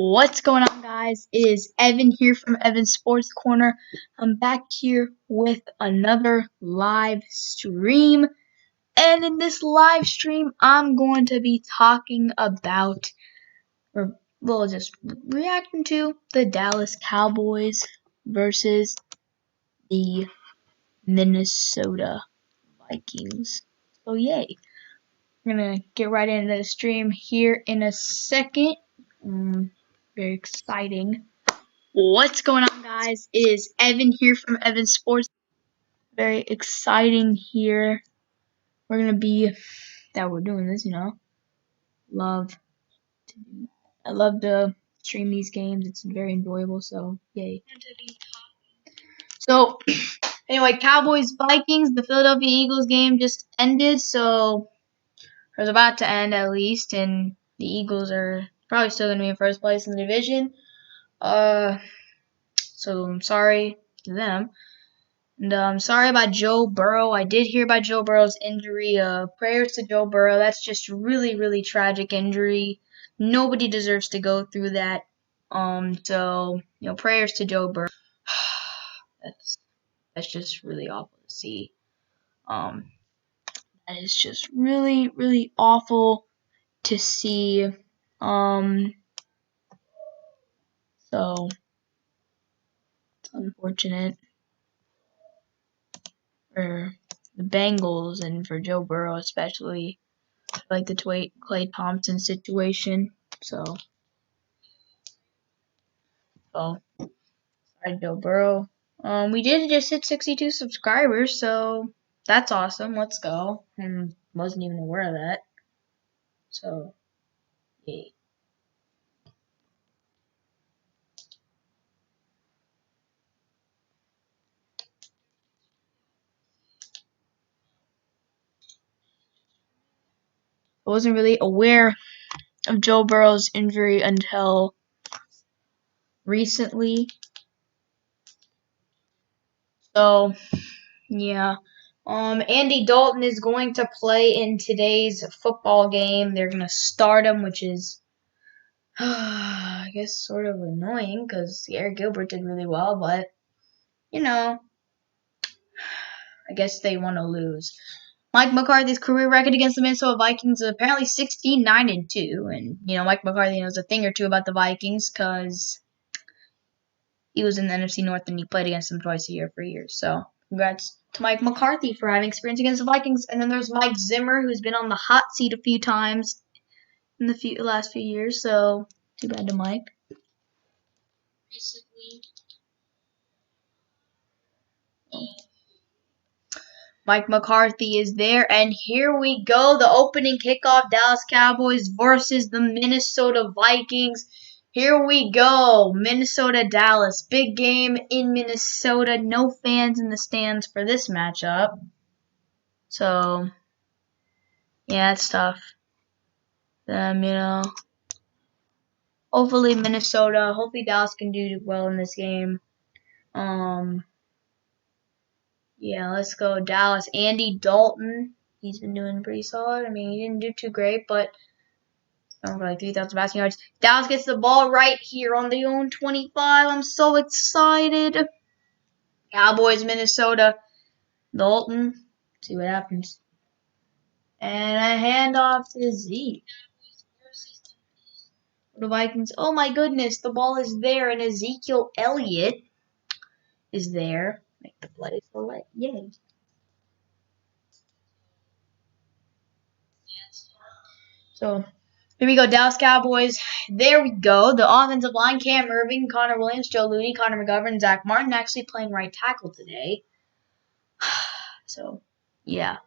What's going on, guys? It is Evan here from Evan's Sports Corner. I'm back here with another live stream. And in this live stream, I'm going to be talking about, just reacting to the Dallas Cowboys versus the Minnesota Vikings. So, yay. We're going to get right into the stream here in a second. Very exciting. What's going on, guys? It is Evan here from Evan Sports. Very exciting here. We're gonna be we're doing this, I love to stream these games. It's very enjoyable, so yay. So anyway, Cowboys Vikings, the Philadelphia Eagles game just ended, so it was about to end at least, and the Eagles are probably still gonna be in first place in the division. So I'm sorry to them. And I'm sorry about Joe Burrow. I did hear about Joe Burrow's injury. Prayers to Joe Burrow. That's just really, really tragic injury. Nobody deserves to go through that. So prayers to Joe Burrow. That's just really awful to see. That is just really, really awful to see. So it's unfortunate for the Bengals and for Joe Burrow especially, like the Klay Thompson situation. So sorry, Joe Burrow. We did just hit 62 subscribers, so that's awesome. Let's go. And wasn't even aware of that. So, yay. I wasn't really aware of Joe Burrow's injury until recently. So, yeah. Andy Dalton is going to play in today's football game. They're going to start him, which is, I guess, sort of annoying because Eric Gilbert did really well, but, I guess they want to lose. Mike McCarthy's career record against the Minnesota Vikings is apparently 16-9-2, and Mike McCarthy knows a thing or two about the Vikings because he was in the NFC North and he played against them twice a year for years. So congrats to Mike McCarthy for having experience against the Vikings. And then there's Mike Zimmer, who's been on the hot seat a few times in the last few years. So too bad to Mike. Recently, Mike McCarthy is there, and here we go. The opening kickoff, Dallas Cowboys versus the Minnesota Vikings. Here we go. Minnesota, Dallas. Big game in Minnesota. No fans in the stands for this matchup. So, yeah, it's tough. Hopefully Minnesota, hopefully Dallas can do well in this game. Yeah, let's go Dallas. Andy Dalton, he's been doing pretty solid. I mean, he didn't do too great, but for like 3,000 passing yards. Dallas gets the ball right here on the own 25. I'm so excited. Cowboys, Minnesota. Dalton, see what happens. And a handoff to Zeke. The Vikings. Oh my goodness, the ball is there, and Ezekiel Elliott is there. Make the play for it. Yay. So here we go, Dallas Cowboys. There we go. The offensive line, Cam Irving, Connor Williams, Joe Looney, Connor McGovern, Zach Martin actually playing right tackle today. So, yeah.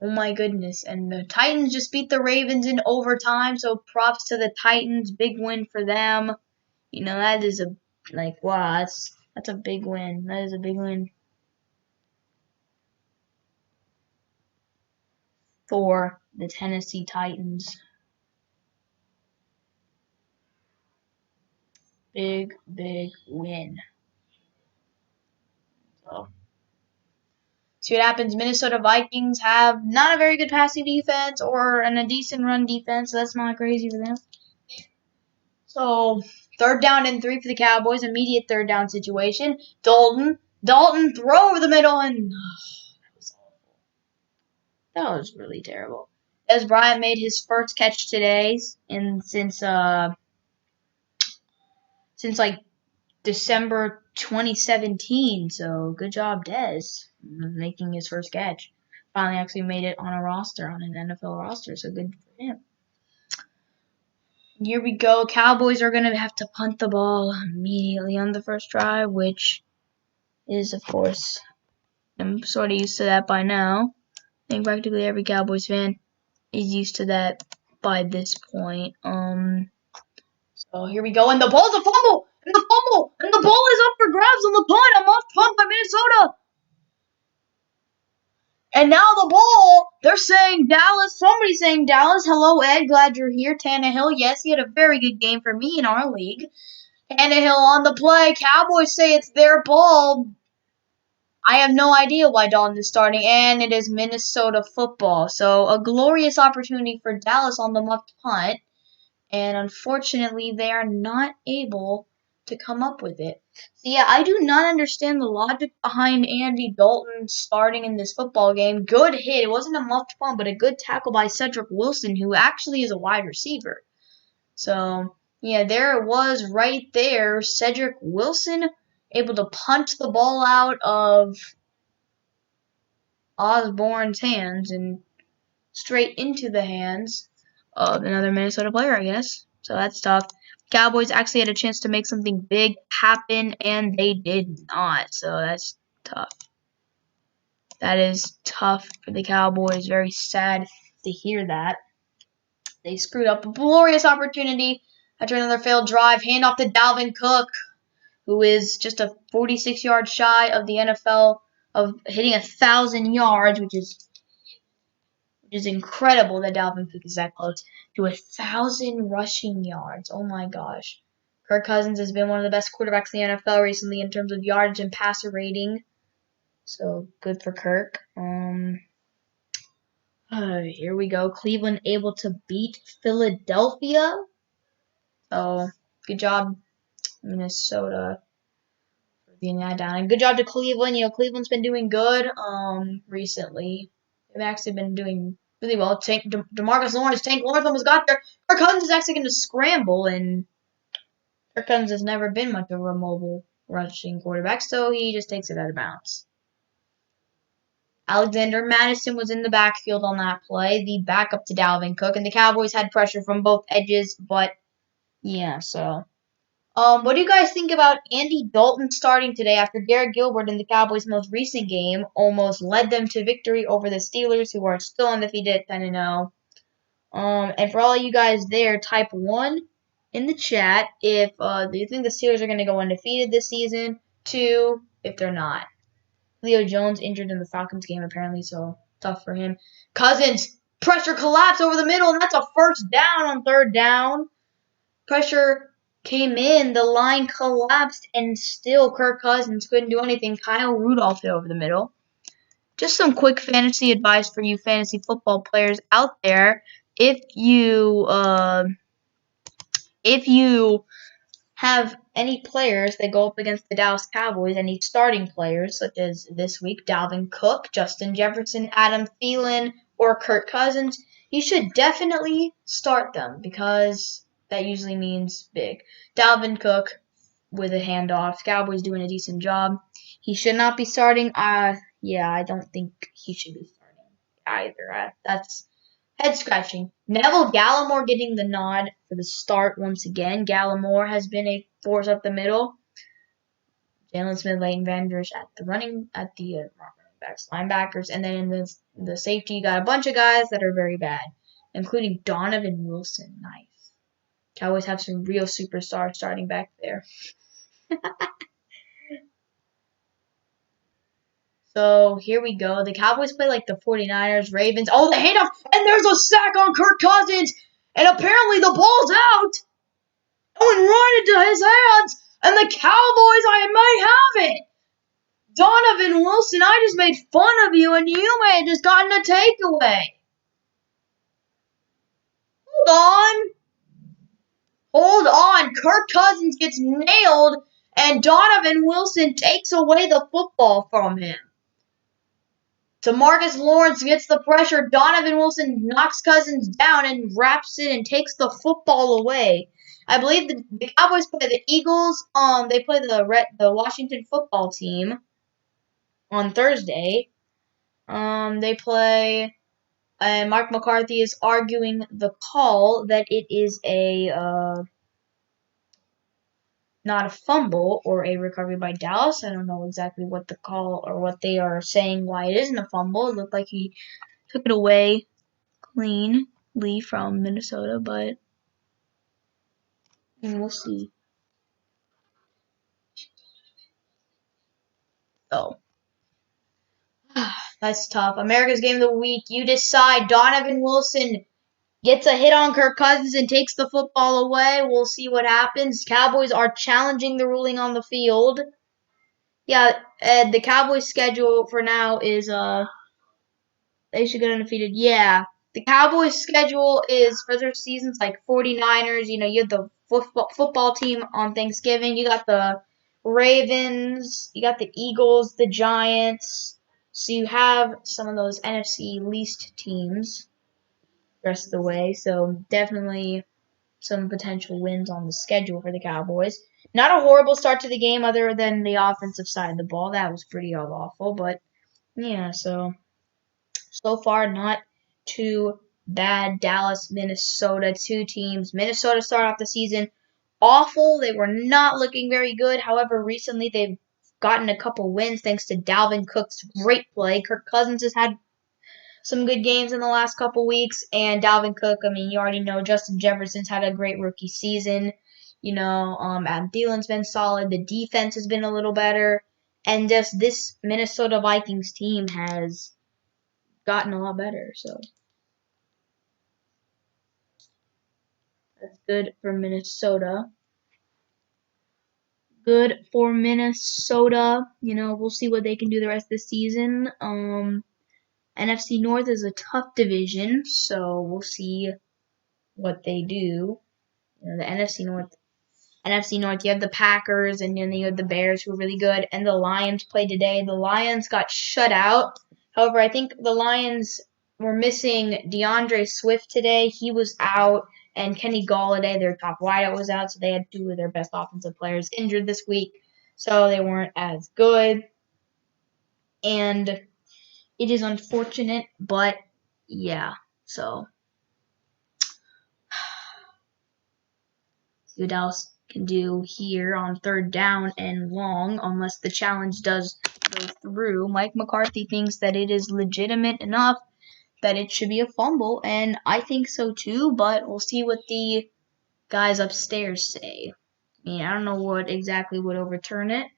Oh my goodness. And the Titans just beat the Ravens in overtime, so props to the Titans. Big win for them. That is wow, that's a big win. That is a big win for the Tennessee Titans. Big, big win. So, see what happens. Minnesota Vikings have not a very good passing defense and a decent run defense, so that's not crazy for them. So, 3rd down and 3 for the Cowboys. Immediate 3rd down situation. Dalton, throw over the middle, and that was really terrible. As Bryant made his first catch today, and since like December 2017. So good job, Dez, making his first catch. Finally, actually made it on a roster, on an NFL roster. So good for him. Here we go. Cowboys are going to have to punt the ball immediately on the first drive, which is, of course, I'm sort of used to that by now. I think practically every Cowboys fan is used to that by this point. So here we go, and the ball's a fumble, and the ball is up for grabs on the punt. A muffed punt by Minnesota. And now the ball, they're saying Dallas. Somebody's saying Dallas. Hello, Ed. Glad you're here. Tannehill, yes, he had a very good game for me in our league. Tannehill on the play. Cowboys say it's their ball. I have no idea why Dalton is starting, and it is Minnesota football. So a glorious opportunity for Dallas on the muffed punt. And unfortunately, they are not able to come up with it. So yeah, I do not understand the logic behind Andy Dalton starting in this football game. Good hit. It wasn't a muffed punt, but a good tackle by Cedric Wilson, who actually is a wide receiver. So yeah, there it was right there. Cedric Wilson able to punch the ball out of Osborne's hands and straight into the hands of another Minnesota player, I guess. So that's tough. Cowboys actually had a chance to make something big happen, and they did not. So that's tough. That is tough for the Cowboys. Very sad to hear that. They screwed up a glorious opportunity after another failed drive. Hand off to Dalvin Cook, who is just a 46 yards shy of the NFL of hitting 1,000 yards, which is incredible that Dalvin Cook is that close to 1,000 rushing yards. Oh my gosh. Kirk Cousins has been one of the best quarterbacks in the NFL recently in terms of yardage and passer rating. So good for Kirk. Here we go. Cleveland able to beat Philadelphia. So good job, Minnesota, for being that down. And good job to Cleveland. Cleveland's been doing good recently. They've actually been doing really well. DeMarcus Lawrence, Tank Lawrence almost got there. Kirk Cousins is actually going to scramble, and Kirk Cousins has never been much of a mobile rushing quarterback, so he just takes it out of bounds. Alexander Madison was in the backfield on that play, the backup to Dalvin Cook, and the Cowboys had pressure from both edges, but yeah, so. What do you guys think about Andy Dalton starting today after Garrett Gilbert in the Cowboys' most recent game almost led them to victory over the Steelers, who are still undefeated at 10-0? And for all you guys there, type 1 in the chat if do you think the Steelers are going to go undefeated this season? 2 if they're not. Leo Jones injured in the Falcons game apparently, so tough for him. Cousins, pressure collapse over the middle, and that's a first down on 3rd down. Pressure came in, the line collapsed, and still Kirk Cousins couldn't do anything. Kyle Rudolph hit over the middle. Just some quick fantasy advice for you fantasy football players out there. If you have any players that go up against the Dallas Cowboys, any starting players, such as this week, Dalvin Cook, Justin Jefferson, Adam Thielen, or Kirk Cousins, you should definitely start them because that usually means big. Dalvin Cook with a handoff. Cowboys doing a decent job. He should not be starting. Yeah, I don't think he should be starting either. That's head scratching. Neville Gallimore getting the nod for the start once again. Gallimore has been a force up the middle. Jalen Smith, Leighton Van Der Esch at the backs, linebackers, and then in the safety, you got a bunch of guys that are very bad, including Donovan Wilson. Nice. Cowboys have some real superstars starting back there. So here we go. The Cowboys play like the 49ers, Ravens. Oh, the handoff, and there's a sack on Kirk Cousins, and apparently the ball's out. Going right into his hands, and the Cowboys, I might have it. Donovan Wilson, I just made fun of you, and you may have just gotten a takeaway. Hold on. Hold on. Kirk Cousins gets nailed, and Donovan Wilson takes away the football from him. DeMarcus Lawrence gets the pressure. Donovan Wilson knocks Cousins down and wraps it and takes the football away. I believe the Cowboys play the Eagles. They play the Washington football team on Thursday. They play. And Mark McCarthy is arguing the call that it is not a fumble or a recovery by Dallas. I don't know exactly what the call or what they are saying why it isn't a fumble. It looked like he took it away cleanly from Minnesota, but we'll see. Oh, that's tough. America's Game of the Week. You decide. Donovan Wilson gets a hit on Kirk Cousins and takes the football away. We'll see what happens. Cowboys are challenging the ruling on the field. Yeah, the Cowboys' schedule for now is they should get undefeated. Yeah, the Cowboys' schedule is for their seasons like 49ers. You know, you have the football team on Thanksgiving. You got the Ravens. You got the Eagles, the Giants. So you have some of those NFC least teams the rest of the way. So definitely some potential wins on the schedule for the Cowboys. Not a horrible start to the game other than the offensive side of the ball. That was pretty awful. But, yeah, so far not too bad. Dallas, Minnesota, two teams. Minnesota started off the season awful. They were not looking very good. However, recently they've gotten a couple wins thanks to Dalvin Cook's great play. Kirk Cousins has had some good games in the last couple weeks. And Dalvin Cook, I mean, you already know Justin Jefferson's had a great rookie season. You know, Adam Thielen's been solid. The defense has been a little better. And just this Minnesota Vikings team has gotten a lot better. So that's good for Minnesota. Good for Minnesota. You know, we'll see what they can do the rest of the season. NFC North is a tough division, so we'll see what they do. You know, the NFC North, you have the Packers, and then you have the Bears, who are really good, and the Lions played today. The Lions got shut out. However, I think the Lions were missing DeAndre Swift today. He was out, and Kenny Golladay, their top wideout, was out, so they had two of their best offensive players injured this week, so they weren't as good. And it is unfortunate, but yeah, so see what else can do here on third down and long, unless the challenge does go through. Mike McCarthy thinks that it is legitimate enough that it should be a fumble, and I think so too, but we'll see what the guys upstairs say. I mean, I don't know what exactly would overturn it.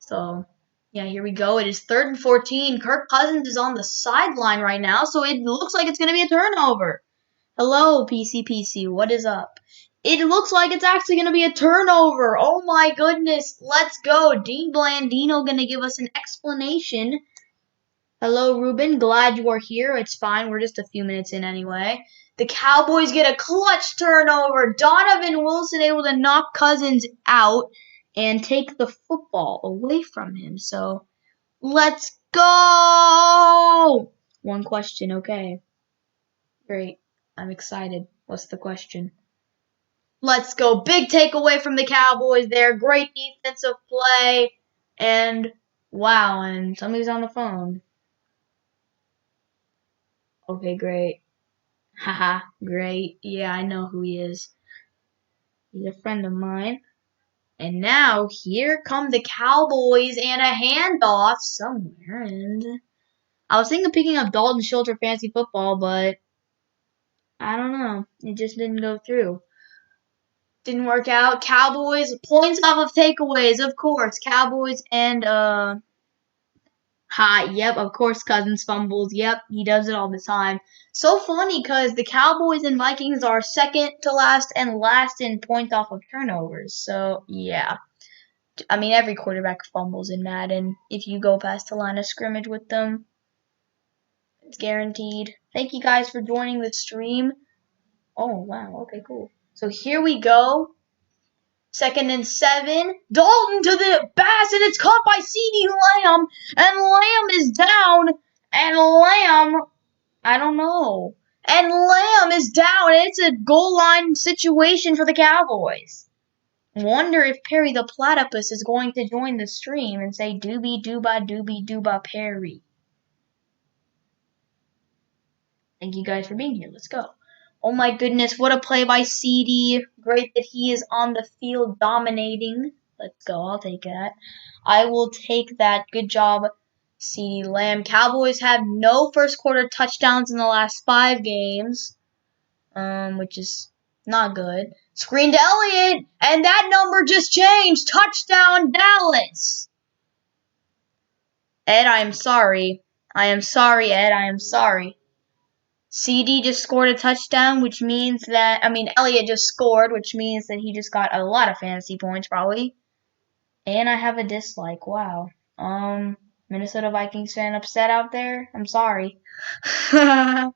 So, yeah, here we go. It is 3rd and 14. Kirk Cousins is on the sideline right now, so it looks like it's going to be a turnover. Hello, PC, what is up? It looks like it's actually going to be a turnover. Oh my goodness. Let's go. Dean Blandino going to give us an explanation. Hello, Ruben. Glad you are here. It's fine. We're just a few minutes in anyway. The Cowboys get a clutch turnover. Donovan Wilson able to knock Cousins out and take the football away from him. So, let's go! One question, okay. Great. I'm excited. What's the question? Let's go. Big takeaway from the Cowboys there. Great defensive play. And, wow, and somebody's on the phone. Okay, great. Haha, great. Yeah, I know who he is. He's a friend of mine. And now, here come the Cowboys and a handoff somewhere. And I was thinking of picking up Dalton Schultz for fantasy football, but I don't know. It just didn't go through. Didn't work out. Cowboys, points off of takeaways, of course. Cowboys and, yep, of course Cousins fumbles. Yep, he does it all the time. So funny because the Cowboys and Vikings are second to last and last in points off of turnovers. So, yeah. I mean, every quarterback fumbles in Madden. If you go past the line of scrimmage with them, it's guaranteed. Thank you guys for joining the stream. Oh, wow. Okay, cool. So here we go. 2nd and 7. Dalton to the pass, and it's caught by CeeDee Lamb. And Lamb is down. And Lamb, I don't know. And Lamb is down. And it's a goal line situation for the Cowboys. Wonder if Perry the Platypus is going to join the stream and say doobie dooba Perry. Thank you guys for being here. Let's go. Oh my goodness, what a play by CeeDee. Great that he is on the field dominating. Let's go. I'll take that. I will take that. Good job, CeeDee Lamb. Cowboys have no first quarter touchdowns in the last 5 games, which is not good. Screen to Elliott, and that number just changed. Touchdown, Dallas. Ed, I am sorry. I am sorry, Ed. I am sorry. CeeDee just scored a touchdown, which means that, Elliott just scored, which means that he just got a lot of fantasy points, probably. And I have a dislike. Wow. Minnesota Vikings fan upset out there? I'm sorry. Oh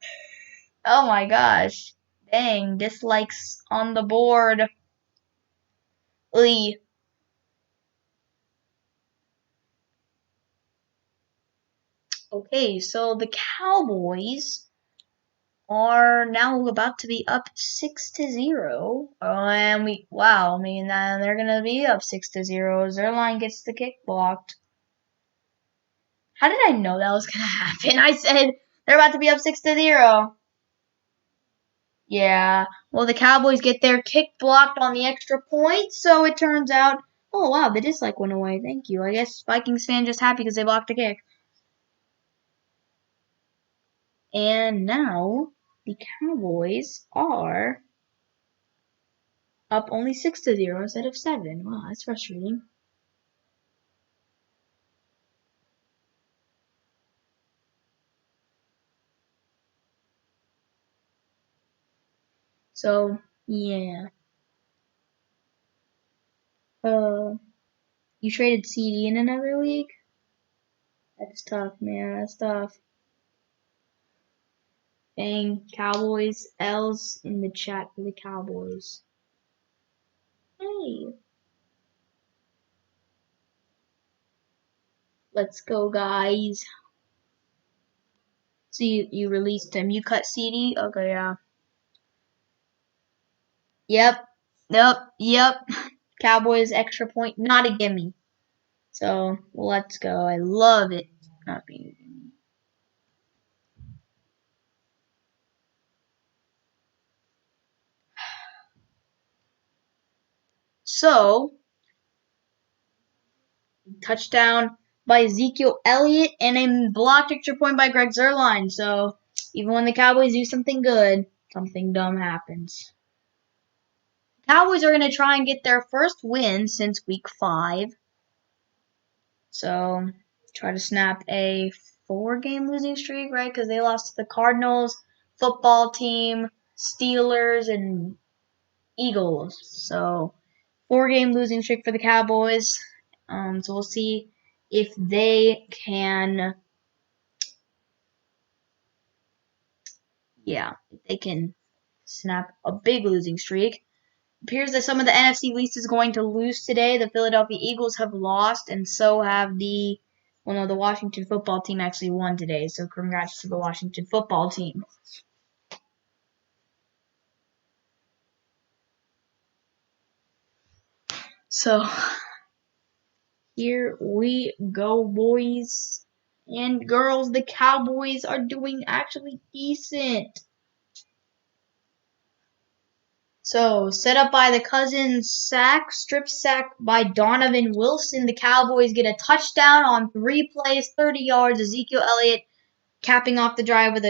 my gosh. Dang, dislikes on the board. Lee. Okay, so the Cowboys are now about to be up 6-0. And they're gonna be up 6-0 as their line gets the kick blocked. How did I know that was gonna happen? I said they're about to be up 6-0. Yeah. Well, the Cowboys get their kick blocked on the extra point, so it turns out, oh wow, the dislike went away. Thank you. I guess Vikings fan just happy because they blocked the kick. And now the Cowboys are up only 6-0 instead of 7. Wow, that's frustrating. So, yeah. You traded CeeDee in another league? That's tough, man. That's tough. Dang, Cowboys. L's in the chat for the Cowboys. Hey. Let's go, guys. So you released him. You cut CeeDee? Okay, yeah. Yep. Cowboys extra point. Not a gimme. So, let's go. I love it. Not being a gimme. So, touchdown by Ezekiel Elliott and a blocked extra point by Greg Zuerlein. So, even when the Cowboys do something good, something dumb happens. Cowboys are going to try and get their first win since week 5. So, try to snap a 4-game losing streak, right? Because they lost to the Cardinals, football team, Steelers, and Eagles. So, 4-game losing streak for the Cowboys. So we'll see if they can, snap a big losing streak. Appears that some of the NFC East is going to lose today. The Philadelphia Eagles have lost, and so have the Washington football team actually won today. So congrats to the Washington football team. So here we go, boys and girls. The Cowboys are doing actually decent. So, set up by the Cousins strip sack by Donovan Wilson. The Cowboys get a touchdown on 3 plays, 30 yards. Ezekiel Elliott capping off the drive with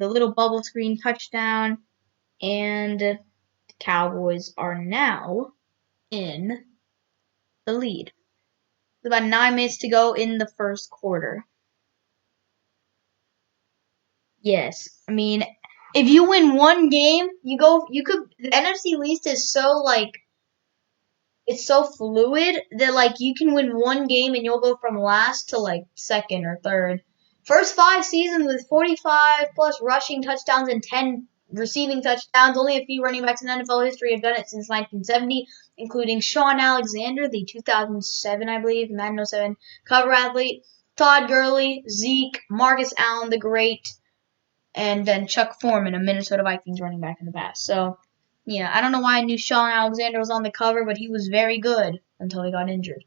a little bubble screen touchdown. And the Cowboys are now in the lead. With about 9 minutes to go in the first quarter. Yes. If you win one game, the NFC East is so it's so fluid that you can win one game and you'll go from last to second or third. First 5 seasons with 45 plus rushing touchdowns and 10 receiving touchdowns. Only a few running backs in NFL history have done it since 1970, including Shaun Alexander, the 2007, I believe, Madden 07 cover athlete, Todd Gurley, Zeke, Marcus Allen the Great, and then Chuck Foreman, a Minnesota Vikings running back in the past. So, yeah, I don't know why I knew Shaun Alexander was on the cover, but he was very good until he got injured.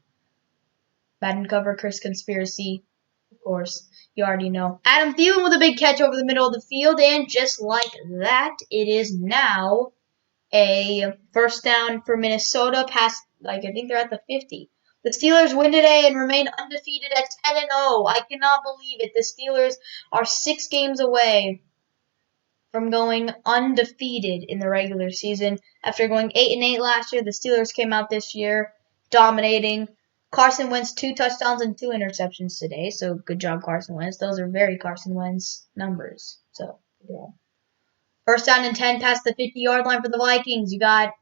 Madden cover, Chris Conspiracy, of course. You already know. Adam Thielen with a big catch over the middle of the field, and just like that, it is now a first down for Minnesota past, I think they're at the 50. The Steelers win today and remain undefeated at 10-0. I cannot believe it. The Steelers are 6 games away from going undefeated in the regular season. After going 8-8 last year, the Steelers came out this year dominating. Carson Wentz 2 touchdowns and 2 interceptions today, so good job, Carson Wentz. Those are very Carson Wentz numbers. So, yeah. First down and 10 past the 50-yard line for the Vikings. You got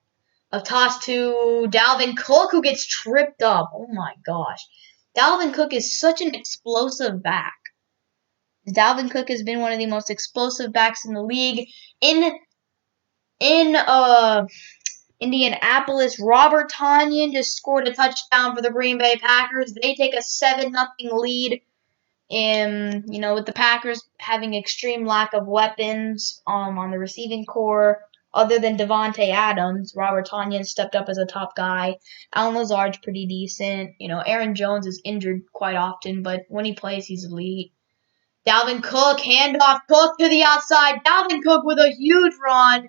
a toss to Dalvin Cook, who gets tripped up. Oh my gosh. Dalvin Cook is such an explosive back. Dalvin Cook has been one of the most explosive backs in the league. In Indianapolis, Robert Tonyan just scored a touchdown for the Green Bay Packers. They take a 7-0 lead. With the Packers having extreme lack of weapons on the receiving core, other than Devontae Adams, Robert Tonyan stepped up as a top guy. Allen Lazard's pretty decent. Aaron Jones is injured quite often, but when he plays, he's elite. Dalvin Cook, handoff, Cook to the outside. Dalvin Cook with a huge run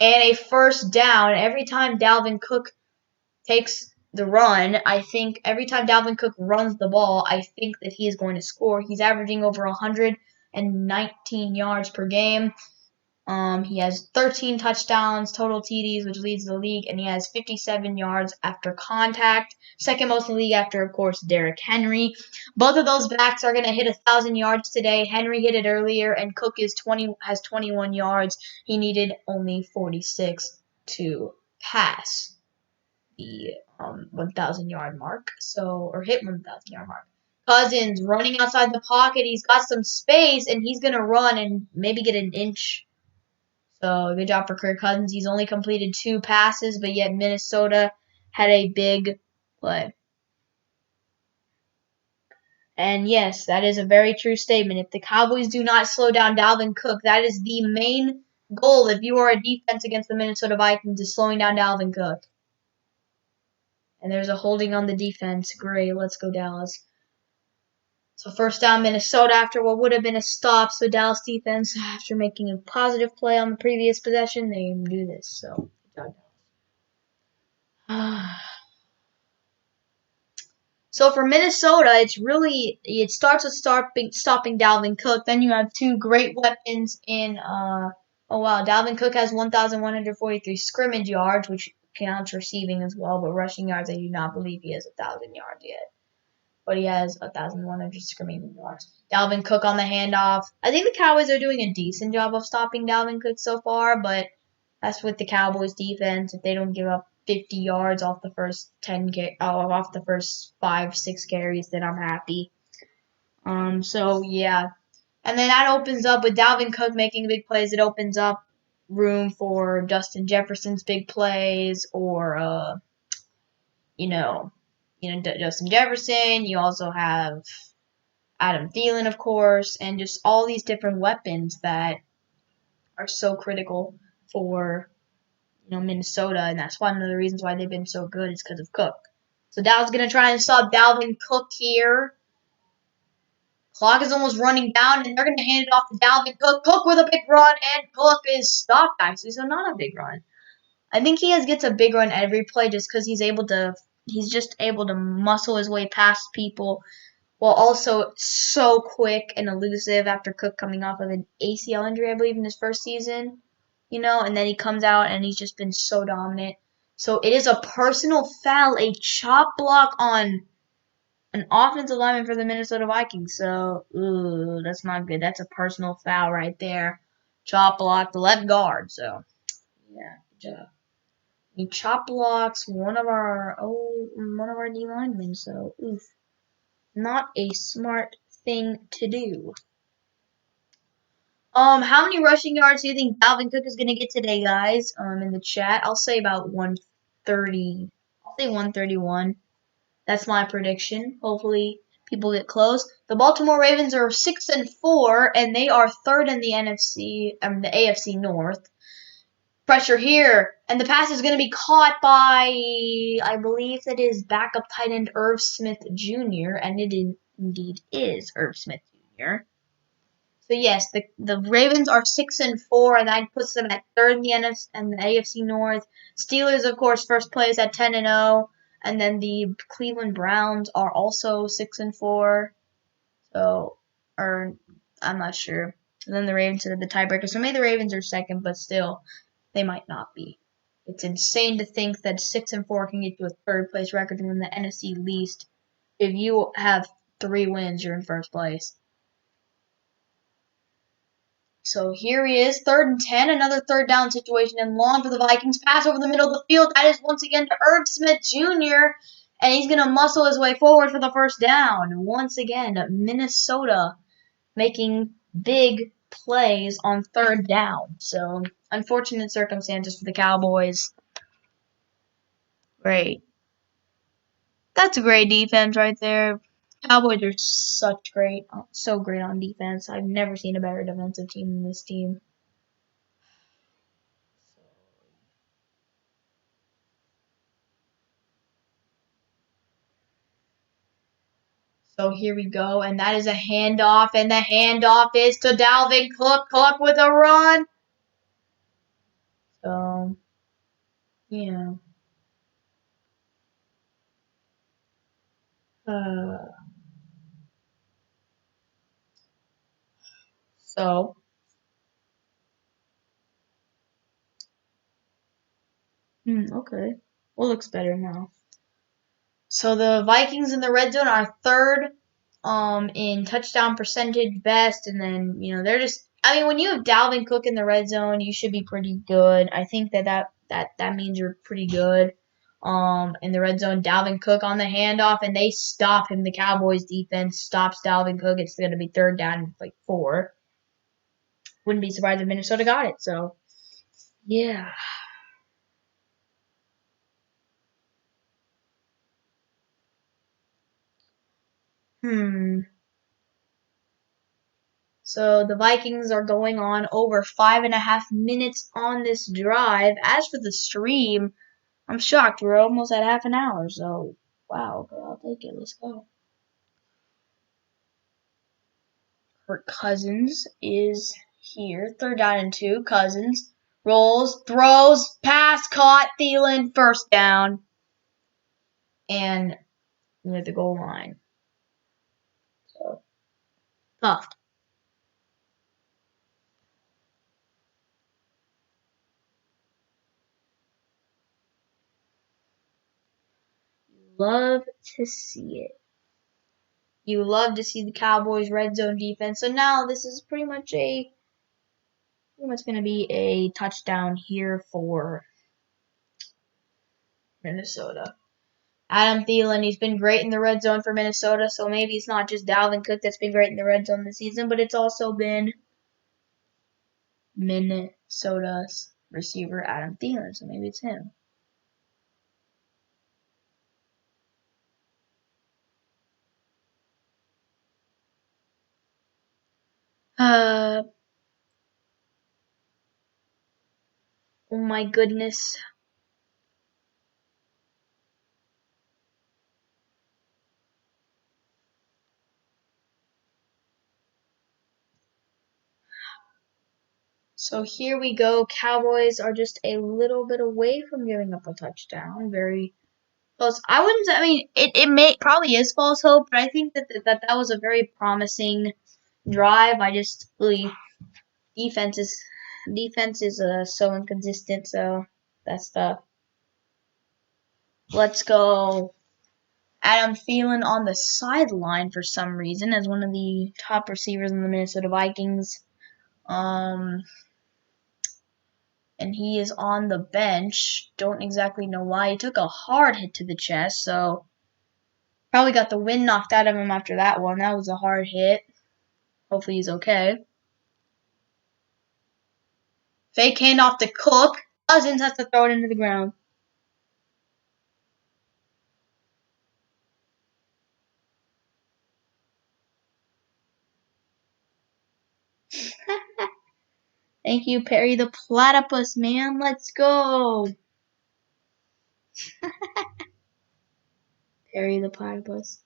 and a first down. Every time Dalvin Cook takes the run, I think every time Dalvin Cook runs the ball, I think that he is going to score. He's averaging over 119 yards per game. He has 13 touchdowns, total TDs, which leads the league, and he has 57 yards after contact. Second most in the league after, of course, Derrick Henry. Both of those backs are going to hit 1,000 yards today. Henry hit it earlier, and Cook has 21 yards. He needed only 46 to pass the 1,000-yard mark. Or hit 1,000-yard mark. Cousins running outside the pocket. He's got some space, and he's going to run and maybe get an inch. So, good job for Kirk Cousins. He's only completed 2 passes, but yet Minnesota had a big play. And yes, that is a very true statement. If the Cowboys do not slow down Dalvin Cook, that is the main goal if you are a defense against the Minnesota Vikings, is slowing down Dalvin Cook. And there's a holding on the defense. Great, let's go Dallas. So first down Minnesota after what would have been a stop. So Dallas defense, after making a positive play on the previous possession, they do this. So So for Minnesota, it starts with stopping Dalvin Cook. Then you have 2 great weapons in Dalvin Cook has 1,143 scrimmage yards, which counts receiving as well, but rushing yards, I do not believe he has 1,000 yards yet. But he has 1,100 scrimmage yards. Dalvin Cook on the handoff. I think the Cowboys are doing a decent job of stopping Dalvin Cook so far, but that's with the Cowboys defense. If they don't give up 50 yards off the first 5-6 carries, then I'm happy. So yeah. And then that opens up with Dalvin Cook making big plays. It opens up room for Justin Jefferson's big plays, or Justin Jefferson. You also have Adam Thielen, of course, and just all these different weapons that are so critical for Minnesota, and that's one of the reasons why they've been so good is because of Cook. So Dallas going to try and stop Dalvin Cook here. Clock is almost running down, and they're going to hand it off to Dalvin Cook. Cook with a big run, and Cook is stopped, actually, so not a big run. I think he gets a big run every play just because he's just able to muscle his way past people while also so quick and elusive after Cook coming off of an ACL injury, I believe, in his first season. And then he comes out and he's just been so dominant. So it is a personal foul, a chop block on an offensive lineman for the Minnesota Vikings. So, that's not good. That's a personal foul right there. Chop block the left guard. So, yeah, good job. He chop blocks one of our D linemen. So, not a smart thing to do. How many rushing yards do you think Dalvin Cook is gonna get today, guys? In the chat, I'll say about 130. I'll say 131. That's my prediction. Hopefully, people get close. The Baltimore Ravens are 6-4, and they are third in the the AFC North. Pressure here, and the pass is going to be caught by, I believe that is backup tight end Irv Smith Jr., and it indeed is Irv Smith Jr. So yes, the Ravens are 6-4, and that puts them at third in the NFC and the AFC North. Steelers, of course, first place at 10-0, and then the Cleveland Browns are also 6-4. So, or I'm not sure. And then the Ravens are the tiebreaker. So maybe the Ravens are second, but still, they might not be. It's insane to think that 6-4 can get you a third place record in the NFC least. If you have 3 wins, you're in first place. So here he is, 3rd and 10, another third down situation and long for the Vikings. Pass over the middle of the field. That is once again to Irv Smith Jr., and he's going to muscle his way forward for the first down. Once again, Minnesota making big plays on third down. So, unfortunate circumstances for the Cowboys. Great. That's a great defense right there. Cowboys are so great on defense. I've never seen a better defensive team than this team. So here we go, and that is a handoff, and the handoff is to Dalvin Cook. Cook with a run. So, yeah. Uh, so, okay. Well, looks better now. So the Vikings in the red zone are third in touchdown percentage best, and then they're just, I mean, when you have Dalvin Cook in the red zone, you should be pretty good. I think that means you're pretty good. In the red zone, Dalvin Cook on the handoff, and they stop him. The Cowboys defense stops Dalvin Cook. It's going to be third down, like 4. Wouldn't be surprised if Minnesota got it. So yeah. So the Vikings are going on over 5.5 minutes on this drive. As for the stream, I'm shocked. We're almost at half an hour. So, wow. Okay, I'll take it. Let's go. Kirk Cousins is here. 3rd down and 2. Cousins rolls, throws, pass, caught. Thielen, first down. And near the goal line. So, tough. Love to see it. You love to see the Cowboys red zone defense. So now this is pretty much going to be a touchdown here for Minnesota. Adam Thielen, he's been great in the red zone for Minnesota, so maybe it's not just Dalvin Cook that's been great in the red zone this season, but it's also been Minnesota's receiver Adam Thielen, so maybe it's him. Oh my goodness. So here we go. Cowboys are just a little bit away from giving up a touchdown. Very close. I mean, it probably is false hope, but I think that was a very promising drive. I just believe defense is so inconsistent, so that's the let's go. Adam Thielen on the sideline for some reason as one of the top receivers in the Minnesota Vikings. And he is on the bench. Don't exactly know why. He took a hard hit to the chest, so probably got the wind knocked out of him after that one. That was a hard hit. Hopefully he's okay. Fake handoff to Cook. Cousins has to throw it into the ground. Thank you, Perry the Platypus, man. Let's go. Perry the Platypus.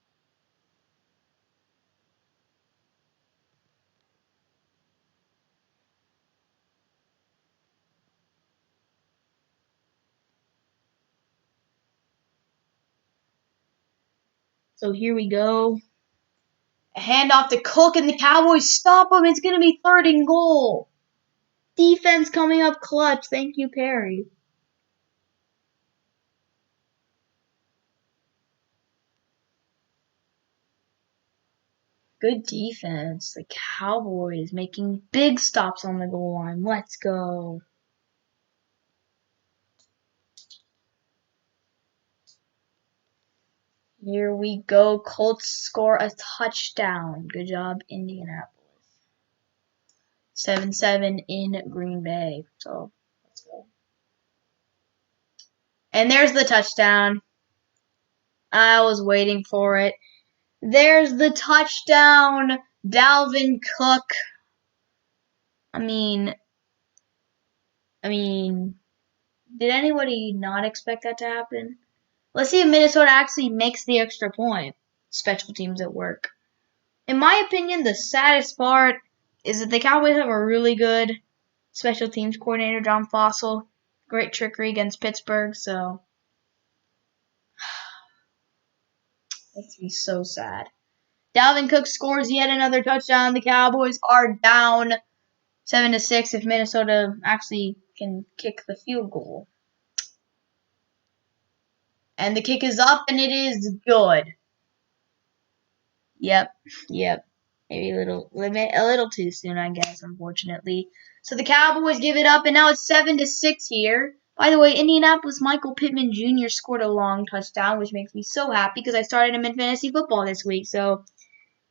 So here we go. A handoff to Cook, and the Cowboys stop him. It's going to be 3rd and goal. Defense coming up clutch. Thank you, Perry. Good defense. The Cowboys making big stops on the goal line. Let's go. Here we go. Colts score a touchdown. Good job, Indianapolis. 7-7 in Green Bay. So, let's go. And there's the touchdown. I was waiting for it. There's the touchdown. Dalvin Cook. I mean, did anybody not expect that to happen? Let's see if Minnesota actually makes the extra point. Special teams at work. In my opinion, the saddest part is that the Cowboys have a really good special teams coordinator, John Fossil. Great trickery against Pittsburgh, so makes me so sad. Dalvin Cook scores yet another touchdown. The Cowboys are down 7-6 if Minnesota actually can kick the field goal. And the kick is up, and it is good. Yep. Maybe a little too soon, I guess, unfortunately. So the Cowboys give it up, and now it's 7-6 here. By the way, Indianapolis Michael Pittman Jr. scored a long touchdown, which makes me so happy because I started him in fantasy football this week. So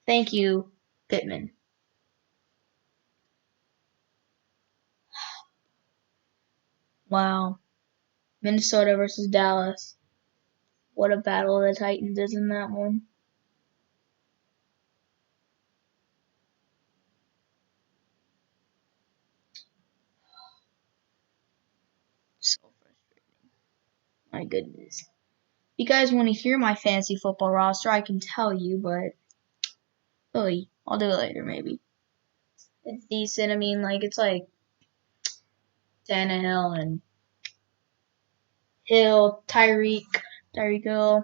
thank you, Pittman. Wow. Minnesota versus Dallas. What a battle of the Titans is in that one. So frustrating. My goodness. If you guys want to hear my fantasy football roster, I can tell you, but really, I'll do it later maybe. It's decent. I mean, it's like Tannehill and Hill, Tyreek Hill,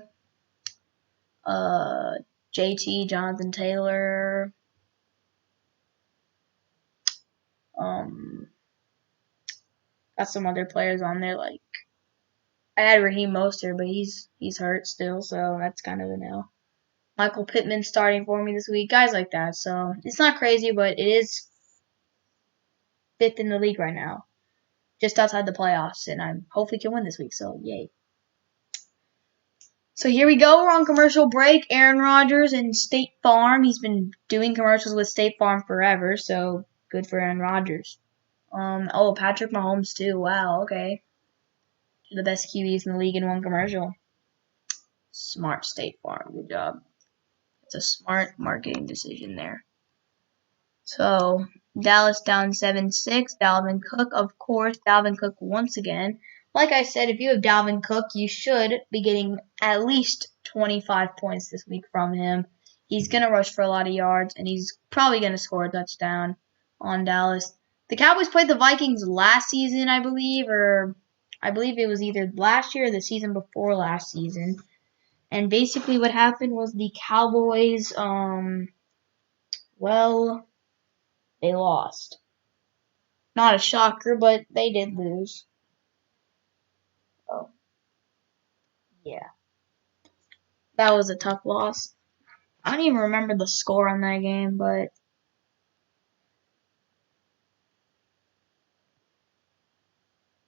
JT, Jonathan Taylor, got some other players on there like I had Raheem Mostert, but he's hurt still, so that's kind of a no. Michael Pittman starting for me this week, guys like that. So it's not crazy, but it is 5th in the league right now, just outside the playoffs, and I hopefully can win this week. So yay! So here we go. We're on commercial break. Aaron Rodgers and State Farm. He's been doing commercials with State Farm forever, so good for Aaron Rodgers. Patrick Mahomes too. Wow, okay. The best QBs in the league in one commercial. Smart State Farm. Good job. It's a smart marketing decision there. So Dallas down 7-6. Dalvin Cook, of course. Dalvin Cook once again. Like I said, if you have Dalvin Cook, you should be getting at least 25 points this week from him. He's going to rush for a lot of yards, and he's probably going to score a touchdown on Dallas. The Cowboys played the Vikings last season, I believe, or I believe it was either last year or the season before last season. And basically what happened was the Cowboys, they lost. Not a shocker, but they did lose. Oh, yeah. That was a tough loss. I don't even remember the score on that game, but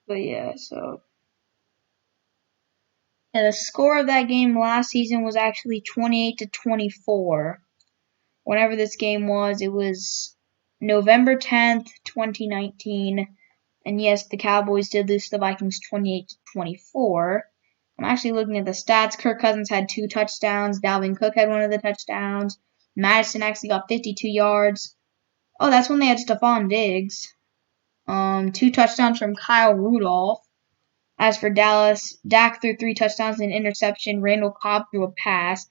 yeah, so yeah, the score of that game last season was actually 28-24. Whenever this game was, it was November 10th, 2019, And yes, the Cowboys did lose to the Vikings 28-24. I'm actually looking at the stats. Kirk Cousins had 2 touchdowns. Dalvin Cook had one of the touchdowns. Madison actually got 52 yards. Oh, that's when they had Stephon Diggs. 2 touchdowns from Kyle Rudolph. As for Dallas, Dak threw 3 touchdowns and an interception. Randall Cobb threw a pass.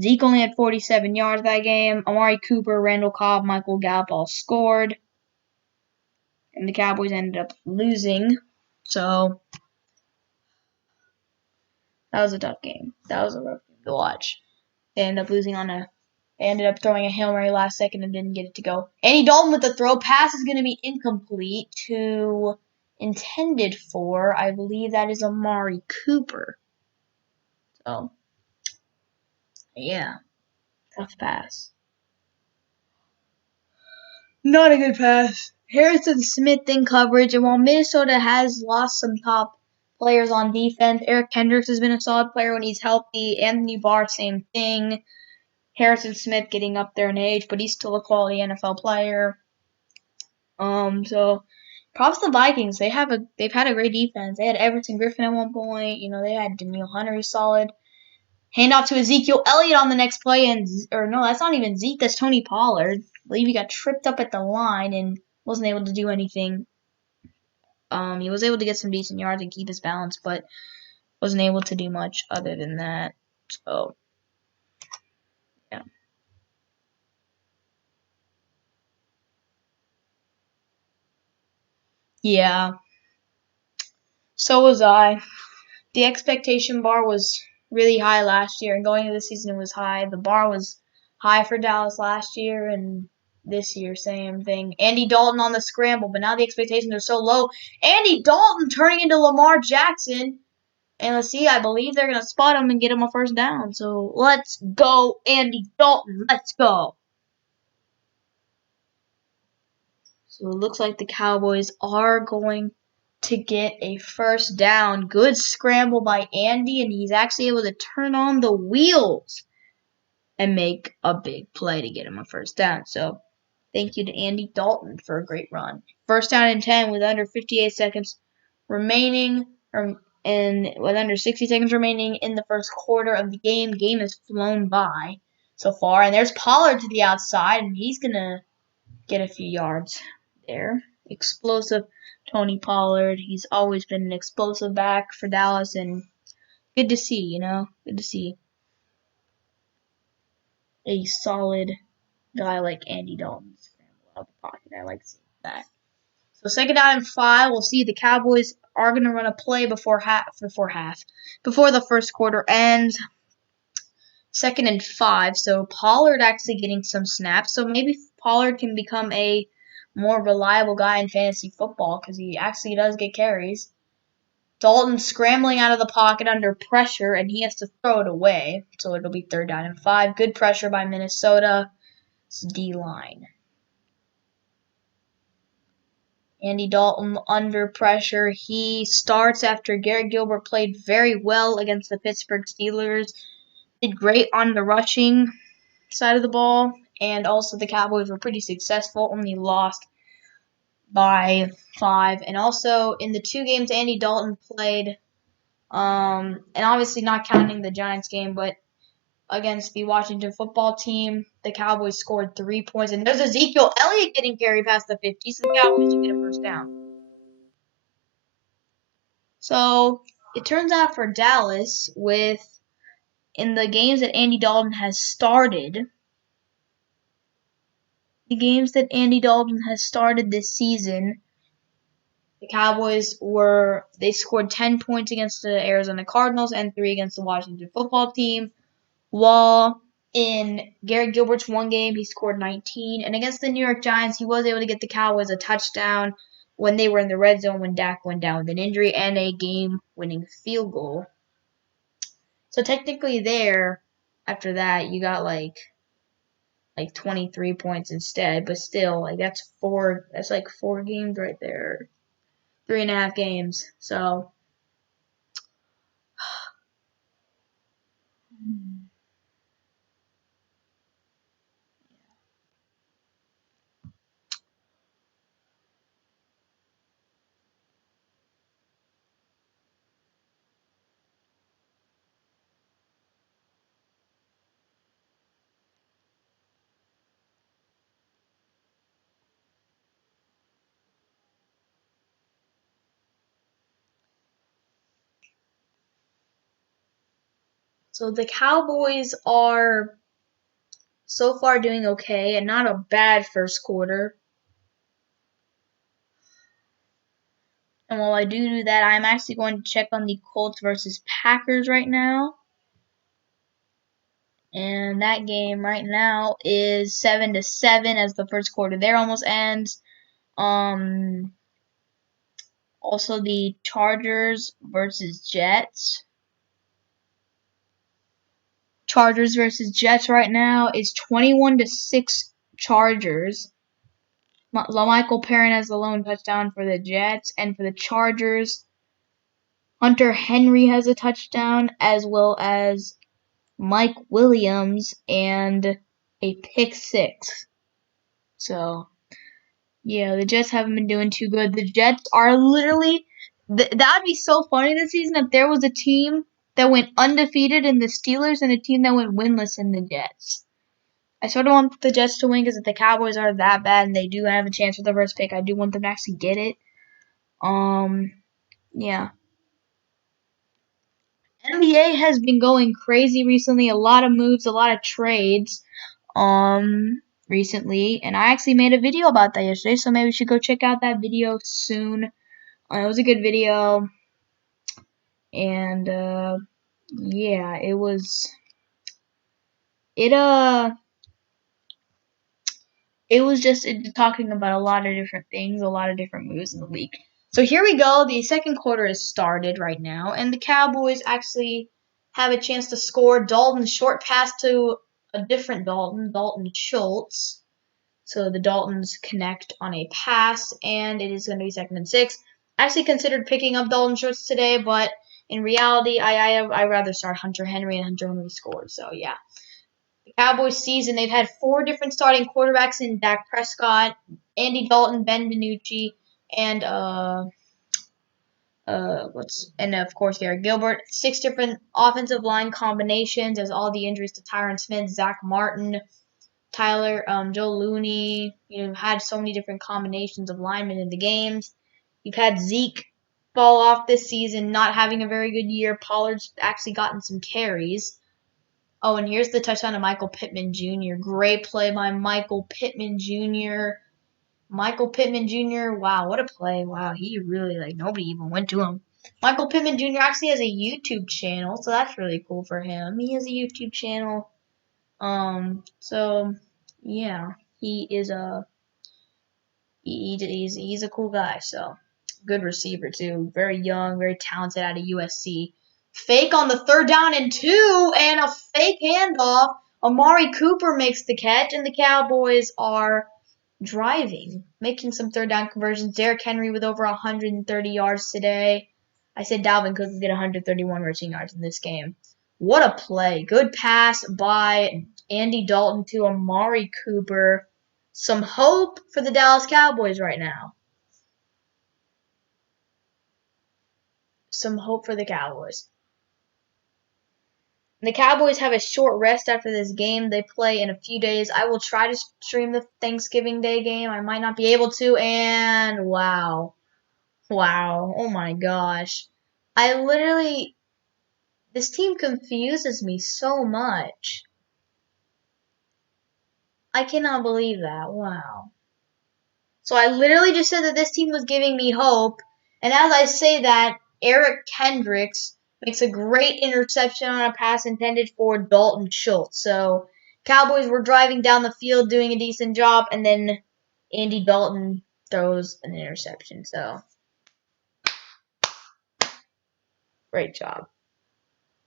Zeke only had 47 yards that game. Amari Cooper, Randall Cobb, Michael Gallup all scored. And the Cowboys ended up losing. So that was a tough game. That was a rough game to watch. They ended up losing they ended up throwing a Hail Mary last second and didn't get it to go. Andy Dalton with the throw. Pass is going to be incomplete to intended for, I believe that is Amari Cooper. So, yeah, tough pass. Not a good pass. Harrison Smith in coverage, and while Minnesota has lost some top players on defense, Eric Kendricks has been a solid player when he's healthy. Anthony Barr, same thing. Harrison Smith getting up there in age, but he's still a quality NFL player. So props to the Vikings. They've had a great defense. They had Everton Griffin at one point. They had Daniil Hunter, who's solid. Hand off to Ezekiel Elliott on the next play, or no, that's not even Zeke. That's Tony Pollard. I believe he got tripped up at the line and wasn't able to do anything. He was able to get some decent yards and keep his balance, but wasn't able to do much other than that. So, yeah. Yeah. So was I. The expectation bar was really high last year, and going into the season it was high. The bar was high for Dallas last year, and this year, same thing. Andy Dalton on the scramble, but now the expectations are so low. Andy Dalton turning into Lamar Jackson. And let's see, I believe they're going to spot him and get him a first down. So let's go, Andy Dalton. Let's go. So it looks like the Cowboys are going to get a first down. Good scramble by Andy, and he's actually able to turn on the wheels and make a big play to get him a first down. So thank you to Andy Dalton for a great run. First down and 10 with under 58 seconds remaining, and with under 60 seconds remaining in the first quarter of the game. Game has flown by so far, and there's Pollard to the outside, and he's going to get a few yards there. Explosive Tony Pollard. He's always been an explosive back for Dallas, and good to see, Good to see a solid guy like Andy Dalton scramble out of the pocket. I like seeing that. So second down and 5, we'll see the Cowboys are going to run a play before the first quarter ends. Second and 5, so Pollard actually getting some snaps. So maybe Pollard can become a more reliable guy in fantasy football because he actually does get carries. Dalton scrambling out of the pocket under pressure, and he has to throw it away. So it'll be third down and 5. Good pressure by Minnesota's D-line. Andy Dalton under pressure. He starts after Garrett Gilbert played very well against the Pittsburgh Steelers. Did great on the rushing side of the ball. And also the Cowboys were pretty successful. Only lost by 5. And also in the 2 games Andy Dalton played, and obviously not counting the Giants game, but against the Washington football team, the Cowboys scored 3 points. And there's Ezekiel Elliott getting carried past the 50, so the Cowboys should get a first down. So it turns out for Dallas, in the games that Andy Dalton has started, this season, the Cowboys they scored 10 points against the Arizona Cardinals and 3 against the Washington football team, while in Garrett Gilbert's 1 game, he scored 19. And against the New York Giants, he was able to get the Cowboys a touchdown when they were in the red zone when Dak went down with an injury and a game-winning field goal. So technically there, after that, you got like 23 points instead, but still, that's 4 games right there. 3.5 games. So So the Cowboys are so far doing okay and not a bad first quarter. And while I do that, I'm actually going to check on the Colts versus Packers right now. And that game right now is 7-7 as the first quarter there almost ends. Also the Chargers versus Jets. Chargers versus Jets right now is 21-6 Chargers. LaMichael Perrin has the lone touchdown for the Jets, and for the Chargers, Hunter Henry has a touchdown, as well as Mike Williams and a pick six. So, yeah, the Jets haven't been doing too good. The Jets are literally that would be so funny this season if there was a team that went undefeated in the Steelers and a team that went winless in the Jets. I sort of want the Jets to win because if the Cowboys are that bad and they do have a chance for the first pick, I do want them to actually get it. Yeah. NBA has been going crazy recently. A lot of moves, a lot of trades. Recently, and I actually made a video about that yesterday, so maybe we should go check out that video soon. It was a good video, and yeah, it was just talking about a lot of different things, a lot of different moves in the league. So here we go. The second quarter has started right now, and the Cowboys actually have a chance to score. Dalton short pass to a different Dalton Schultz. So the Daltons connect on a pass, and it is going to be 2nd and 6. I actually considered picking up Dalton Schultz today, but in reality, I rather start Hunter Henry, and Hunter Henry scored. So yeah, the Cowboys season they've had 4 different starting quarterbacks in Dak Prescott, Andy Dalton, Ben DiNucci, and and of course Garrett Gilbert. 6 different offensive line combinations as all the injuries to Tyron Smith, Zach Martin, Tyler, Joe Looney, had so many different combinations of linemen in the games. You've had Zeke fall off this season, not having a very good year. Pollard's actually gotten some carries. Oh, and here's the touchdown to Michael Pittman Jr. Great play by Michael Pittman Jr. Michael Pittman Jr. Wow, what a play. Wow, he really, nobody even went to him. Michael Pittman Jr. actually has a YouTube channel, so that's really cool for him. He has a YouTube channel. So yeah, he's a cool guy. So good receiver too, very young, very talented out of USC. Fake on the 3rd down and 2, and a fake handoff. Amari Cooper makes the catch, and the Cowboys are driving, making some 3rd down conversions. Derrick Henry with over 130 yards today. I said Dalvin Cook would get 131 rushing yards in this game. What a play. Good pass by Andy Dalton to Amari Cooper. Some hope for the Dallas Cowboys right now. Some hope for the Cowboys. The Cowboys have a short rest after this game. They play in a few days. I will try to stream the Thanksgiving Day game. I might not be able to. And wow. Wow. Oh my gosh. This team confuses me so much. I cannot believe that. Wow. So I literally just said that this team was giving me hope. And as I say that, Eric Kendricks makes a great interception on a pass intended for Dalton Schultz. So Cowboys were driving down the field doing a decent job, and then Andy Dalton throws an interception. So great job.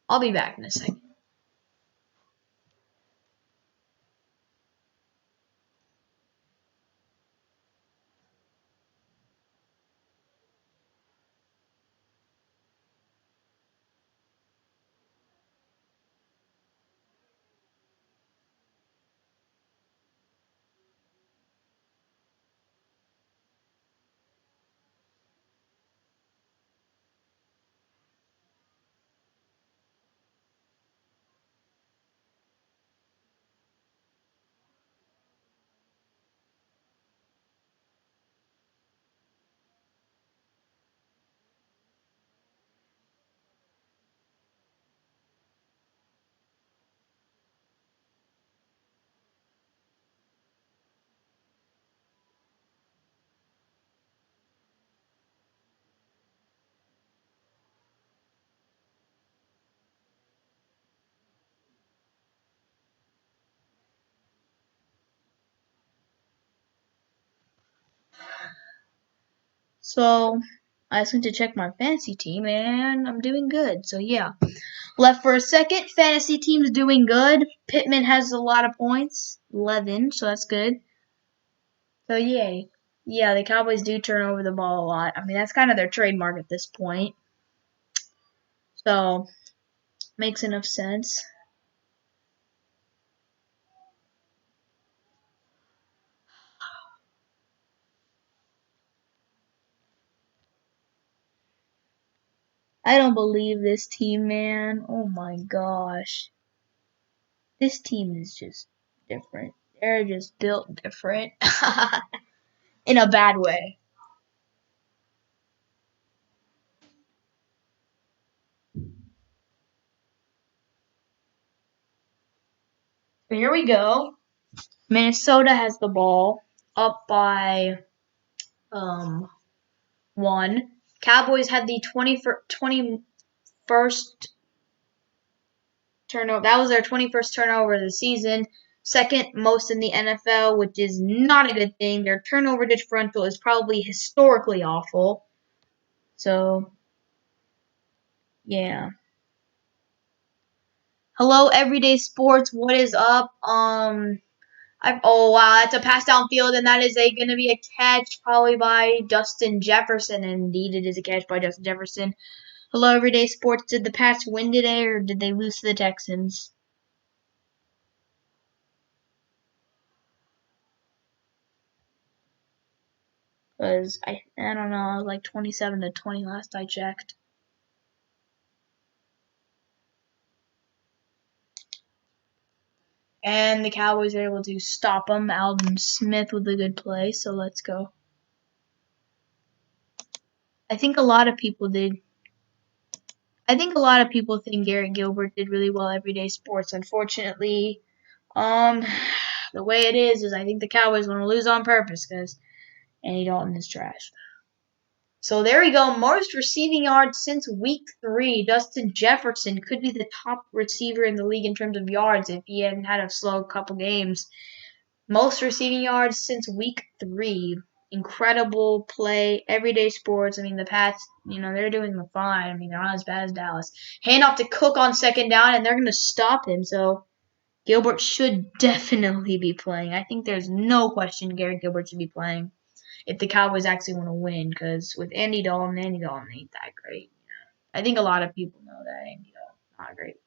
I'll be back in a second. So I just went to check my fantasy team, and I'm doing good. So yeah, left for a second. Fantasy team's doing good. Pittman has a lot of points, 11, so that's good. So yay. Yeah, the Cowboys do turn over the ball a lot. I mean, that's kind of their trademark at this point. So makes enough sense. I don't believe this team, man. Oh my gosh. This team is just different. They're just built different. In a bad way. So here we go. Minnesota has the ball up by 1. Cowboys had the 21st turnover. That was their 21st turnover of the season. Second most in the NFL, which is not a good thing. Their turnover differential is probably historically awful. So, yeah. Hello, Everyday Sports. What is up? Oh wow, that's a pass downfield, and that is gonna be a catch probably by Justin Jefferson. Indeed, it is a catch by Justin Jefferson. Hello, Everyday Sports. Did the Pats win today, or did they lose to the Texans? Because I don't know, it was like 27-20 last I checked. And the Cowboys are able to stop them. Alden Smith with a good play, so let's go. I think a lot of people did. I think a lot of people think Garrett Gilbert did really well everyday sports. Unfortunately, the way it is I think the Cowboys want to lose on purpose because Andy Dalton is trash. So there we go. Most receiving yards since week 3. Justin Jefferson could be the top receiver in the league in terms of yards if he hadn't had a slow couple games. Most receiving yards since week 3. Incredible play. Everyday sports. I mean, the Pats, they're doing fine. I mean, they're not as bad as Dallas. Hand off to Cook on second down, and they're going to stop him. So Gilbert should definitely be playing. I think there's no question Garrett Gilbert should be playing if the Cowboys actually want to win, because with Andy Dalton ain't that great. I think a lot of people know that Andy Dalton's not great.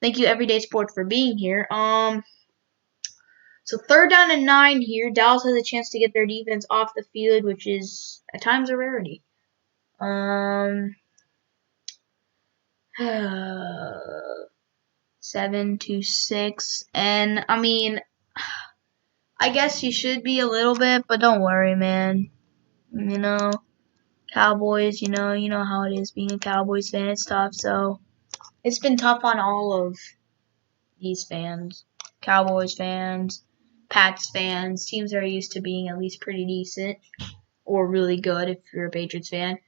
Thank you, Everyday Sports, for being here. So 3rd down and 9 here. Dallas has a chance to get their defense off the field, which is at times a rarity. 7-6, and I mean, I guess you should be a little bit, but don't worry, man. Cowboys, you know how it is being a Cowboys fan. It's tough, so it's been tough on all of these fans. Cowboys fans, Pats fans, teams that are used to being at least pretty decent or really good if you're a Patriots fan.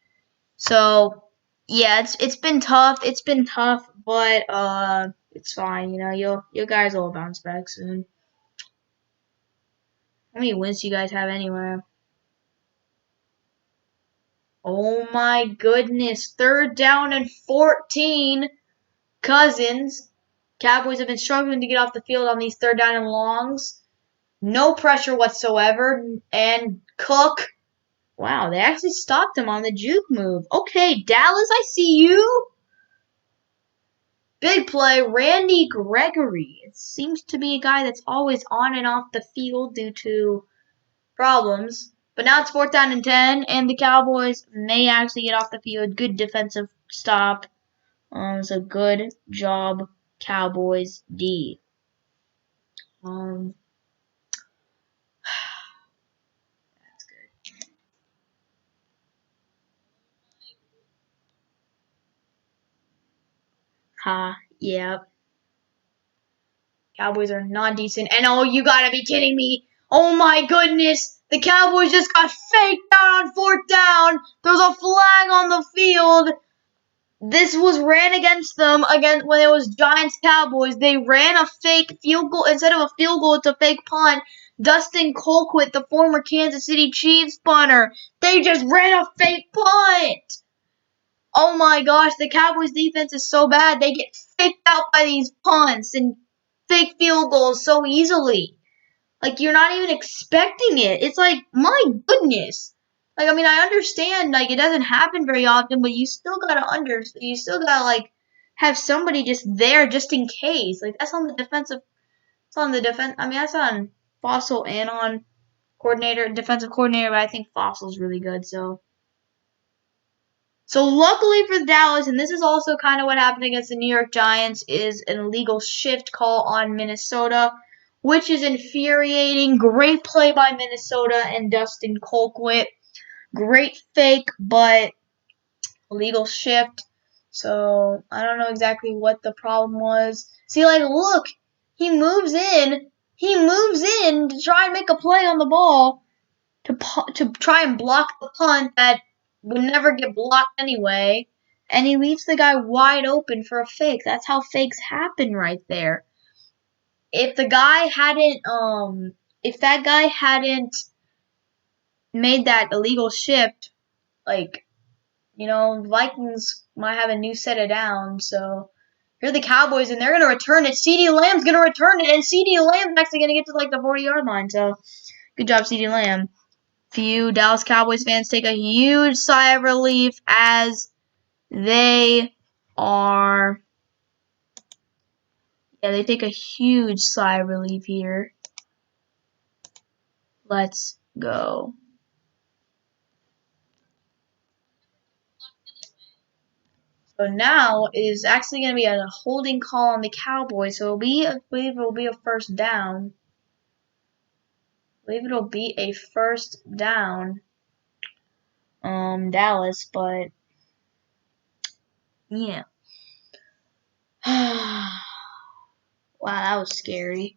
So, yeah, it's been tough. It's been tough, but it's fine. You guys will bounce back soon. How many wins do you guys have anyway? Oh my goodness. 3rd down and 14. Cousins. Cowboys have been struggling to get off the field on these 3rd down and longs. No pressure whatsoever. And Cook. Wow, they actually stopped him on the juke move. Okay, Dallas, I see you. Big play, Randy Gregory. It seems to be a guy that's always on and off the field due to problems. But now it's 4th down and 10, and the Cowboys may actually get off the field. Good defensive stop. So good job, Cowboys D. That's good. Yep. Cowboys are not decent. And oh, you gotta be kidding me. Oh my goodness. The Cowboys just got faked out on 4th down. There's a flag on the field. This was ran against them again when it was Giants Cowboys. They ran a fake field goal instead of a field goal. It's a fake punt. Dustin Colquitt, the former Kansas City Chiefs punter, they just ran a fake punt. Oh my gosh, the Cowboys defense is so bad. They get faked out by these punts and fake field goals so easily. Like, you're not even expecting it. It's like, my goodness. Like, I mean, I understand, like, it doesn't happen very often, but you still gotta like, have somebody just there just in case. Like, that's on the defensive, I mean, that's on Fossil and on defensive coordinator, but I think Fossil's really good, so. So luckily for Dallas, and this is also kind of what happened against the New York Giants, is an illegal shift call on Minnesota, which is infuriating. Great play by Minnesota and Dustin Colquitt. Great fake, but illegal shift. So I don't know exactly what the problem was. See, like, look, he moves in to try and make a play on the ball to try and block the punt that would never get blocked anyway, and he leaves the guy wide open for a fake. That's how fakes happen right there. If the guy hadn't if that guy hadn't made that illegal shift, like, the Vikings might have a new set of downs. So you're the Cowboys, and they're gonna return it. CeeDee Lamb's gonna return it, and CeeDee Lamb's actually gonna get to like the 40-yard line. So good job, CeeDee Lamb. Few Dallas Cowboys fans take a huge sigh of relief as they are, they take a huge sigh of relief here. Let's go. So now it is actually going to be a holding call on the Cowboys. So I believe it'll be a first down. I believe it'll be a first down. Dallas, but yeah. Wow, that was scary.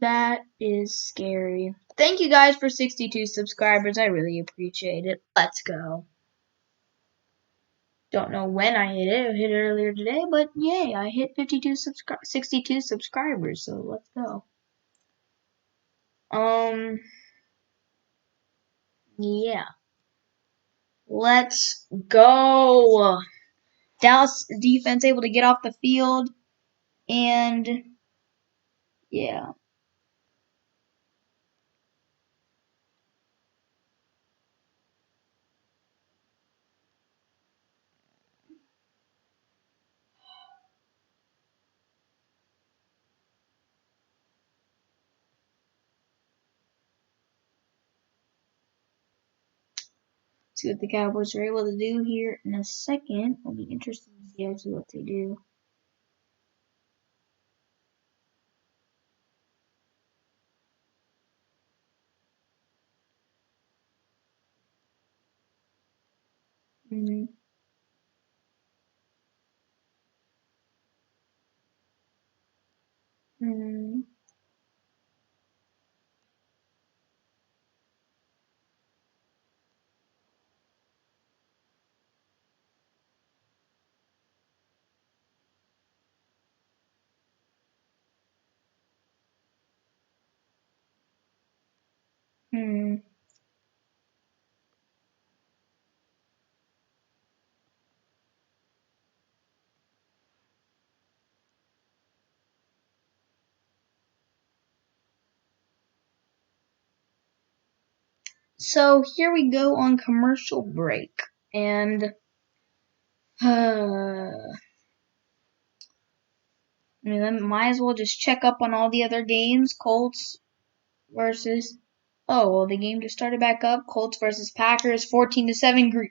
That is scary. Thank you guys for 62 subscribers. I really appreciate it. Let's go. Don't know when I hit it. I hit it earlier today, but yay, I hit 62 subscribers. So let's go. Yeah. Let's go. Dallas defense able to get off the field, and yeah. See what the Cowboys are able to do here in a second. It'll be interesting to see actually what they do. Mm-hmm. Mm-hmm. Hmm. So here we go on commercial break, and I mean, then might as well just check up on all the other games. Colts versus, oh well, the game just started back up. Colts versus Packers, 14-7,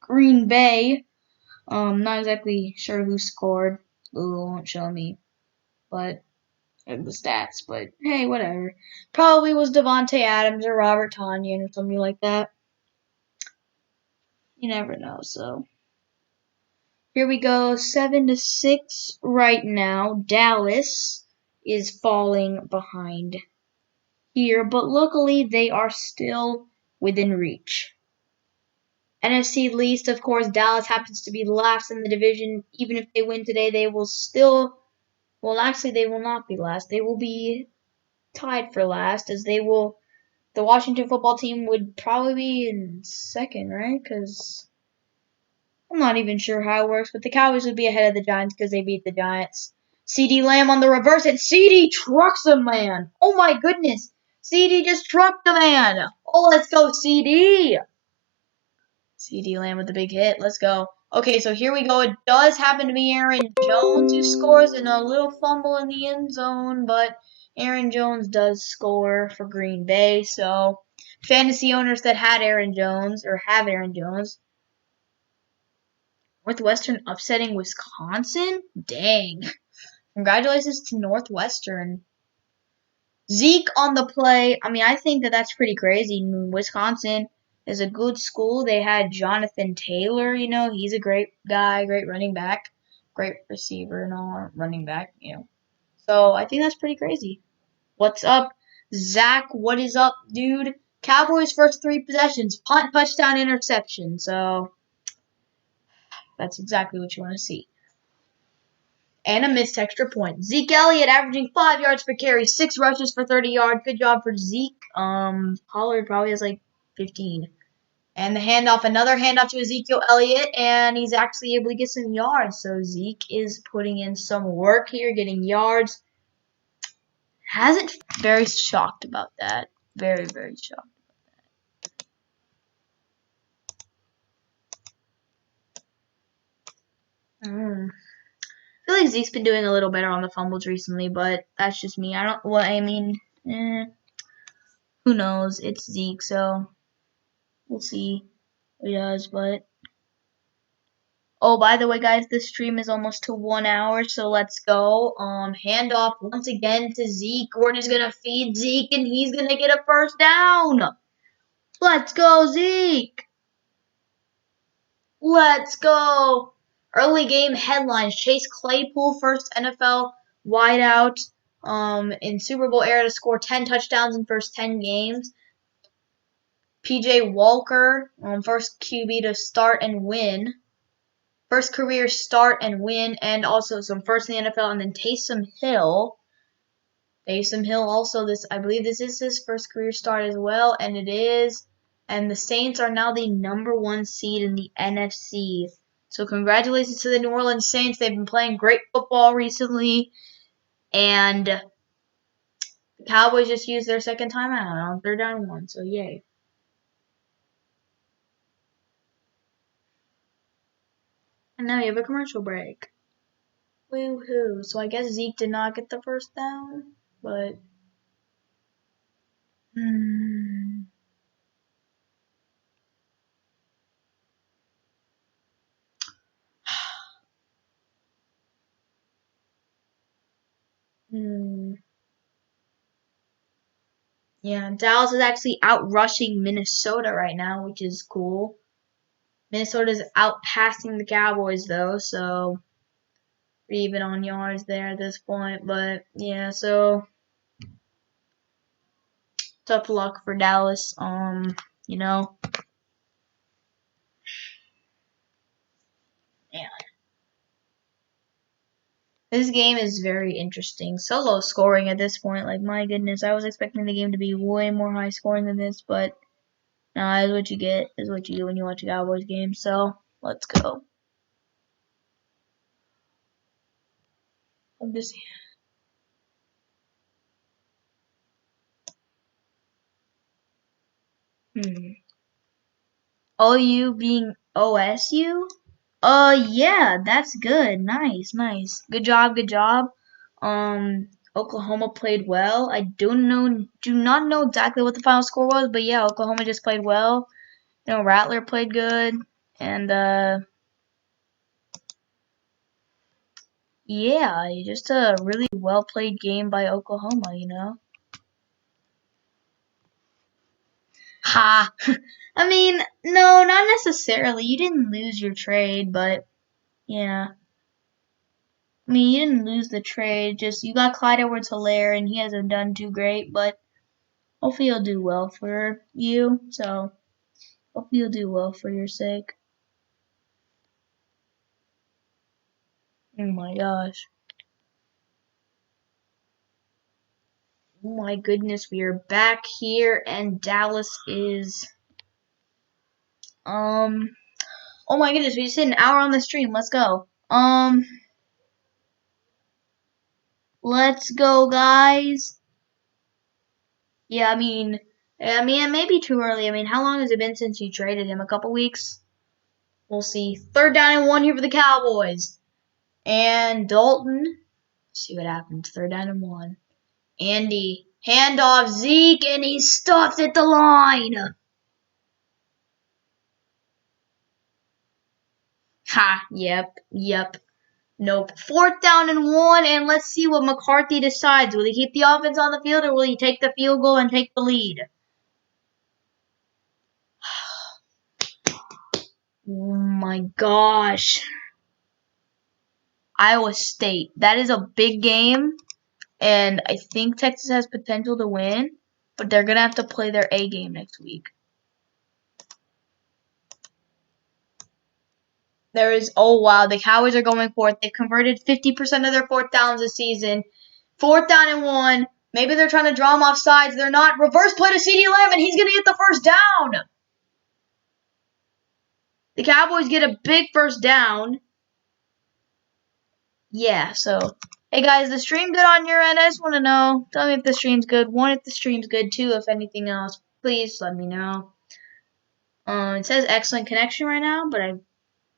Green Bay. Not exactly sure who scored. Google won't show me, but the stats. But hey, whatever. Probably was Devontae Adams or Robert Tonyan or something like that. You never know. So here we go, 7-6 right now. Dallas is falling behind here, but luckily they are still within reach. NFC least, of course, Dallas happens to be last in the division. Even if they win today, they will still, well, actually, they will not be last. They will be tied for last, as they will, the Washington football team would probably be in second, right? Because I'm not even sure how it works, but the Cowboys would be ahead of the Giants because they beat the Giants. CD Lamb on the reverse, and CD trucks a man. Oh my goodness. CD just trucked the man. Oh, let's go, CD. CD Lamb with the big hit. Let's go. Okay, so here we go. It does happen to be Aaron Jones who scores in a little fumble in the end zone, but Aaron Jones does score for Green Bay. So fantasy owners that had Aaron Jones or have Aaron Jones, Northwestern upsetting Wisconsin? Dang. Congratulations to Northwestern. Zeke on the play. I mean, I think that that's pretty crazy. Wisconsin is a good school. They had Jonathan Taylor, he's a great guy, great running back, great receiver and all, running back, So I think that's pretty crazy. What's up, Zach? What is up, dude? Cowboys' first 3 possessions, punt, touchdown, interception. So that's exactly what you want to see. And a missed extra point. Zeke Elliott averaging 5 yards per carry, 6 rushes for 30 yards. Good job for Zeke. Pollard probably has like 15. And the handoff, another handoff to Ezekiel Elliott, and he's actually able to get some yards. So Zeke is putting in some work here, getting yards. Hasn't very shocked about that. Very, very shocked. I feel like Zeke's been doing a little better on the fumbles recently, but that's just me. Who knows? It's Zeke, so we'll see what he does. But oh, by the way, guys, this stream is almost to 1 hour, so let's go. Handoff once again to Zeke. Gordon's gonna feed Zeke, and he's gonna get a first down. Let's go, Zeke. Let's go. Early game headlines: Chase Claypool, first NFL wideout in Super Bowl era to score 10 touchdowns in first 10 games. PJ Walker, first QB to start and win. First career start and win, and also some first in the NFL. And then Taysom Hill. Taysom Hill also, I believe this is his first career start as well, and it is. And the Saints are now the #1 seed in the NFC. So congratulations to the New Orleans Saints. They've been playing great football recently. And the Cowboys just used their second timeout on 3rd down and 1. So yay. And now you have a commercial break. Woohoo. So I guess Zeke did not get the first down. But yeah, Dallas is actually out rushing Minnesota right now, which is cool. Minnesota's out passing the Cowboys though, so we're even on yards there at this point. But yeah, so tough luck for Dallas. Yeah. This game is very interesting. So low scoring at this point. Like, my goodness, I was expecting the game to be way more high scoring than this, but no, is what you get. Is what you get when you watch a Cowboys game. So let's go. I'm just. OU being OSU? Yeah, that's good. Nice, nice. Good job, good job. Oklahoma played well. I do not know exactly what the final score was, but yeah, Oklahoma just played well. Rattler played good, and yeah, just a really well played game by Oklahoma. Ha! I mean, no, not necessarily. You didn't lose your trade, but yeah. I mean, you didn't lose the trade. Just you got Clyde Edwards-Helaire, and he hasn't done too great. But hopefully you'll do well for you. So hopefully you'll do well for your sake. Oh my gosh. Oh my goodness, we are back here and Dallas is oh my goodness, we just hit an hour on the stream. Let's go. Let's go, guys. Yeah, I mean it may be too early. I mean, how long has it been since you traded him? A couple weeks? We'll see. 3rd down and 1 here for the Cowboys. And Dalton. Let's see what happens. 3rd down and 1. Andy. Handoff Zeke, and he's stuffed at the line. Ha, yep. Nope. 4th down and 1, and let's see what McCarthy decides. Will he keep the offense on the field, or will he take the field goal and take the lead? Oh my gosh. Iowa State. That is a big game, and I think Texas has potential to win, but they're going to have to play their A game next week. Oh wow, the Cowboys are going for it. They've converted 50% of their 4th downs this season. 4th down and 1. Maybe they're trying to draw him off sides. They're not. Reverse play to CeeDee Lamb, and he's going to get the 1st down. The Cowboys get a big 1st down. Yeah, so, hey guys, the stream good on your end? I just want to know. Tell me if the stream's good. 1, if the stream's good. 2, if anything else. Please let me know. It says excellent connection right now, but I've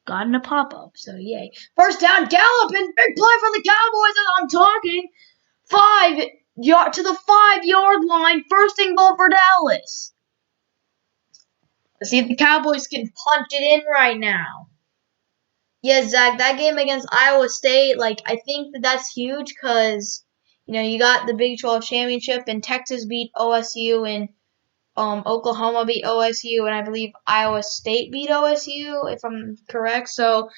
gotten a pop-up, so yay. 1st down, Gallup, and big play from the Cowboys as I'm talking. 5 yard to the 5-yard line. 1st and goal for Dallas. Let's see if the Cowboys can punch it in right now. Yeah, Zach, that game against Iowa State, I think that's huge because, you got the Big 12 championship, and Texas beat OSU, and Oklahoma beat OSU, and I believe Iowa State beat OSU, if I'm correct. So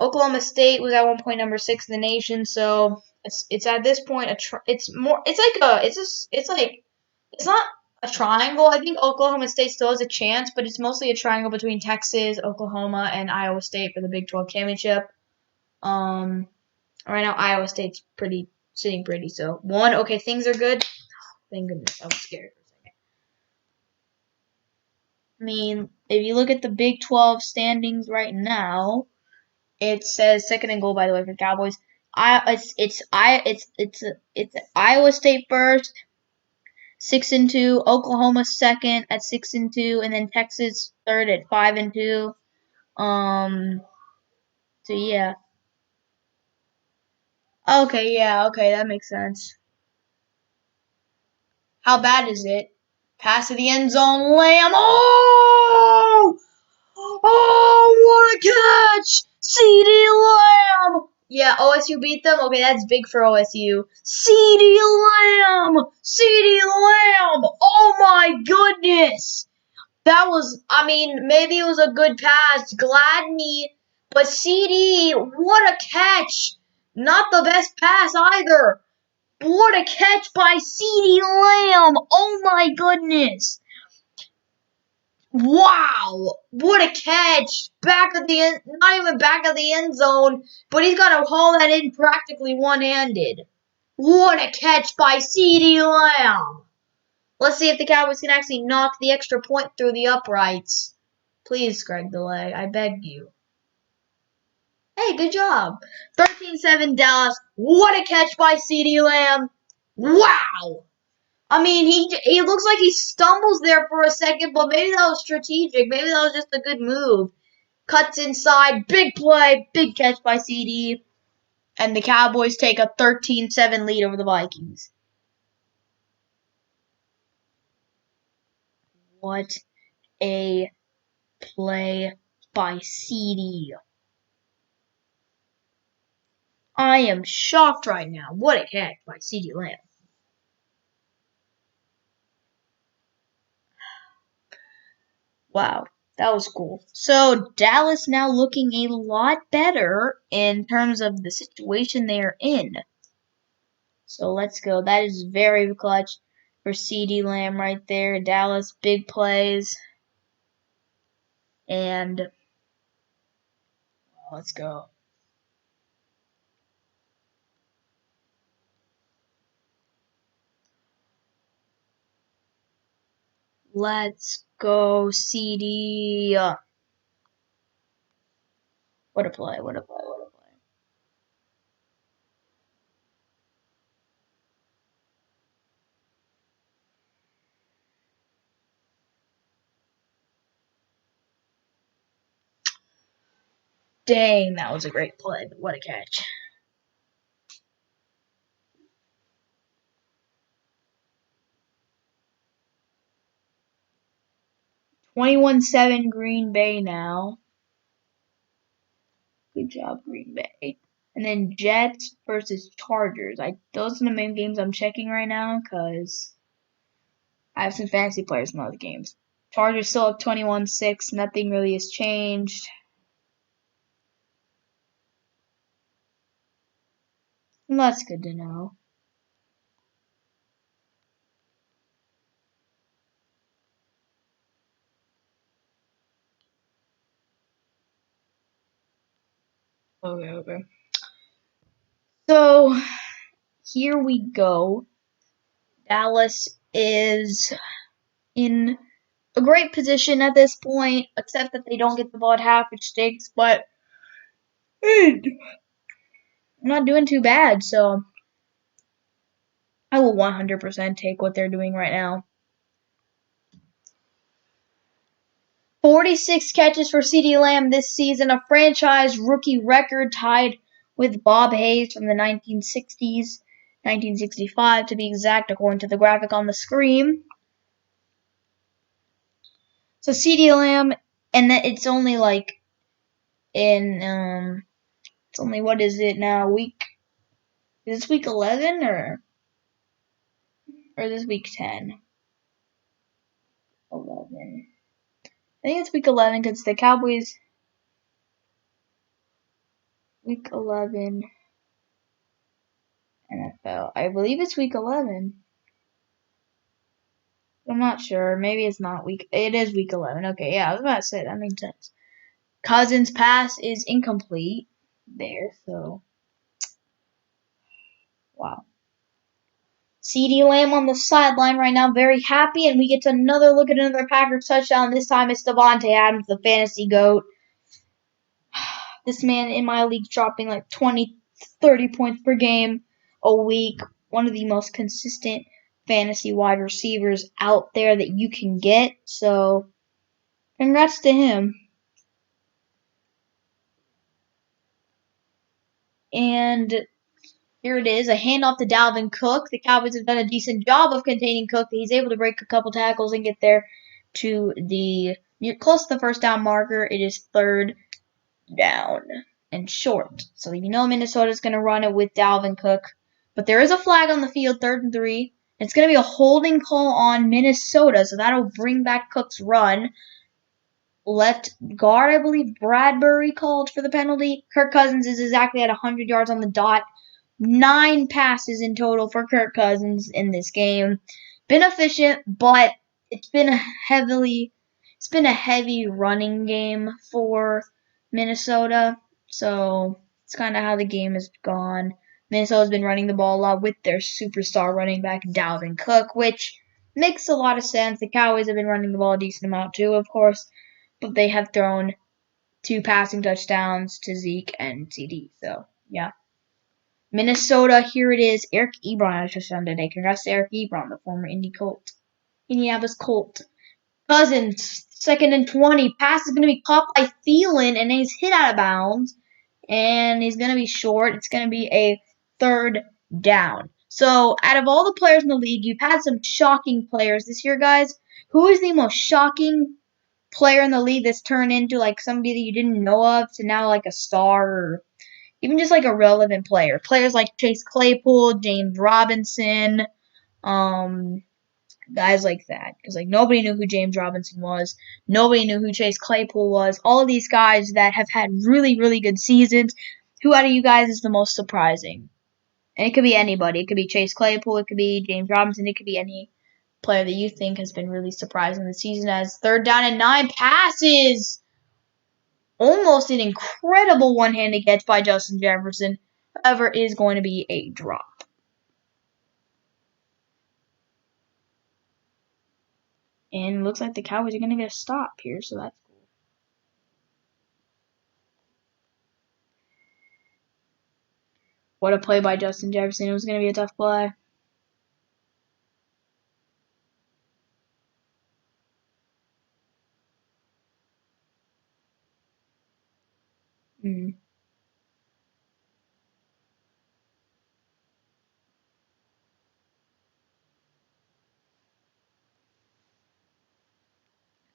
Oklahoma State was at one point number 6 in the nation. So it's at this point it's not a triangle. I think Oklahoma State still has a chance, but it's mostly a triangle between Texas, Oklahoma, and Iowa State for the Big 12 championship. Right now Iowa State's sitting pretty. So 1, okay, things are good. Thank goodness, I was scared for a second. I mean, if you look at the Big 12 standings right now, it says 2nd and goal, by the way, for the Cowboys. It's Iowa State 1st, 6-2, Oklahoma 2nd at 6-2, and then Texas 3rd at 5-2. So yeah. Okay, yeah, okay, that makes sense. How bad is it? Pass to the end zone, Lamb. Oh! Oh, what a catch! CeeDee Lamb! Yeah, OSU beat them? Okay, that's big for OSU. CeeDee Lamb! CeeDee Lamb! Oh my goodness! That was, maybe it was a good pass. Gladney, but CeeDee, what a catch! Not the best pass either. What a catch by CeeDee Lamb! Oh my goodness! Wow! What a catch! Back of the end, not even back of the end zone, but he's got to haul that in practically one-handed. What a catch by CeeDee Lamb! Let's see if the Cowboys can actually knock the extra point through the uprights. Please, Greg DeLay, I beg you. Hey, good job. 13-7 Dallas. What a catch by CeeDee Lamb. Wow! He looks like he stumbles there for a second, but maybe that was strategic. Maybe that was just a good move. Cuts inside, big play, big catch by CeeDee. And the Cowboys take a 13-7 lead over the Vikings. What a play by CeeDee. I am shocked right now. What a catch by CeeDee Lamb. Wow, that was cool. So Dallas now looking a lot better in terms of the situation they're in. So let's go. That is very clutch. for CeeDee Lamb right there. Dallas, big plays. And let's go. Let's go, CD. What a play, what a play, what a play. Dang, that was a great play, but what a catch. $21-7 Green Bay now. Good job, Green Bay. And then Jets versus Chargers. Those are the main games I'm checking right now because I have some fantasy players in those games. Chargers still up 21-6. Nothing really has changed. And that's good to know. Okay. So here we go. Dallas is in a great position at this point, except that they don't get the ball at half, which stinks, but I'm not doing too bad, so I will 100% take what they're doing right now. 46 catches for CeeDee Lamb this season, a franchise rookie record tied with Bob Hayes from the 1960s, 1965 to be exact, according to the graphic on the screen. So CeeDee Lamb, and it's only like it's only, what is it now, is this week 11 or is this week 10? 11. I think it's week 11 because the Cowboys, week 11 NFL. I believe it's week 11. I'm not sure. Maybe it's not it is week 11. Okay, yeah, I was about to say, that makes sense. Cousins' pass is incomplete there, so wow. CeeDee Lamb on the sideline right now, very happy, and we get another look at another Packers touchdown. This time it's Davante Adams, the fantasy GOAT. This man in my league dropping like 20, 30 points per game a week. One of the most consistent fantasy wide receivers out there that you can get. So, congrats to him. And here it is, a handoff to Dalvin Cook. The Cowboys have done a decent job of containing Cook. He's able to break a couple tackles and get there to close to the first down marker. It is 3rd down and short. So you know Minnesota's going to run it with Dalvin Cook. But there is a flag on the field, 3rd and 3. It's going to be a holding call on Minnesota, so that'll bring back Cook's run. Left guard, I believe, Bradbury called for the penalty. Kirk Cousins is exactly at 100 yards on the dot. 9 passes in total for Kirk Cousins in this game. Been efficient, but it's been a heavy running game for Minnesota. So it's kind of how the game has gone. Minnesota's been running the ball a lot with their superstar running back Dalvin Cook, which makes a lot of sense. The Cowboys have been running the ball a decent amount too, of course, but they have thrown 2 passing touchdowns to Zeke and CD. So, yeah. Minnesota, here it is. Eric Ebron had a touchdown today. Congrats to Eric Ebron, the former Indianapolis Colt. Cousins, 2nd and 20. Pass is going to be caught by Thielen, and he's hit out of bounds. And he's going to be short. It's going to be a 3rd down. So, out of all the players in the league, you've had some shocking players this year, guys. Who is the most shocking player in the league that's turned into like somebody that you didn't know of to now like a star or even just like a relevant player? Players like Chase Claypool, James Robinson, guys like that. Because like nobody knew who James Robinson was. Nobody knew who Chase Claypool was. All of these guys that have had really, really good seasons. Who out of you guys is the most surprising? And it could be anybody. It could be Chase Claypool. It could be James Robinson. It could be any player that you think has been really surprising this season as 3rd down and 9 passes. Almost an incredible one-handed catch by Justin Jefferson. However, it is going to be a drop. And it looks like the Cowboys are going to get a stop here, so that's cool. What a play by Justin Jefferson. It was going to be a tough play.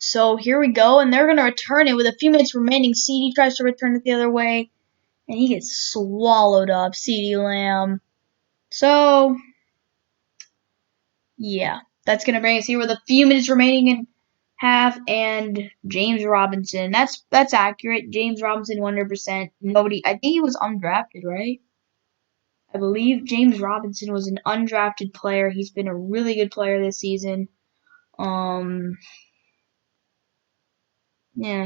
So here we go, and they're going to return it with a few minutes remaining. CD tries to return it the other way, and he gets swallowed up, CD Lamb. So, yeah, that's going to bring us here with a few minutes remaining in half, and James Robinson. That's accurate. James Robinson, 100%. Nobody, I think he was undrafted, right? I believe James Robinson was an undrafted player. He's been a really good player this season. Yeah,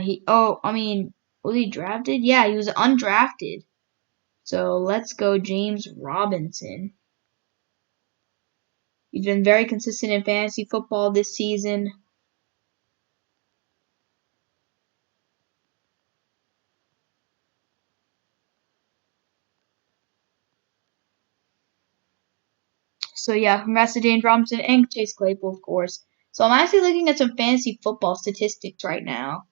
was he drafted? Yeah, he was undrafted. So let's go James Robinson. He's been very consistent in fantasy football this season. So yeah, congrats to James Robinson and Chase Claypool, of course. So I'm actually looking at some fantasy football statistics right now.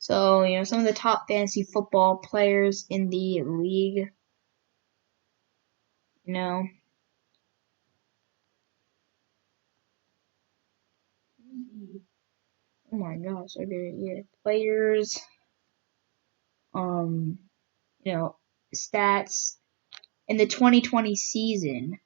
So, some of the top fantasy football players in the league. Oh my gosh, okay, yeah. Players, stats in the 2020 season.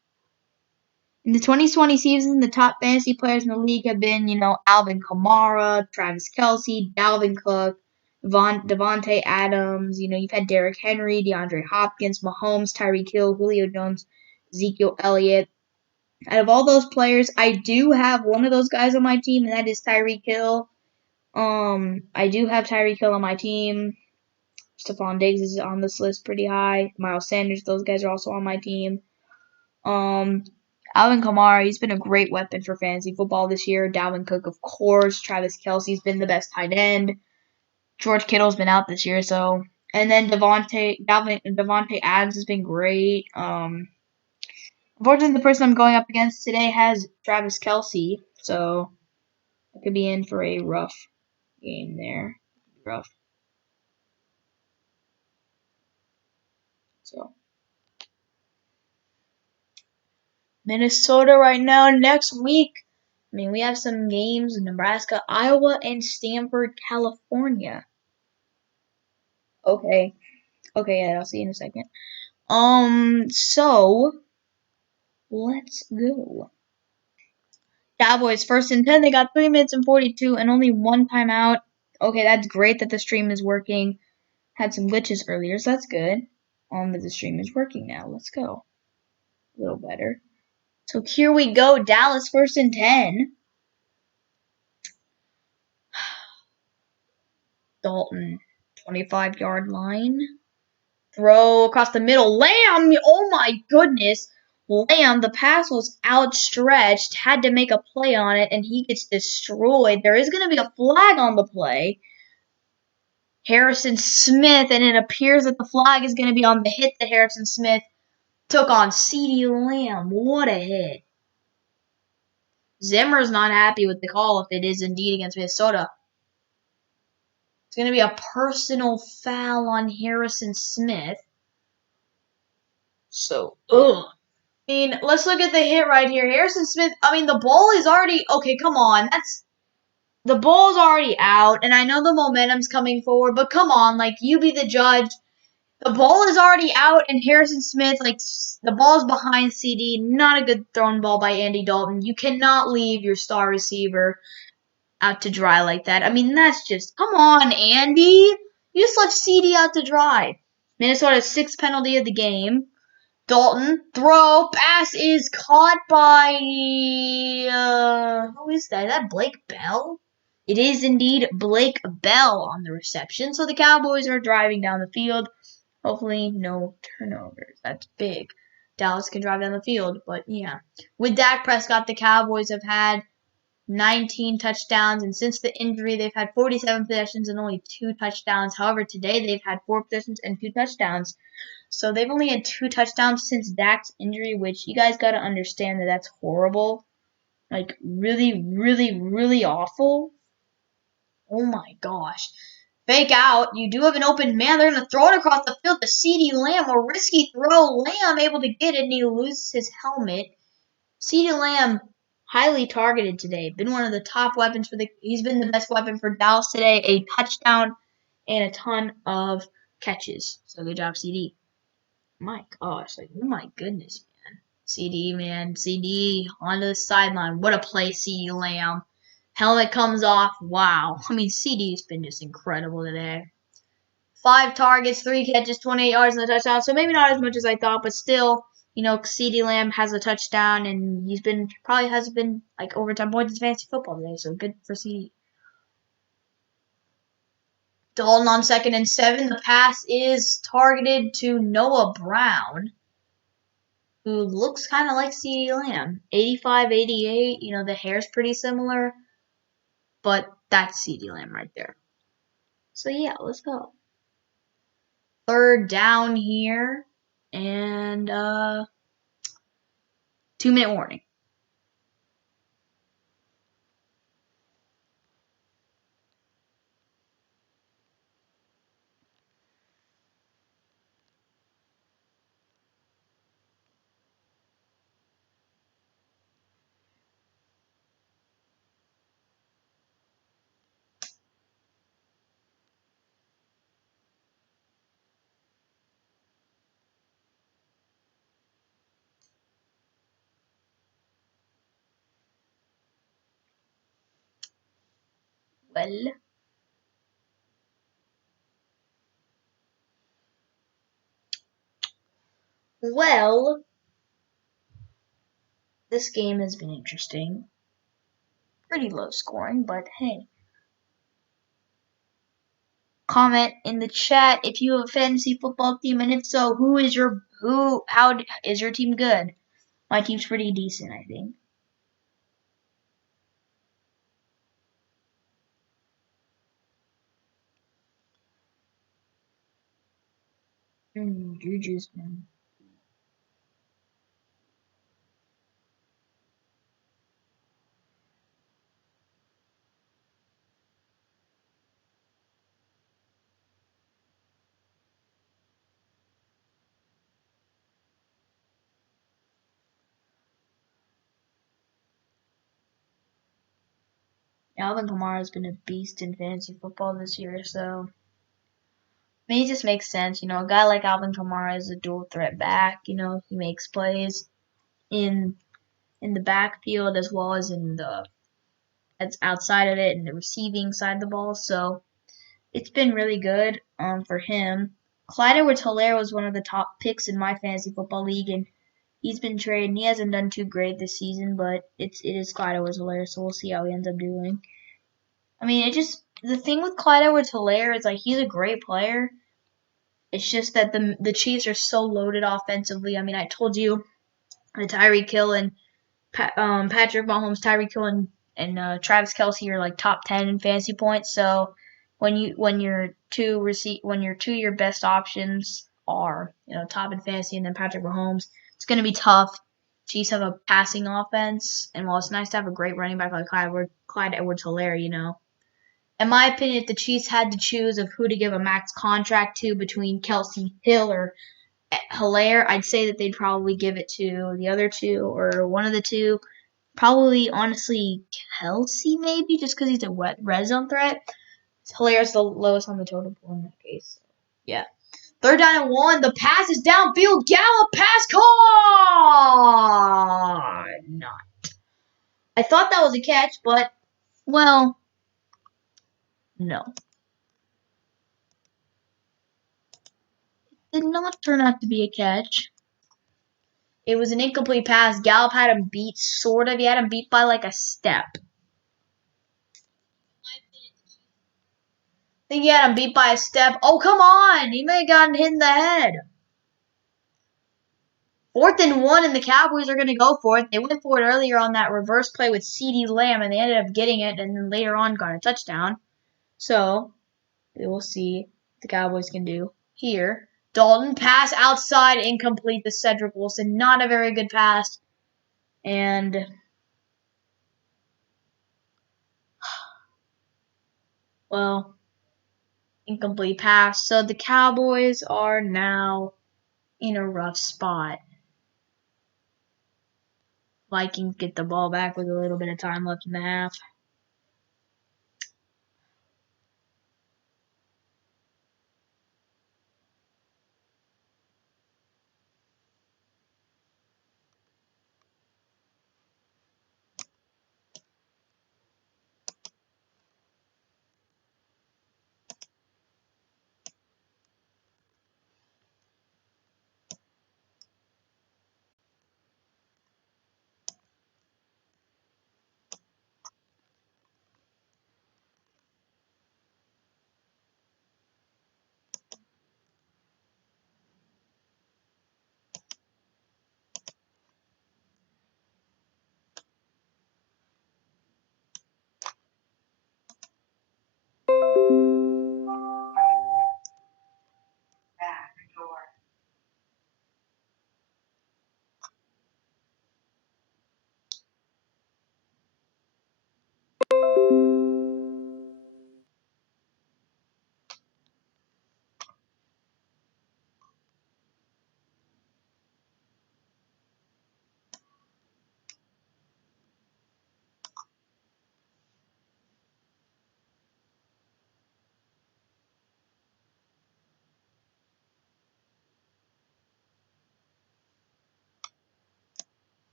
In the 2020 season, the top fantasy players in the league have been, Alvin Kamara, Travis Kelce, Dalvin Cook, Devontae Adams. You've had Derrick Henry, DeAndre Hopkins, Mahomes, Tyreek Hill, Julio Jones, Ezekiel Elliott. Out of all those players, I do have one of those guys on my team, and that is Tyreek Hill. I do have Tyreek Hill on my team. Stephon Diggs is on this list pretty high. Miles Sanders, those guys are also on my team. Alvin Kamara, he's been a great weapon for fantasy football this year. Dalvin Cook, of course. Travis Kelce's been the best tight end. George Kittle's been out this year, so. And then Devontae Adams has been great. Unfortunately, the person I'm going up against today has Travis Kelce, so I could be in for a rough game there. Rough. So. Minnesota right now. Next week, we have some games in Nebraska, Iowa, and Stanford, California. Okay, yeah, I'll see you in a second. So let's go. Cowboys 1st and 10. They got 3 minutes and 42 and only 1 timeout. Okay, that's great that the stream is working. Had some glitches earlier, so that's good. That the stream is working now. Let's go. A little better. So here we go. Dallas 1st and 10. Dalton, 25-yard line. Throw across the middle. Lamb! Oh my goodness. Lamb, the pass was outstretched, had to make a play on it, and he gets destroyed. There is going to be a flag on the play. Harrison Smith, and it appears that the flag is going to be on the hit that Harrison Smith took on CeeDee Lamb. What a hit. Zimmer's not happy with the call if it is indeed against Minnesota. It's going to be a personal foul on Harrison Smith. So, let's look at the hit right here. Harrison Smith, the ball is already, okay, come on. The ball's already out, and I know the momentum's coming forward, but come on, you be the judge. The ball is already out, and Harrison Smith, the ball's behind CD. Not a good thrown ball by Andy Dalton. You cannot leave your star receiver out to dry like that. That's just, come on, Andy. You just left CD out to dry. Minnesota's 6th penalty of the game. Dalton, throw, pass is caught by, who is that? Is that Blake Bell? It is indeed Blake Bell on the reception. So the Cowboys are driving down the field. Hopefully no turnovers. That's big. Dallas can drive down the field, but yeah. With Dak Prescott, the Cowboys have had 19 touchdowns, and since the injury, they've had 47 possessions and only 2 touchdowns. However, today they've had 4 possessions and 2 touchdowns. So they've only had 2 touchdowns since Dak's injury, which you guys got to understand that that's horrible. Like, really, really, really awful. Oh my gosh. Fake out. You do have an open man. They're going to throw it across the field to CeeDee Lamb. A risky throw. Lamb able to get it, and he loses his helmet. CeeDee Lamb, highly targeted today. Been one of the top weapons for the. He's been the best weapon for Dallas today. A touchdown and a ton of catches. So good job, CD. My gosh, like, oh my goodness, man. CD, man. CD on the sideline. What a play, CD Lamb. Helmet comes off. Wow. I mean, CD's been just incredible today. 5 targets, 3 catches, 28 yards, and a touchdown. So maybe not as much as I thought, but still, you know, CeeDee Lamb has a touchdown, and he's been probably has been like overtime points in fantasy football today. So good for CeeDee. Dalton on 2nd and 7. The pass is targeted to Noah Brown, who looks kind of like CeeDee Lamb. 85, 88. You know, the hair's pretty similar, but that's CeeDee Lamb right there. So yeah, let's go. 3rd down here, and 2-minute warning. Well, this game has been interesting. Pretty low scoring, but hey. Comment in the chat if you have a fantasy football team, and if so, how is your team good? My team's pretty decent, I think. Juju's been. Alvin Kamara has been a beast in fantasy football this year, so I mean, it just makes sense. You know, a guy like Alvin Kamara is a dual threat back. You know, he makes plays in the backfield as well as in the outside of it and the receiving side of the ball. So it's been really good for him. Clyde Edwards-Helaire was one of the top picks in my fantasy football league, and he's been traded. And he hasn't done too great this season, but it is Clyde Edwards-Helaire, so we'll see how he ends up doing. I mean, the thing with Clyde Edwards-Helaire is like he's a great player. It's just that the Chiefs are so loaded offensively. I mean, I told you the Tyreek Hill and Patrick Mahomes, Tyreek Hill, and Travis Kelce are like top 10 in fantasy points. So when your your best options are top in fantasy and then Patrick Mahomes, it's gonna be tough. Chiefs have a passing offense, and while it's nice to have a great running back like Clyde Edwards-Helaire, in my opinion, if the Chiefs had to choose of who to give a max contract to between Kelce, Hill, or Helaire, I'd say that they'd probably give it to the other two or one of the two. Probably, honestly, Kelce maybe, just because he's a red zone threat. Hilaire's the lowest on the total pool in that case. Yeah. 3rd down and 1. The pass is downfield. Gallup pass caught. Not. I thought that was a catch, but, well, no. It did not turn out to be a catch. It was an incomplete pass. Gallup had him beat, sort of. He had him beat by like a step. I think he had him beat by a step. Oh, come on! He may have gotten hit in the head. 4th and 1, and the Cowboys are going to go for it. They went for it earlier on that reverse play with CeeDee Lamb, and they ended up getting it, and then later on got a touchdown. So, we will see what the Cowboys can do here. Dalton, pass outside, incomplete to Cedric Wilson. Not a very good pass. And, well, incomplete pass. So the Cowboys are now in a rough spot. Vikings get the ball back with a little bit of time left in the half.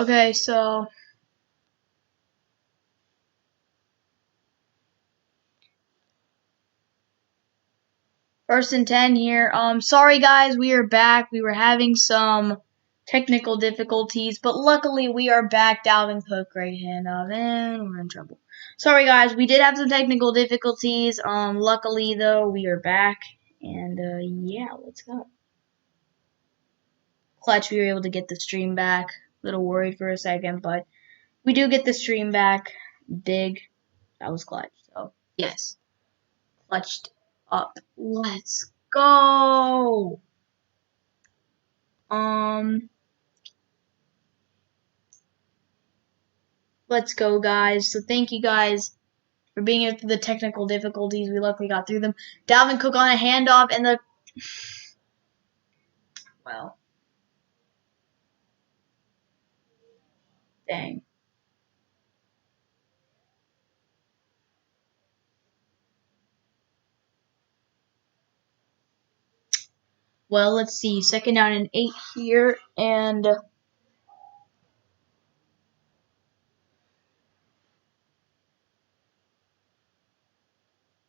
Okay, so 1st and 10 here. Sorry guys, we are back. We were having some technical difficulties, but luckily we are back. Dalvin Cook right hand up, and we're in trouble. Sorry guys, we did have some technical difficulties. Luckily though, we are back, and yeah, let's go. Clutch, we were able to get the stream back. A little worried for a second, but we do get the stream back. Big. That was clutch. So yes, clutched up. Let's go. Let's go, guys. So thank you guys for being here through the technical difficulties. We luckily got through them. Dalvin Cook on a handoff, and the well, dang. Well, let's see. 2nd down and 8 here, and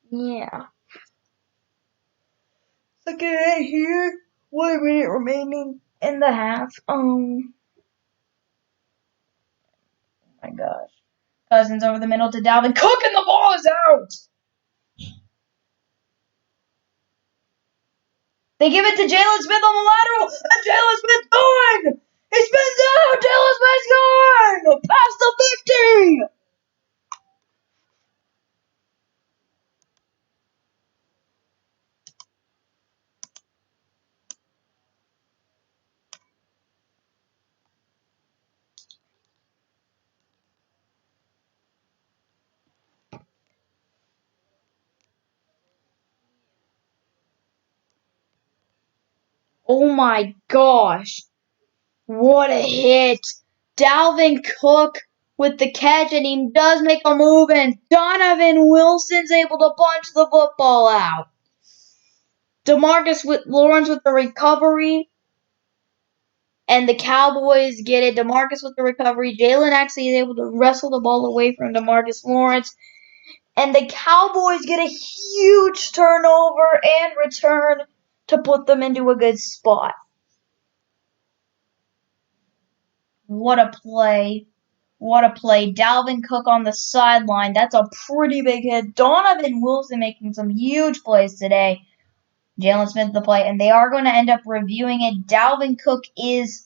yeah. 2nd and 8 here. 1 minute remaining in the half. Oh my gosh. Cousins over the middle to Dalvin Cook, and the ball is out. They give it to Jalen Smith on the lateral, and Jalen Smith going. He spins out. Jalen Smith's going past the 50. Oh my gosh. What a hit. Dalvin Cook with the catch, and he does make a move, and Donovan Wilson's able to punch the football out. DeMarcus with Lawrence with the recovery, and the Cowboys get it. DeMarcus with the recovery. Jalen actually is able to wrestle the ball away from DeMarcus Lawrence, And the Cowboys get a huge turnover and return to put them into a good spot. What a play. What a play. Dalvin Cook on the sideline. That's a pretty big hit. Donovan Wilson making some huge plays today. Jalen Smith the play. And they are going to end up reviewing it. Dalvin Cook is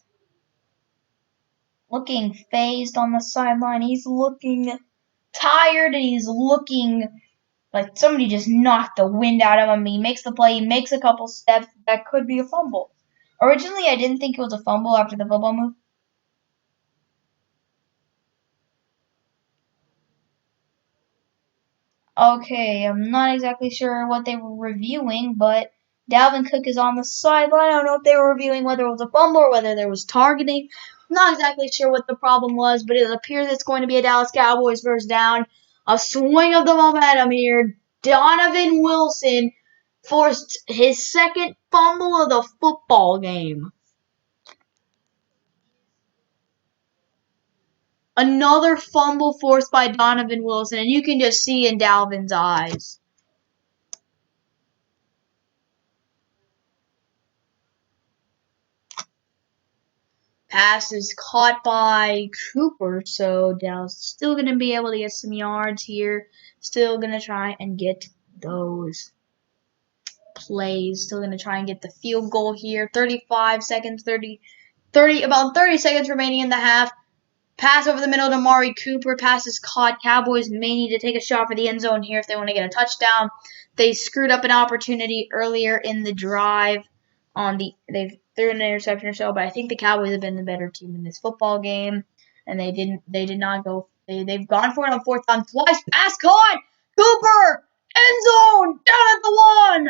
looking phased on the sideline. He's looking tired and he's looking like somebody just knocked the wind out of him. He makes the play. He makes a couple steps. That could be a fumble. Originally, I didn't think it was a fumble after the football move. Okay, I'm not exactly sure what they were reviewing, but Dalvin Cook is on the sideline. I don't know if they were reviewing whether it was a fumble or whether there was targeting. I'm not exactly sure what the problem was, but it appears it's going to be a Dallas Cowboys first down. A swing of the momentum here. Donovan Wilson forced his second fumble of the football game. Another fumble forced by Donovan Wilson, and you can just see in Dalvin's eyes. Pass is caught by Cooper, so Dallas is still going to be able to get some yards here. Still going to try and get those plays. Still going to try and get the field goal here. 35 seconds, about 30 seconds remaining in the half. Pass over the middle to Amari Cooper. Pass is caught. Cowboys may need to take a shot for the end zone here if they want to get a touchdown. They screwed up an opportunity earlier in the drive. They threw an interception or so, but I think the Cowboys have been the better team in this football game, and they've gone for it on fourth down twice. Pass caught. Cooper end zone down at the 1.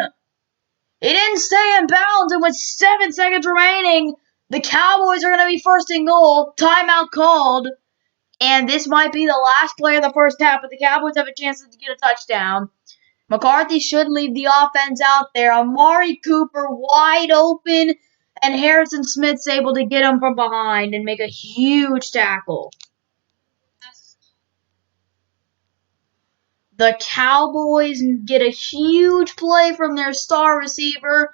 It didn't stay in bounds, and with 7 seconds remaining, the Cowboys are going to be first and goal. Timeout called. And this might be the last play of the first half, but the Cowboys have a chance to get a touchdown. McCarthy should leave the offense out there. Amari Cooper wide open, and Harrison Smith's able to get him from behind and make a huge tackle. The Cowboys get a huge play from their star receiver.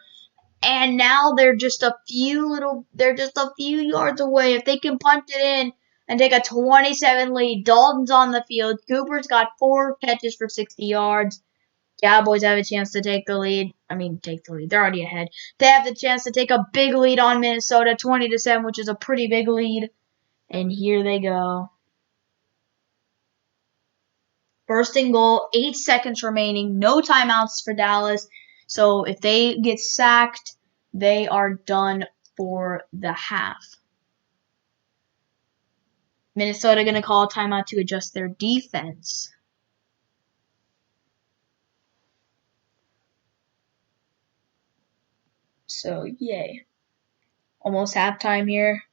And now they're just a few yards away. If they can punt it in and take a 27 lead, Dalton's on the field. Cooper's got 4 catches for 60 yards. Cowboys have a chance to take the lead. Take the lead. They're already ahead. They have the chance to take a big lead on Minnesota, 20-7, which is a pretty big lead. And here they go. First and goal, 8 seconds remaining. No timeouts for Dallas. So if they get sacked, they are done for the half. Minnesota going to call a timeout to adjust their defense. So, yay. Almost halftime here.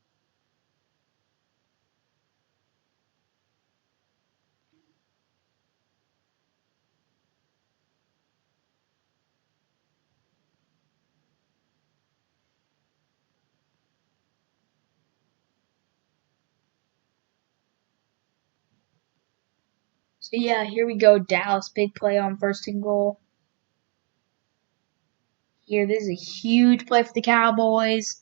So, yeah, here we go. Dallas, big play on first and goal. Here, this is a huge play for the Cowboys.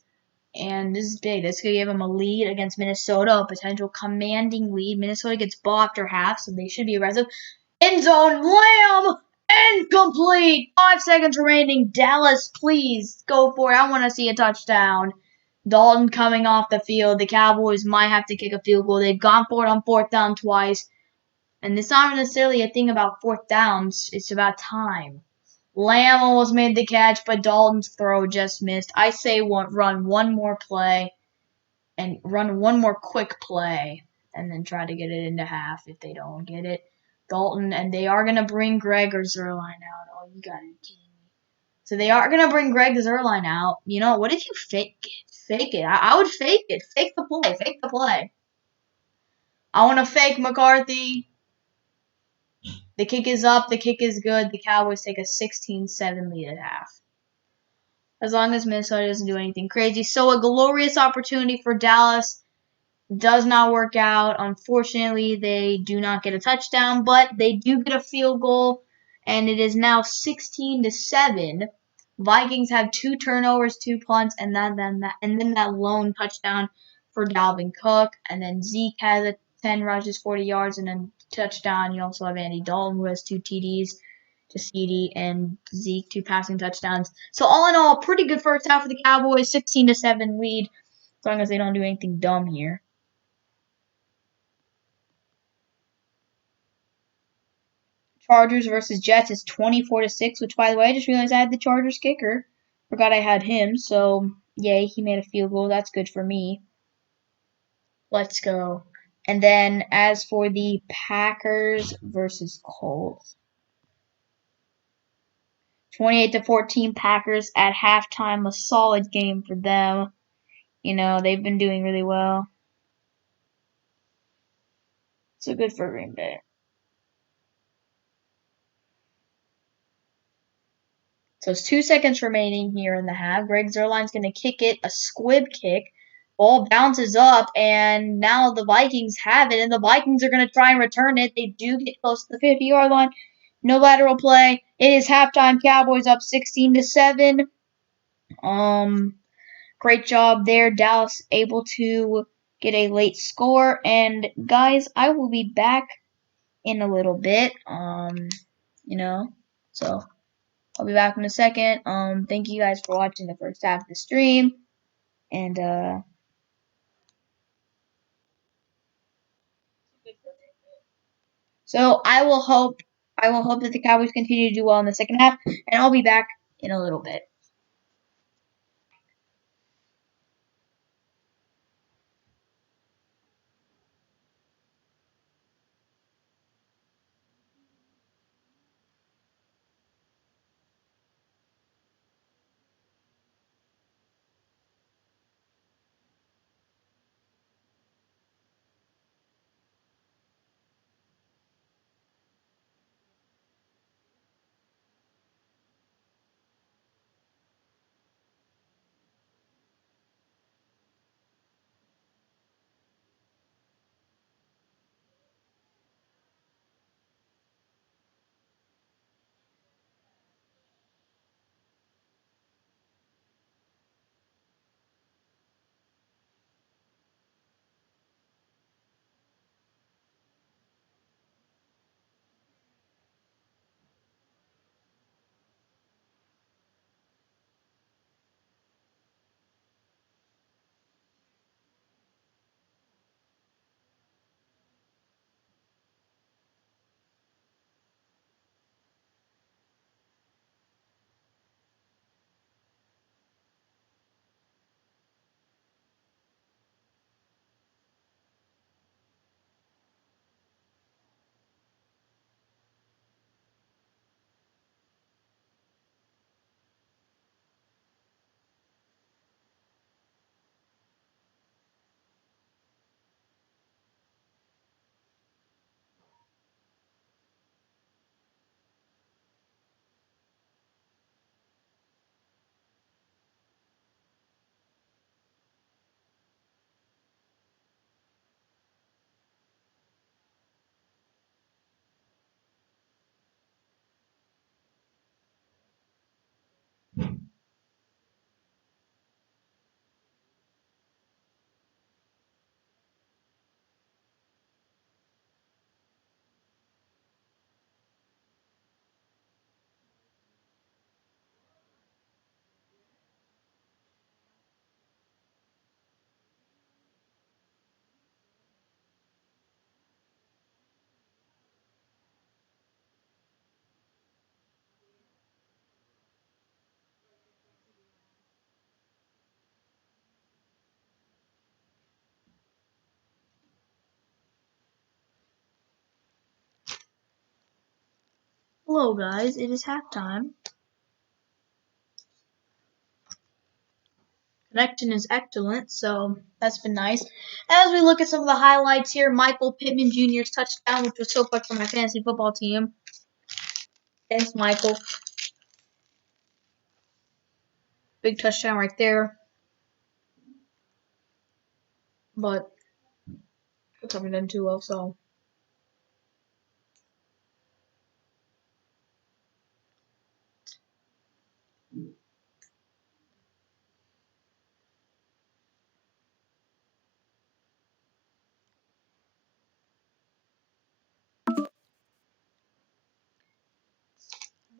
And this is big. This could give them a lead against Minnesota, a potential commanding lead. Minnesota gets ball after half, so they should be aggressive. End zone, Lamb, incomplete. 5 seconds remaining. Dallas, please go for it. I want to see a touchdown. Dalton coming off the field. The Cowboys might have to kick a field goal. They've gone for it on fourth down twice. And it's not necessarily a thing about fourth downs. It's about time. Lamb almost made the catch, but Dalton's throw just missed. I say run one more play and run one more quick play and then try to get it into half if they don't get it. Dalton, and they are going to bring Greg or Zerline out. Oh, you got to be kidding me. So they are going to bring Greg Zerline out. You know, what if you fake it? Fake it. I would fake it. Fake the play. Fake the play. I want to fake McCarthy. The kick is up. The kick is good. The Cowboys take a 16-7 lead at half. As long as Minnesota doesn't do anything crazy. So a glorious opportunity for Dallas Does not work out. Unfortunately, they do not get a touchdown, but they do get a field goal, and it is now 16-7. Vikings have 2 turnovers, 2 punts, and then that lone touchdown for Dalvin Cook, and then Zeke has a 10 rushes, 40 yards, and then touchdown. You also have Andy Dalton, who has 2 TDs to CD, and Zeke 2 passing touchdowns. So all in all, pretty good first half for the Cowboys, 16-7 lead, as long as they don't do anything dumb here. Chargers versus Jets is 24-6, which, by the way, I just realized I had the Chargers kicker. Forgot I had him, so yay, he made a field goal. That's good for me. Let's go. And then as for the Packers versus Colts, 28-14 Packers at halftime. A solid game for them. You know, they've been doing really well. So good for Green Bay. So it's 2 seconds remaining here in the half. Greg Zerline's going to kick it, a squib kick. Ball bounces up, and now the Vikings have it, and the Vikings are going to try and return it. They do get close to the 50-yard line. No lateral play. It is halftime. Cowboys up 16-7. Great job there. Dallas able to get a late score. And guys, I will be back in a little bit. So I'll be back in a second. Thank you guys for watching the first half of the stream. And so I will hope that the Cowboys continue to do well in the second half, and I'll be back in a little bit. Hello, guys. It is halftime. Connection is excellent, so that's been nice. As we look at some of the highlights here, Michael Pittman Jr.'s touchdown, which was so clutch for my fantasy football team. Thanks, Michael. Big touchdown right there. But haven't done too well, so.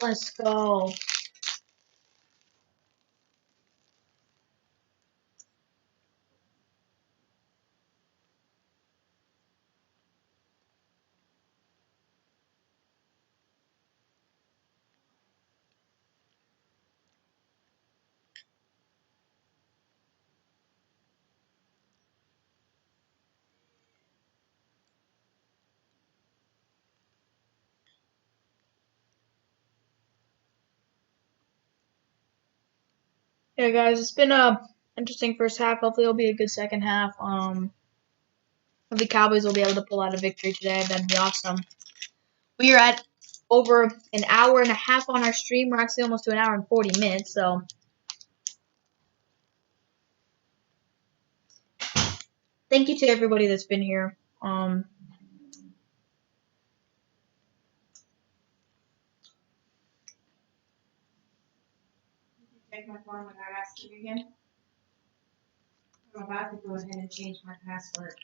Let's go. Yeah, guys, it's been a interesting first half. Hopefully, it'll be a good second half. If the Cowboys will be able to pull out a victory today, that'd be awesome. We are at over an hour and a half on our stream. We're actually almost to an hour and 40 minutes. So, thank you to everybody that's been here. Check my phone without asking again. I'm about to go ahead and change my password.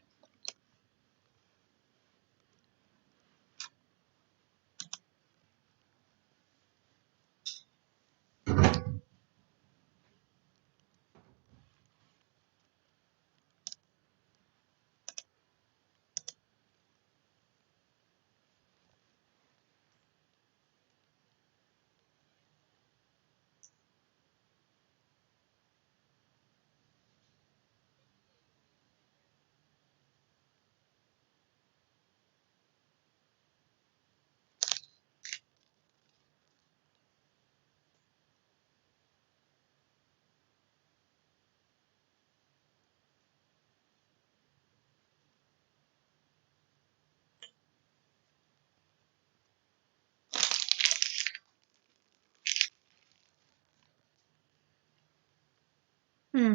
Hmm.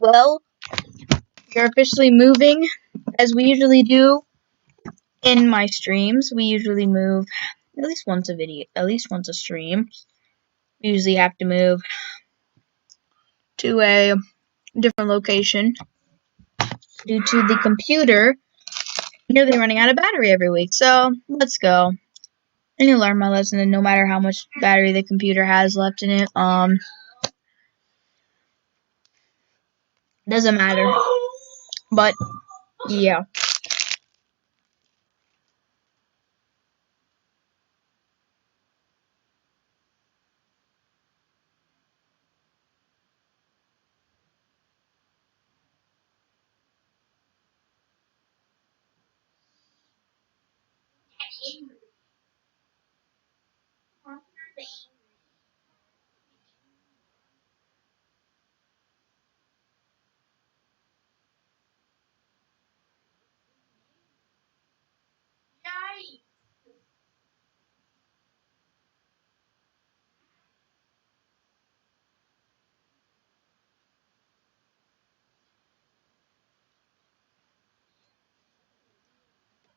Well, we're officially moving, as we usually do in my streams. We usually move at least once a video, at least once a stream. We usually have to move to a different location due to the computer nearly running out of battery every week. So let's go. I need to learn my lesson, and no matter how much battery the computer has left in it, doesn't matter. But yeah.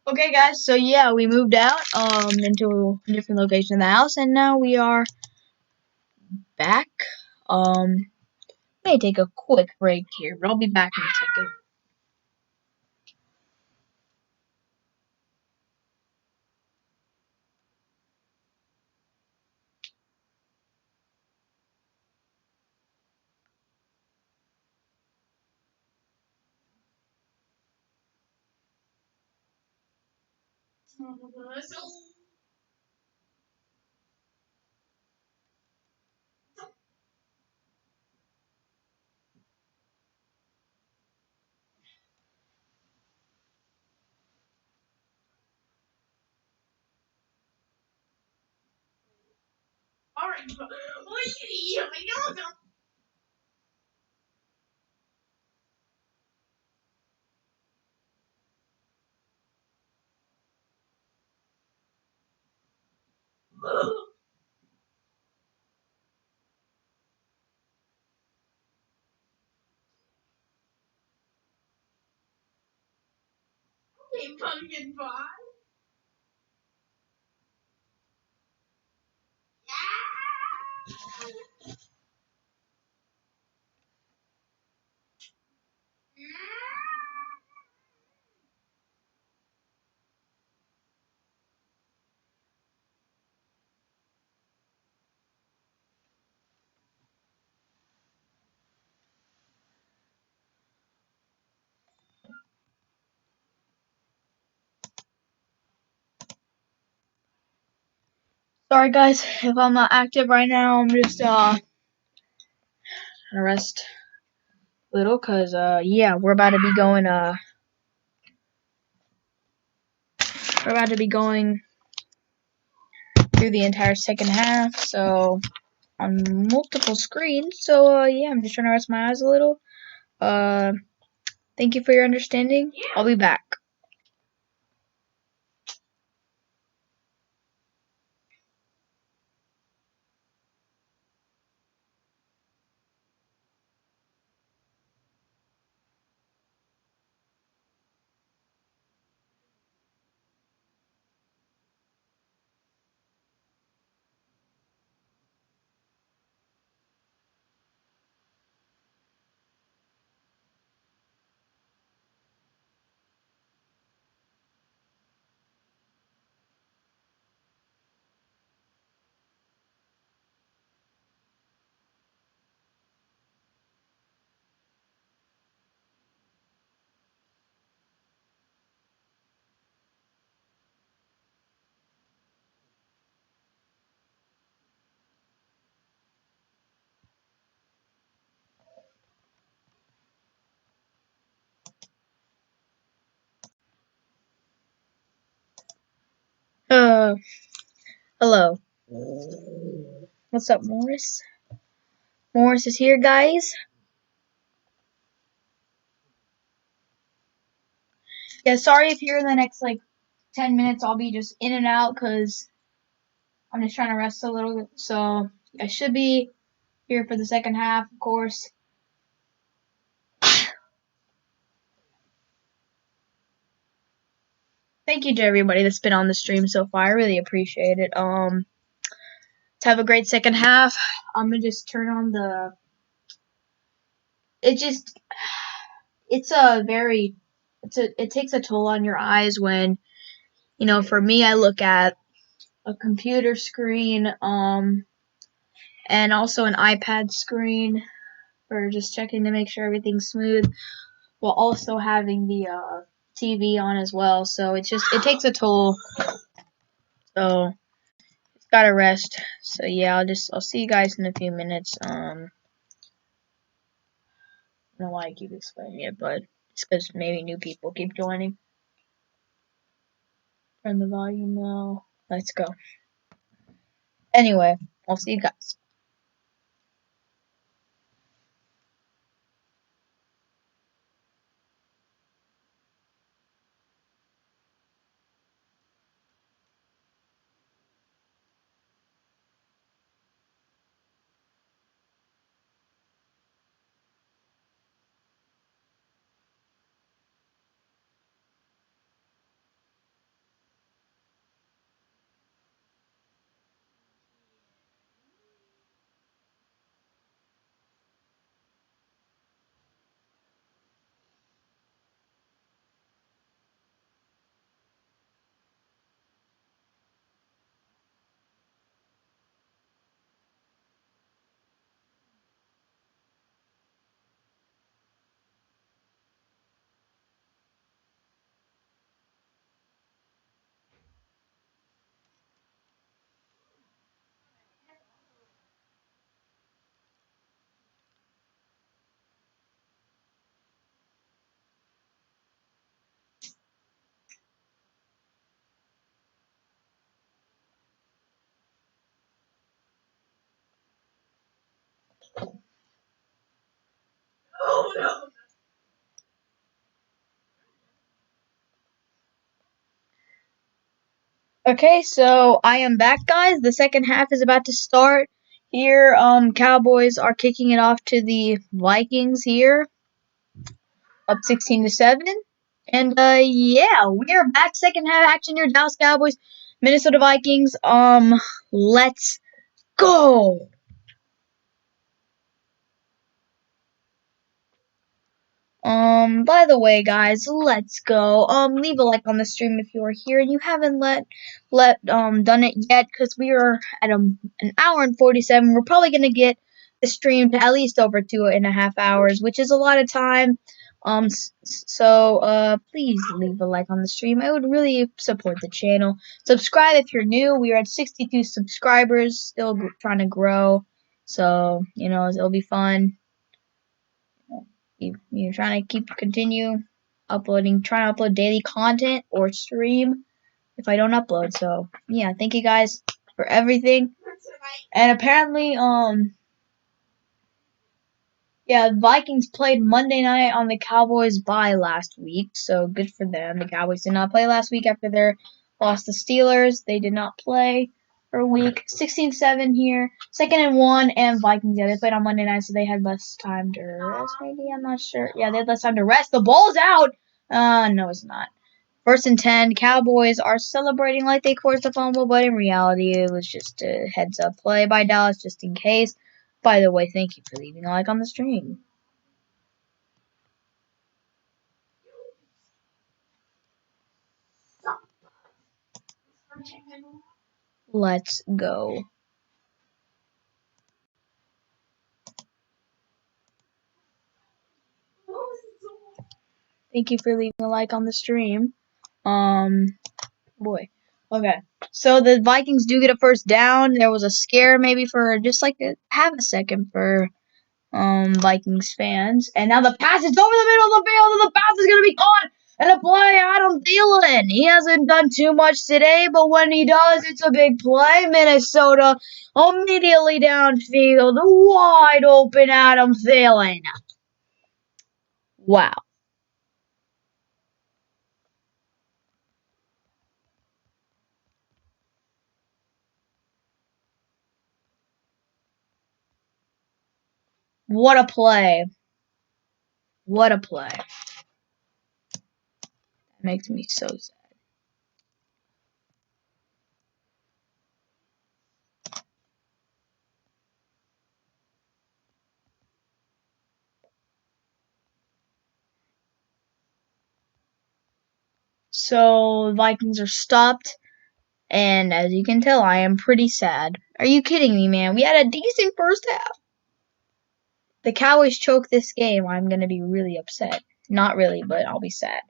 Okay, guys. So yeah, we moved out into a different location in the house, and now we are back. May take a quick break here, but I'll be back in a second. orange. What are you eating? I know. Pumpkin pie. Sorry guys, if I'm not active right now, I'm just gonna rest a little, cause yeah, we're about to be going through the entire second half, so on multiple screens. So yeah, I'm just trying to rest my eyes a little. Thank you for your understanding. I'll be back. Uh, hello. What's up, Morris? Morris is here, guys. Yeah, sorry if you're in the next like 10 minutes. I'll be just in and out because I'm just trying to rest a little. So I should be here for the second half, of course. Thank you to everybody that's been on the stream so far. I really appreciate it. To have a great second half. I'm gonna just turn on the. It just. It takes a toll on your eyes when, for me, I look at a computer screen, and also an iPad screen for just checking to make sure everything's smooth, while also having the TV on as well. So it takes a toll. So it's gotta rest. So yeah, I'll see you guys in a few minutes. I don't know why I keep explaining it, but it's because maybe new people keep joining. Turn the volume low. Let's go. Anyway, I'll see you guys. Okay, so I am back, guys. The second half is about to start. Here, Cowboys are kicking it off to the Vikings here, up 16-7. And yeah, we are back. Second half action here. Dallas Cowboys, Minnesota Vikings. Let's go. By the way, guys, let's go. Leave a like on the stream if you are here and you haven't done it yet, because we are at an hour and 47. We're probably gonna get the stream to at least over 2.5 hours, which is a lot of time. So please leave a like on the stream. I would really support the channel. Subscribe if you're new. We are at 62 subscribers, still trying to grow. So, it'll be fun. You're trying to continue uploading, trying to upload daily content or stream if I don't upload. So yeah, thank you guys for everything. And apparently, yeah, Vikings played Monday night on the Cowboys bye last week, so good for them. The Cowboys did not play last week after their loss to Steelers. They did not play for a week. 16-7 here. 2nd-1, and Vikings, yeah, they played on Monday night, so they had less time to rest, maybe? I'm not sure. Yeah, they had less time to rest. The ball's out! No, it's not. 1st-10. Cowboys are celebrating like they forced a fumble, but in reality, it was just a heads-up play by Dallas, just in case. By the way, thank you for leaving a like on the stream. Let's go. Thank you for leaving a like on the stream. Boy. Okay. So the Vikings do get a first down. There was a scare maybe for just like half a second for Vikings fans. And now the pass is over the middle of the field, and the pass is gonna be caught. And a play, Adam Thielen. He hasn't done too much today, but when he does, it's a big play. Minnesota immediately downfield, wide open Adam Thielen. Wow. What a play. What a play. Makes me so sad. So Vikings are stopped, and as you can tell, I am pretty sad. Are you kidding me, man? We had a decent first half. The Cowboys choke this game, I'm gonna be really upset. Not really, but I'll be sad.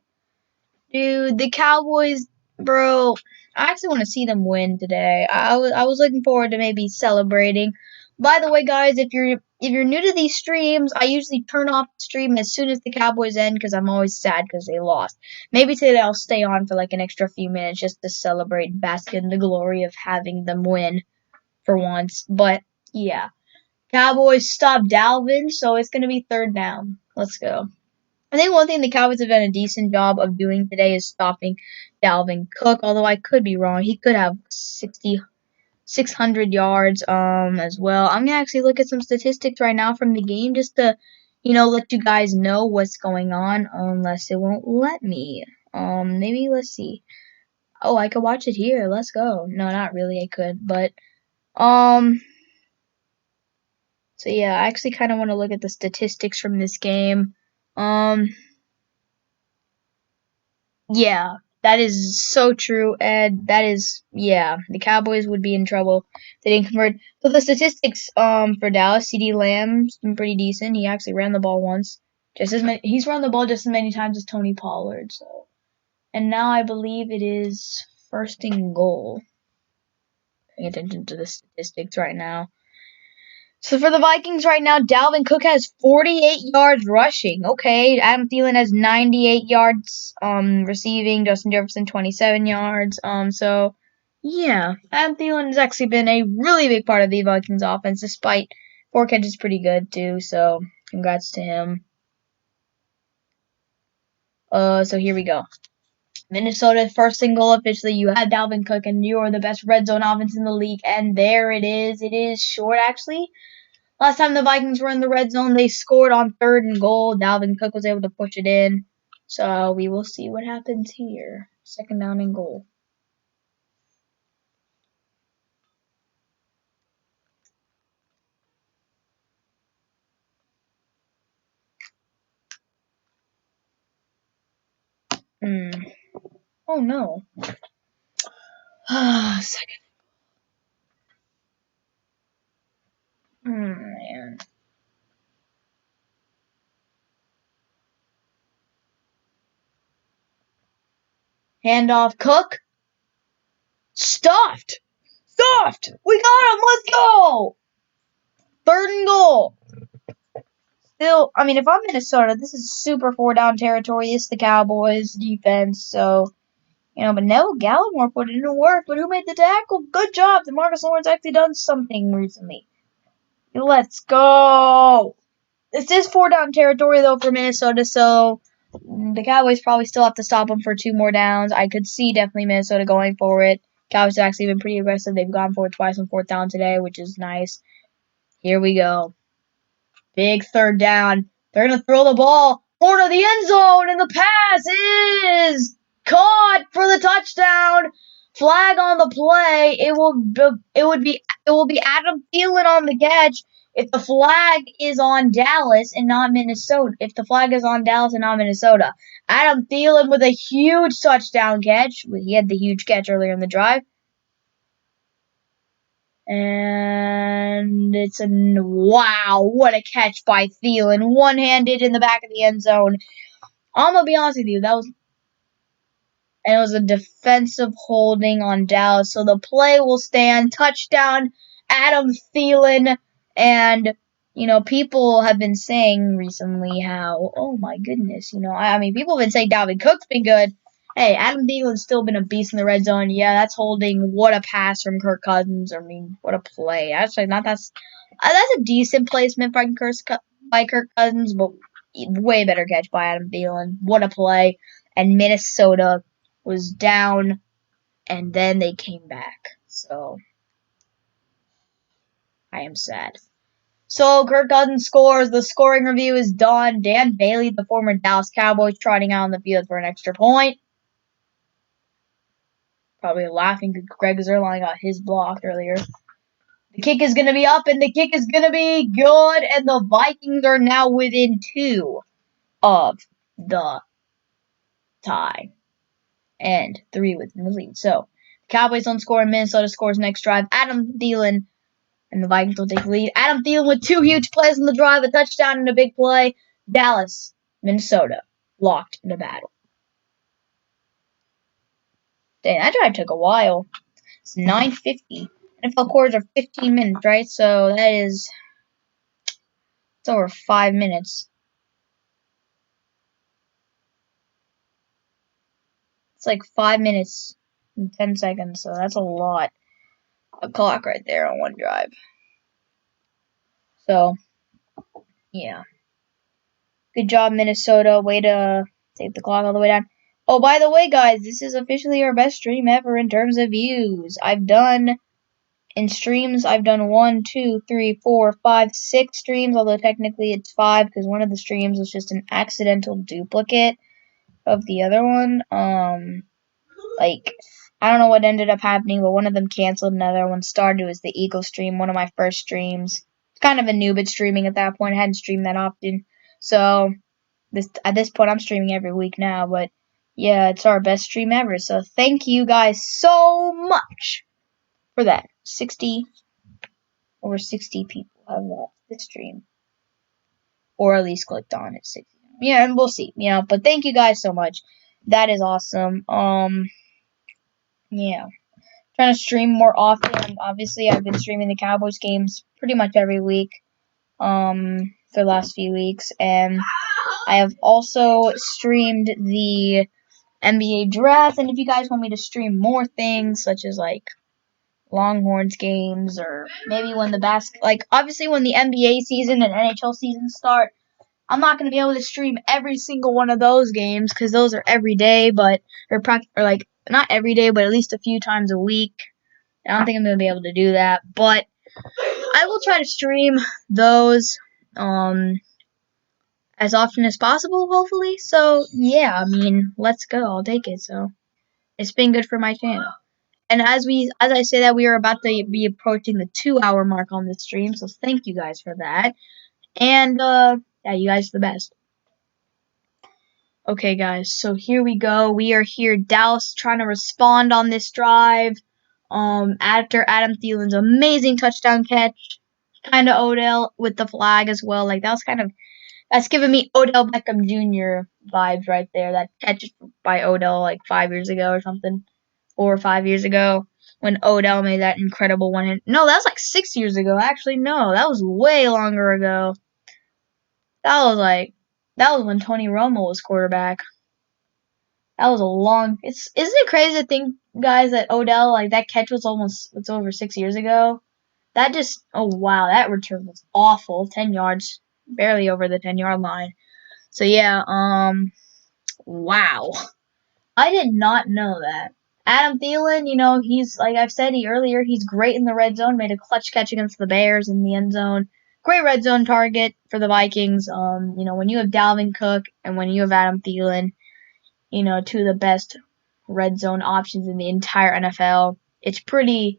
Dude, the Cowboys, bro. I actually want to see them win today. I was looking forward to maybe celebrating. By the way, guys, if you're new to these streams, I usually turn off the stream as soon as the Cowboys end because I'm always sad because they lost. Maybe today I'll stay on for like an extra few minutes just to celebrate and bask in the glory of having them win for once. But yeah, Cowboys stopped Dalvin, so it's gonna be 3rd down. Let's go. I think one thing the Cowboys have done a decent job of doing today is stopping Dalvin Cook, although I could be wrong. He could have 600 yards as well. I'm going to actually look at some statistics right now from the game just to, let you guys know what's going on, unless it won't let me. Maybe, let's see. Oh, I could watch it here. Let's go. No, not really. I could, but, so yeah, I actually kind of want to look at the statistics from this game. Yeah, that is so true, Ed. That is, yeah, the Cowboys would be in trouble if they didn't convert. So the statistics for Dallas, CD Lamb's been pretty decent. He actually ran the ball once, just as many. He's run the ball just as many times as Tony Pollard. So, and now I believe it is 1st and goal. Paying attention to the statistics right now. So for the Vikings right now, Dalvin Cook has 48 yards rushing. Okay, Adam Thielen has 98 yards receiving. Justin Jefferson 27 yards. So yeah, Adam Thielen has actually been a really big part of the Vikings offense, despite 4 catches pretty good too. So congrats to him. So here we go. Minnesota's first single officially. You have Dalvin Cook, and you are the best red zone offense in the league. And there it is. It is short, actually. Last time the Vikings were in the red zone, they scored on 3rd and goal. Dalvin Cook was able to push it in. So we will see what happens here. 2nd down and goal. Oh no. Second. Man. Handoff. Cook. Stuffed. Stuffed. We got him. Let's go. 3rd and goal. Still, I mean, if I'm Minnesota, this is super 4-down territory. It's the Cowboys defense, so but Neville Gallimore put it into work. But who made the tackle? Good job. DeMarcus Lawrence actually done something recently. Let's go. This is 4-down territory though for Minnesota, so the Cowboys probably still have to stop them for 2 more downs. I could see definitely Minnesota going for it. Cowboys have actually been pretty aggressive. They've gone for it twice on 4th down today, which is nice. Here we go. Big 3rd down. They're going to throw the ball over the end zone, and the pass is caught for the touchdown. Flag on the play. It will be Adam Thielen on the catch if the flag is on Dallas and not Minnesota. If the flag is on Dallas and not Minnesota. Adam Thielen with a huge touchdown catch. He had the huge catch earlier in the drive. And it's wow, what a catch by Thielen. One-handed in the back of the end zone. I'm going to be honest with you, it was a defensive holding on Dallas. So the play will stand. Touchdown, Adam Thielen. And, people have been saying recently how, oh my goodness, I mean, people have been saying Dalvin Cook's been good. Hey, Adam Thielen's still been a beast in the red zone. Yeah, that's holding. What a pass from Kirk Cousins. I mean, what a play. Actually, that's a decent placement by Kirk Cousins, but way better catch by Adam Thielen. What a play. And Minnesota was down, and then they came back. So, I am sad. So, Kirk Cousins scores. The scoring review is done. Dan Bailey, the former Dallas Cowboys, trotting out on the field for an extra point. Probably laughing because Greg Zuerlein got his block earlier. The kick is going to be up, and the kick is going to be good, and the Vikings are now within 2 of the tie. And 3 within the lead. So, the Cowboys don't score, and Minnesota scores next drive. Adam Thielen and the Vikings will take the lead. Adam Thielen with 2 huge plays on the drive, a touchdown and a big play. Dallas, Minnesota, locked in a battle. Dang, that drive took a while. It's 9:50. NFL quarters are 15 minutes, right? So it's over 5 minutes. It's like 5 minutes and 10 seconds, so that's a lot. A clock right there on one drive. So, yeah. Good job, Minnesota. Way to take the clock all the way down. Oh, by the way, guys, this is officially our best stream ever in terms of views. I've done 1, 2, 3, 4, 5, 6 streams, although technically it's 5 because one of the streams was just an accidental duplicate of the other one. I don't know what ended up happening, but one of them canceled, another one started. It was the Eagle stream, one of my first streams. Kind of a noob at streaming at that point. I hadn't streamed that often. So, at this point, I'm streaming every week now, but yeah, it's our best stream ever. So, thank you guys so much for that. Over 60 people have watched this stream. Or at least clicked on it. 60. Yeah, and we'll see. But thank you guys so much. That is awesome. Yeah. Trying to stream more often. Obviously, I've been streaming the Cowboys games pretty much every week. For the last few weeks. And I have also streamed the NBA draft. And if you guys want me to stream more things, such as Longhorns games, or maybe when obviously when the NBA season and NHL season start, I'm not going to be able to stream every single one of those games because those are every day, or like not every day, but at least a few times a week. I don't think I'm going to be able to do that, but I will try to stream those as often as possible, hopefully. So yeah, I mean, let's go. I'll take it. So it's been good for my channel. And as I say that, we are about to be approaching the 2-hour mark on this stream. So thank you guys for that. And yeah, you guys are the best. Okay, guys. So here we go. We are here. Dallas trying to respond on this drive. After Adam Thielen's amazing touchdown catch, kind of Odell with the flag as well. Like that's giving me Odell Beckham Jr. vibes right there. That catch by Odell like 5 years ago or something, 4 or 5 years ago when Odell made that incredible one. No, that was like 6 years ago. Actually, no, that was way longer ago. That was when Tony Romo was quarterback. That was a long. Isn't it crazy to think, guys, that Odell like that catch was it's over 6 years ago. That just wow, that return was awful. 10 yards, barely over the 10-yard line. So yeah, wow. I did not know that. Adam Thielen, he's like I've said earlier, he's great in the red zone. Made a clutch catch against the Bears in the end zone. Great red zone target for the Vikings. When you have Dalvin Cook and when you have Adam Thielen, two of the best red zone options in the entire NFL, it's pretty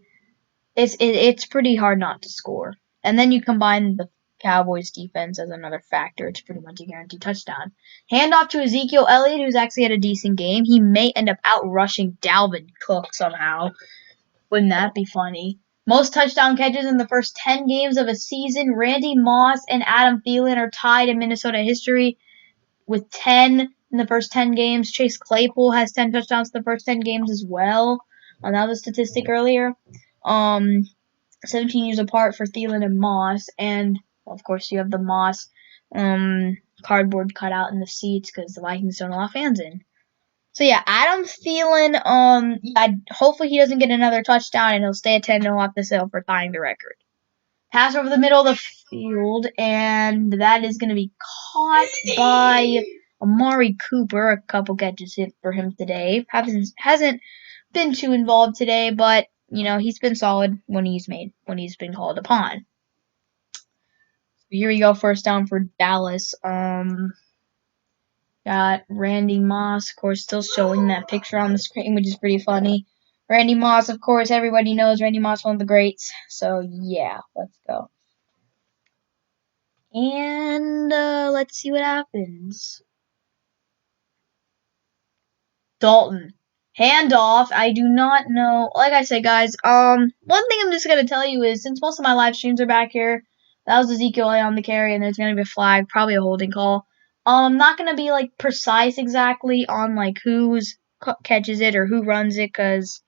hard not to score. And then you combine the Cowboys defense as another factor. It's pretty much a guaranteed touchdown. Hand off to Ezekiel Elliott, who's actually had a decent game. He may end up outrushing Dalvin Cook somehow. Wouldn't that be funny? Most touchdown catches in the first 10 games of a season. Randy Moss and Adam Thielen are tied in Minnesota history with 10 in the first 10 games. Chase Claypool has 10 touchdowns in the first 10 games as well. That was a statistic earlier. 17 years apart for Thielen and Moss, and of course you have the Moss cardboard cutout in the seats because the Vikings don't allow fans in. So yeah, Adam Thielen, hopefully he doesn't get another touchdown and he'll stay at 10-0 off the sale for tying the record. Pass over the middle of the field, and that is going to be caught by Amari Cooper. A couple catches hit for him today. Hasn't been too involved today, but he's been solid when he's been called upon. Here we go, first down for Dallas. Got Randy Moss, of course, still showing that picture on the screen, which is pretty funny. Randy Moss, of course, everybody knows Randy Moss, one of the greats. So yeah, let's go. And let's see what happens. Dalton. Handoff. I do not know. Like I said, guys, one thing I'm just going to tell you is since most of my live streams are back here, that was Ezekiel on the carry, and there's going to be a flag, probably a holding call. I'm not going to be, like, precise exactly on, like, who's catches it or who runs it because,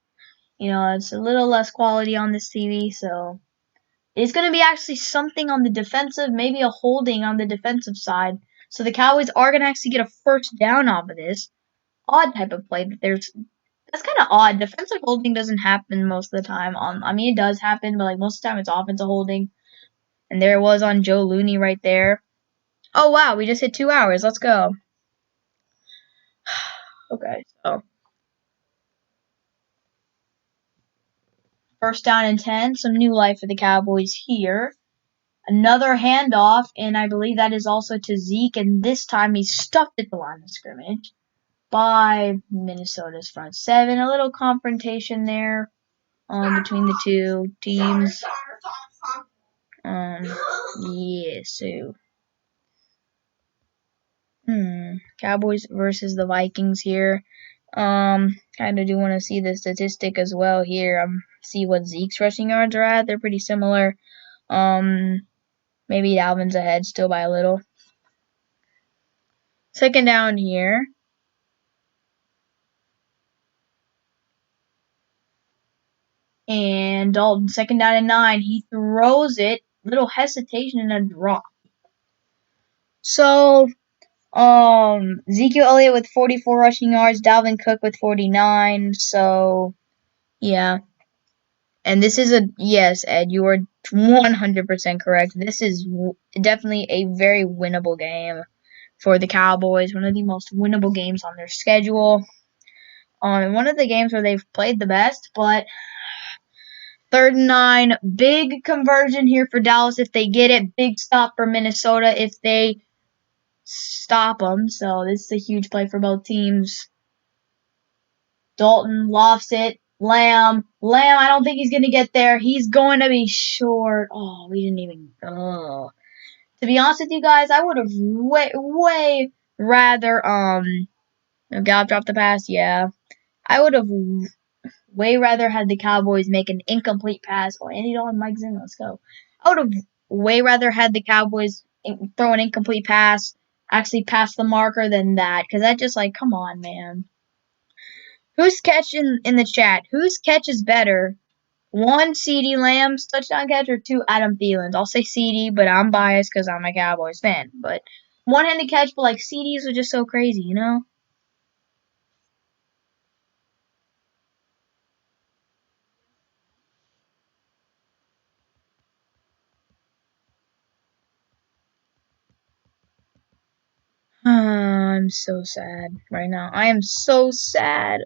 it's a little less quality on this TV, so it's going to be actually something on the defensive, maybe a holding on the defensive side. So the Cowboys are going to actually get a first down off of this. Odd type of play, but that's kind of odd. Defensive holding doesn't happen most of the time. It does happen, but like most of the time it's offensive holding. And there it was on Joe Looney right there. Oh wow, we just hit 2 hours. Let's go. Okay, so first down and 10. Some new life for the Cowboys here. Another handoff, and I believe that is also to Zeke, and this time he's stuffed at the line of scrimmage by Minnesota's front seven. A little confrontation there between the two teams. Yeah, so Cowboys versus the Vikings here. Kind of do want to see the statistic as well here. See what Zeke's rushing yards are at. They're pretty similar. Maybe Alvin's ahead still by a little. Second down here. And Dalton, second down and 9. He throws it. Little hesitation and a drop. So, Ezekiel Elliott with 44 rushing yards. Dalvin Cook with 49. So, yeah. And this is yes, Ed, you are 100% correct. This is definitely a very winnable game. for the Cowboys. One of the most winnable games on their schedule. And one of the games where they've played the best, but 3rd and 9, big conversion here for Dallas if they get it. Big stop for Minnesota if they stop them. So this is a huge play for both teams. Dalton lofts it. Lamb, I don't think he's going to get there. He's going to be short. Oh, we didn't even. Oh. To be honest with you guys, I would have way rather. Gallup dropped the pass. Yeah, I would have way rather had the Cowboys make an incomplete pass. Oh, Andy Dalton, Mike Zimmer, let's go. I would have way rather had the Cowboys throw an incomplete pass, actually pass the marker than that, because that just like, come on, man. Who's catching in the chat? Whose catch is better? 1, CeeDee Lamb's touchdown catch, or 2, Adam Thielen's? I'll say CeeDee, but I'm biased because I'm a Cowboys fan. But one-handed catch, but like CeeDee's was just so crazy, you know? I'm so sad right now. I am so sad.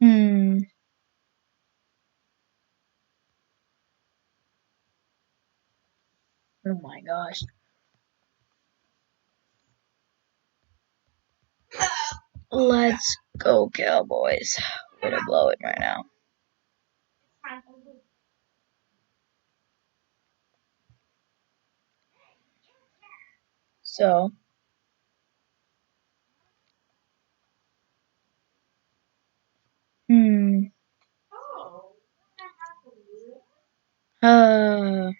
Hmm. Oh my gosh. Let's go, Cowboys. We're gonna blow it right now. So, hmm. Uh.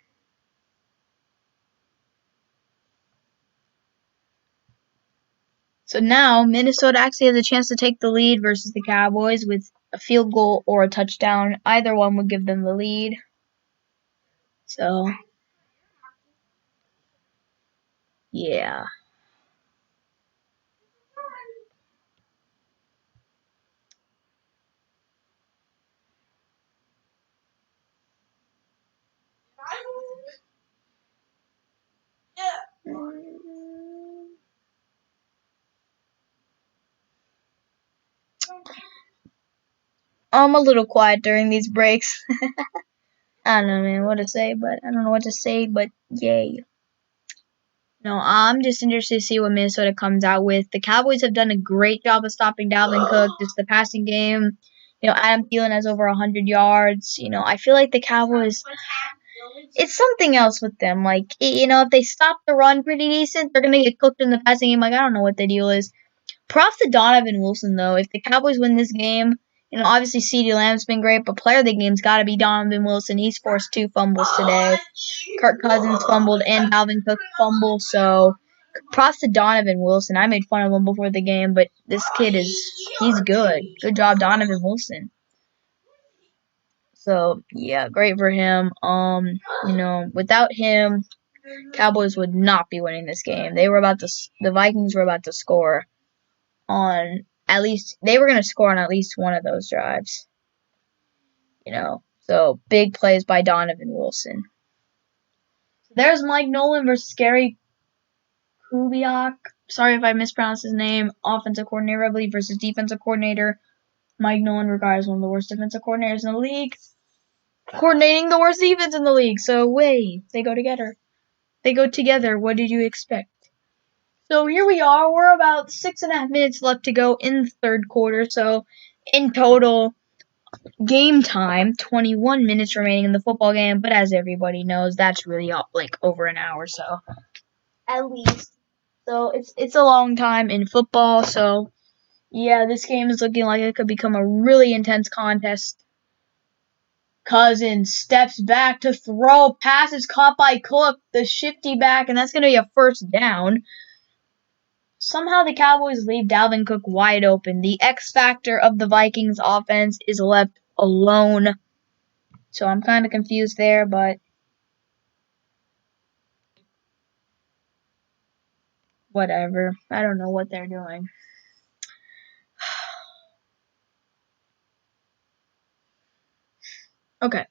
So now Minnesota actually has a chance to take the lead versus the Cowboys with a field goal or a touchdown. Either one would give them the lead. So, yeah. I'm a little quiet during these breaks. I don't know, man, what to say, but I don't know what to say, but yay. No, I'm just interested to see what Minnesota comes out with. The Cowboys have done a great job of stopping Dalvin Cook, just the passing game. Adam Thielen has over 100 yards. I feel like the Cowboys, it's something else with them. Like, if they stop the run pretty decent, they're going to get cooked in the passing game. Like, I don't know what the deal is. Props to Donovan Wilson, though. If the Cowboys win this game, obviously CeeDee Lamb's been great, but player of the game's got to be Donovan Wilson. He's forced 2 fumbles today. Kirk Cousins fumbled and Dalvin Cook fumbled, so props to Donovan Wilson. I made fun of him before the game, but this kid he's good. Good job, Donovan Wilson. So, yeah, great for him. Without him, Cowboys would not be winning this game. The Vikings were about to score on they were going to score on at least one of those drives. So big plays by Donovan Wilson. There's Mike Nolan versus Gary Kubiak. Sorry if I mispronounced his name. Offensive coordinator, I believe, versus defensive coordinator. Mike Nolan regarded as one of the worst defensive coordinators in the league. Coordinating the worst defense in the league. So, they go together. They go together. What did you expect? So here we are. We're about 6.5 minutes left to go in the third quarter. So in total, game time, 21 minutes remaining in the football game. But as everybody knows, that's really like over an hour. So at least. So it's a long time in football. So yeah, this game is looking like it could become a really intense contest. Cousins steps back to throw, passes caught by Cook, the shifty back, and that's going to be a first down. Somehow the Cowboys leave Dalvin Cook wide open. The X factor of the Vikings offense is left alone. So I'm kind of confused there, but whatever. I don't know what they're doing. Okay.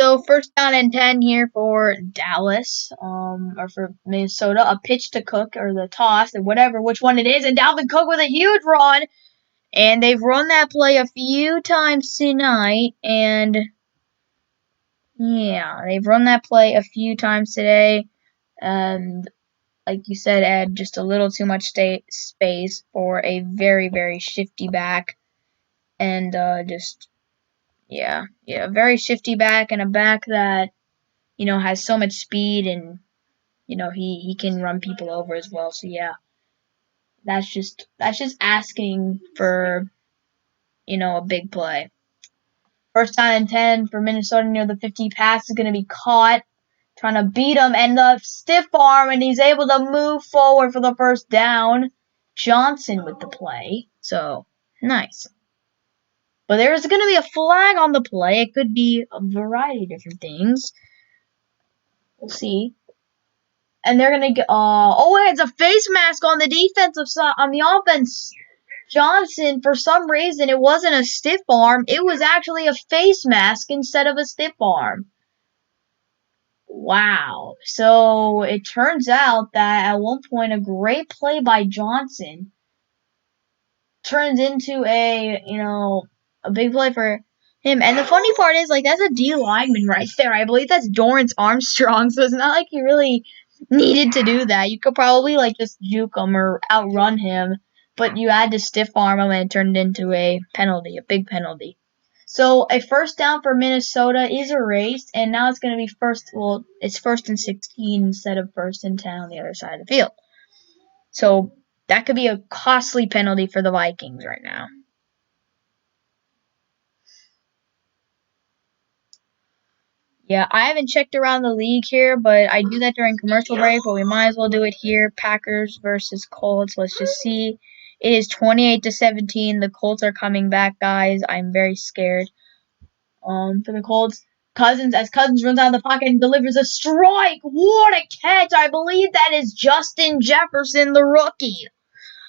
So first down and 10 here for Dallas, or for Minnesota. A pitch to Cook, or the toss, or whatever, which one it is. And Dalvin Cook with a huge run. And they've run that play a few times tonight. And yeah, they've run that play a few times today. And like you said, Ed, just a little too much space for a very, very shifty back. And very shifty back, and a back that, has so much speed, and, he can run people over as well. So yeah, that's just asking for, a big play. First down and 10 for Minnesota near the 50. Pass is going to be caught. Trying to beat him, and the stiff arm, and he's able to move forward for the first down. Johnson with the play. So, nice. But there's going to be a flag on the play. It could be a variety of different things. We'll see. And they're going to get, it's a face mask on the defensive side, on the offense. Johnson, for some reason, it wasn't a stiff arm. It was actually a face mask instead of a stiff arm. Wow. So it turns out that at one point a great play by Johnson turns into a big play for him. And the funny part is, that's a D lineman right there. I believe that's Dorrance Armstrong, so it's not like he really needed to do that. You could probably just juke him or outrun him, but you had to stiff arm him, and it turned into a penalty, a big penalty. So a first down for Minnesota is erased, and now it's going to be it's 1st and 16 instead of 1st and 10 on the other side of the field. So that could be a costly penalty for the Vikings right now. Yeah, I haven't checked around the league here, but I do that during commercial break, but we might as well do it here. Packers versus Colts. Let's just see. It is 28-17. The Colts are coming back, guys. I'm very scared. For the Colts, Cousins runs out of the pocket and delivers a strike. What a catch! I believe that is Justin Jefferson, the rookie.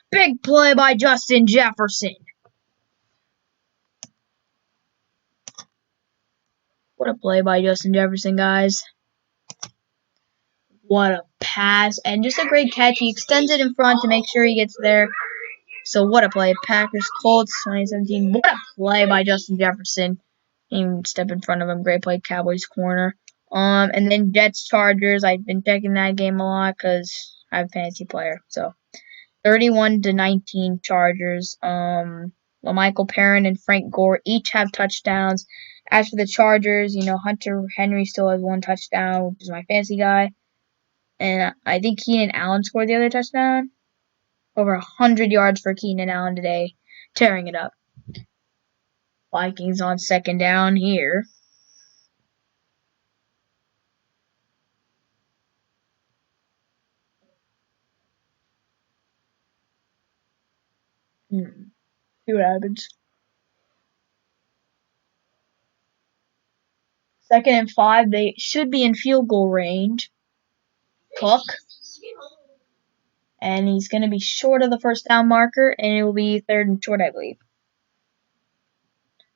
Big play by Justin Jefferson. What a play by Justin Jefferson, guys. What a pass. And just a great catch. He extends it in front to make sure he gets there. So what a play. Packers, Colts, 2017. What a play by Justin Jefferson. Didn't step in front of him. Great play, Cowboys corner. And then Jets, Chargers. I've been checking that game a lot because I'm a fantasy player. So 31-19 Chargers. Michael Perrin and Frank Gore each have touchdowns. As for the Chargers, Hunter Henry still has one touchdown, which is my fantasy guy. And I think Keenan Allen scored the other touchdown. Over 100 yards for Keenan Allen today. Tearing it up. Vikings on second down here. See what happens. 2nd and 5. They should be in field goal range. Cook. And he's going to be short of the first down marker, and it will be 3rd and short, I believe.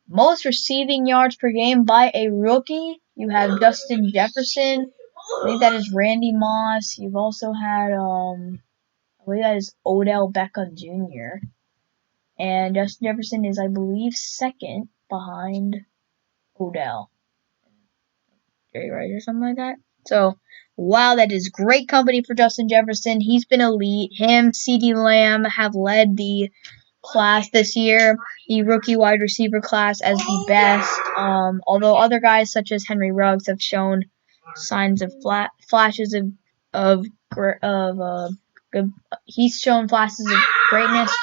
Most receiving yards per game by a rookie. You have Justin Jefferson. I think that is Randy Moss. You've also had, I believe that is Odell Beckham Jr. And Justin Jefferson is, I believe, 2nd behind Odell. Jerry Rice or something like that. So, wow, that is great company for Justin Jefferson. He's been elite. Him, CeeDee Lamb have led the class this year, the rookie wide receiver class, as the best. Although other guys such as Henry Ruggs have shown signs of flashes of good. He's shown flashes of greatness.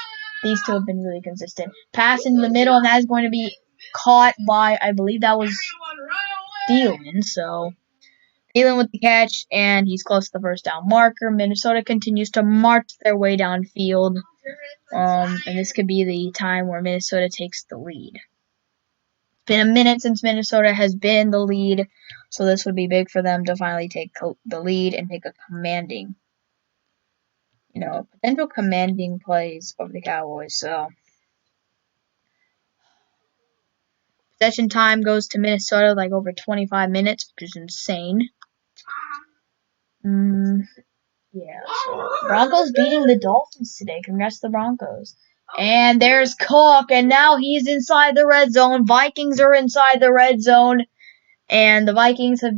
These two have been really consistent. Pass in the middle, and that is going to be caught by, I believe that was Thielen. So Thielen with the catch, and he's close to the first down marker. Minnesota continues to march their way downfield. And this could be the time where Minnesota takes the lead. It's been a minute since Minnesota has been in the lead, so this would be big for them to finally take the lead and take a commanding, potential commanding plays over the Cowboys. So Possession time goes to Minnesota like over 25 minutes, which is insane. Yeah, so Broncos beating the Dolphins today. Congrats to the Broncos. And there's Cook, and now he's inside the red zone. Vikings are inside the red zone, and the Vikings have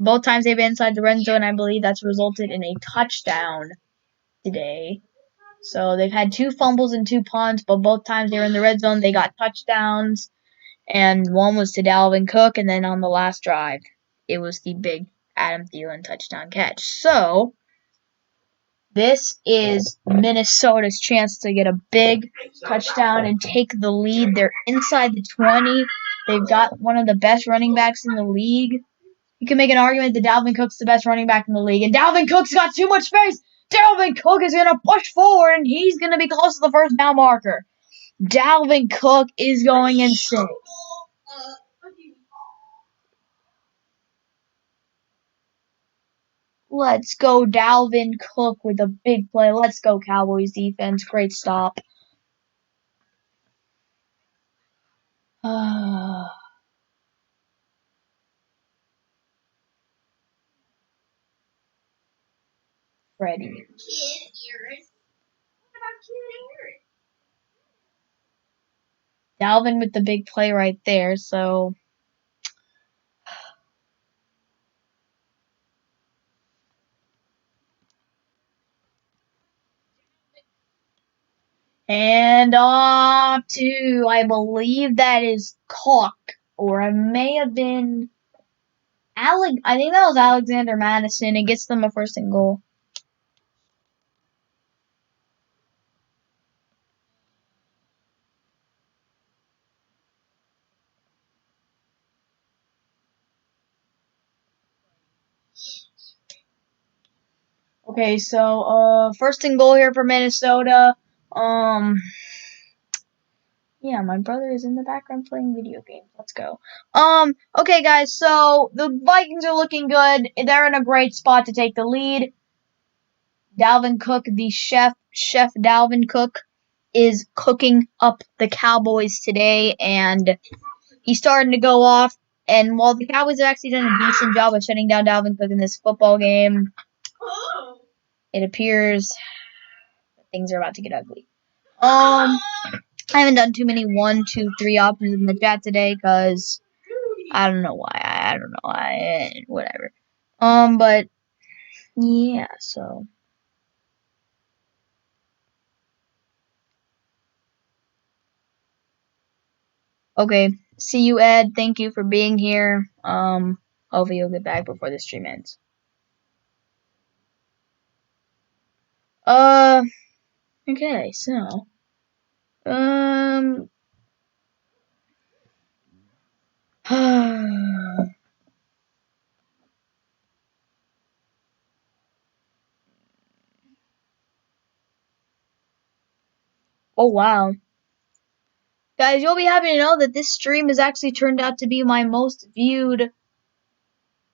both times they've been inside the red zone. I believe that's resulted in a touchdown today. So they've had 2 fumbles and 2 punts, but both times they were in the red zone, they got touchdowns. And one was to Dalvin Cook, and then on the last drive, it was the big Adam Thielen touchdown catch. So this is Minnesota's chance to get a big touchdown and take the lead. They're inside the 20. They've got one of the best running backs in the league. You can make an argument that Dalvin Cook's the best running back in the league, and Dalvin Cook's got too much space. Dalvin Cook is going to push forward, and he's going to be close to the first down marker. Dalvin Cook is going insane. Let's go, Dalvin Cook with a big play. Let's go, Cowboys defense. Great stop. Freddie. Dalvin with the big play right there, so and off to, I believe that is Cook, or it may have been I think that was Alexander Madison. It gets them a 1st and goal. Okay, so 1st and goal here for Minnesota. Yeah, my brother is in the background playing video games. Let's go. Okay, guys, so the Vikings are looking good. They're in a great spot to take the lead. Dalvin Cook, the chef Dalvin Cook, is cooking up the Cowboys today, and he's starting to go off. And while the Cowboys have actually done a decent job of shutting down Dalvin Cook in this football game, it appears that things are about to get ugly. I haven't done too many 1, 2, 3 options in the chat today because I don't know why. I don't know. Whatever. But yeah, so. Okay. See you, Ed. Thank you for being here. Hopefully you'll get back before the stream ends. Okay, so. Oh, wow. Guys, you'll be happy to know that this stream has actually turned out to be my most viewed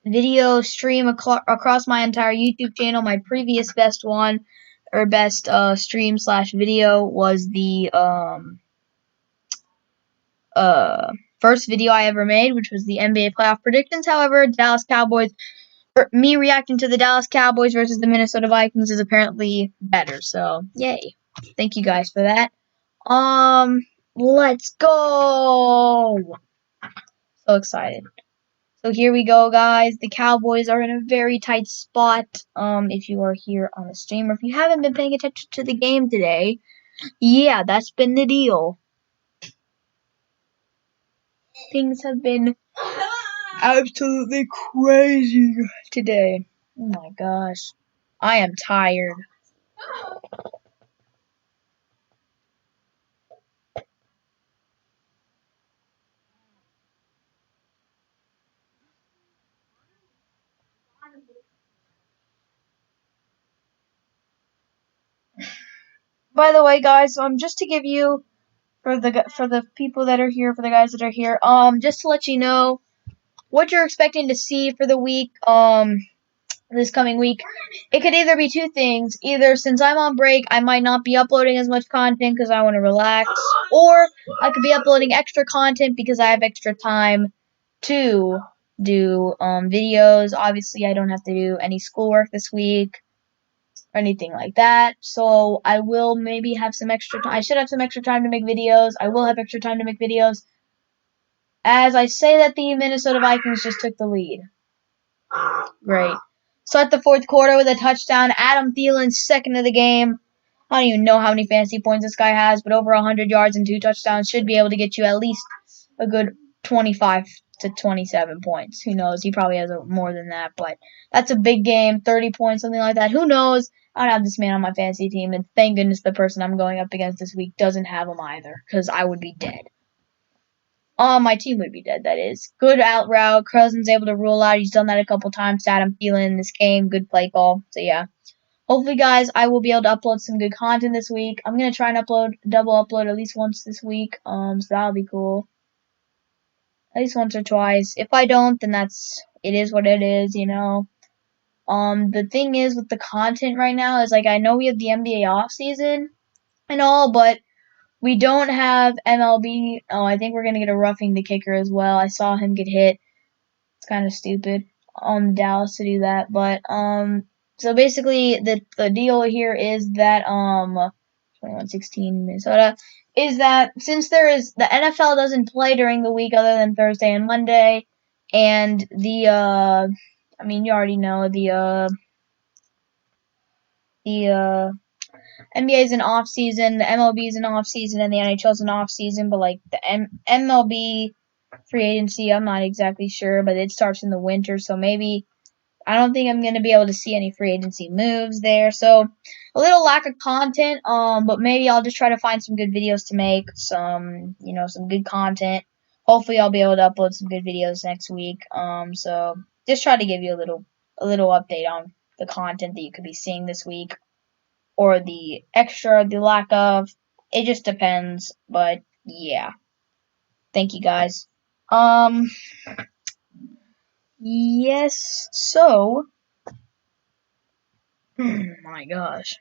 video stream across my entire YouTube channel. My previous best one, or best stream / video was the first video I ever made, which was the NBA playoff predictions. However, Dallas Cowboys, me reacting to the Dallas Cowboys versus the Minnesota Vikings is apparently better. So, yay. Thank you guys for that. Let's go. So excited. So here we go, guys. The Cowboys are in a very tight spot. If you are here on the stream, or if you haven't been paying attention to the game today, yeah, that's been the deal. Things have been absolutely crazy today. Oh my gosh. I am tired. By the way, guys, just to give you for the people that are here, for the guys that are here, just to let you know what you're expecting to see for the week. this coming week. It could either be two things. Either since I'm on break, I might not be uploading as much content because I want to relax, or I could be uploading extra content because I have extra time to do videos. Obviously, I don't have to do any schoolwork this week or anything like that. So I will maybe have some extra time. I should have some extra time to make videos. I will have extra time to make videos. As I say that the Minnesota Vikings just took the lead. Great. Start the fourth quarter with a touchdown. Adam Thielen's second of the game. I don't even know how many fantasy points this guy has, but over 100 yards and 2 touchdowns should be able to get you at least a good 25 to 27 points. Who knows? He probably has more than that, but that's a big game. 30 points, something like that. Who knows? I don't have this man on my fantasy team, and thank goodness the person I'm going up against this week doesn't have him either, because I would be dead. My team would be dead, that is. Good out route. Cousins able to rule out. He's done that a couple times to Adam Thielen in this game. Good play call. So, yeah. Hopefully, guys, I will be able to upload some good content this week. I'm going to try and double upload at least once this week. So that'll be cool. At least once or twice. If I don't, then it is what it is, you know. The thing is with the content right now is, like, I know we have the NBA off season and all, but we don't have MLB. Oh, I think we're going to get a roughing the kicker as well. I saw him get hit. It's kind of stupid on Dallas to do that. But, so basically the deal here is that, 21-16 Minnesota, is that since the NFL doesn't play during the week other than Thursday and Monday, and you already know the NBA is an off season, the MLB is an off season, and the NHL is an off season. But like the MLB free agency, I'm not exactly sure, but it starts in the winter, so maybe I don't think I'm gonna be able to see any free agency moves there. So a little lack of content, but maybe I'll just try to find some good videos to make, some good content. Hopefully I'll be able to upload some good videos next week. So just try to give you a little update on the content that you could be seeing this week, or the lack of. It just depends, but yeah. Thank you guys. Yes, so my gosh.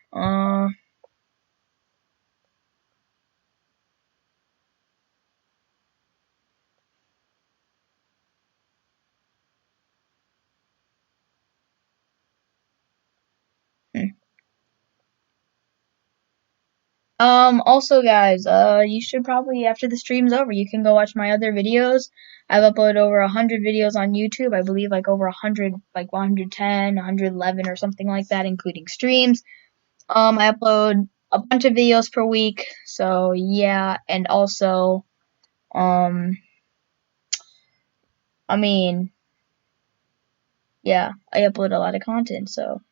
Also guys, you should probably, after the stream's over, you can go watch my other videos. I've uploaded over 100 videos on YouTube. I believe like over 100, like 110, 111 or something like that, including streams. I upload a bunch of videos per week. So yeah, and also, yeah, I upload a lot of content, so.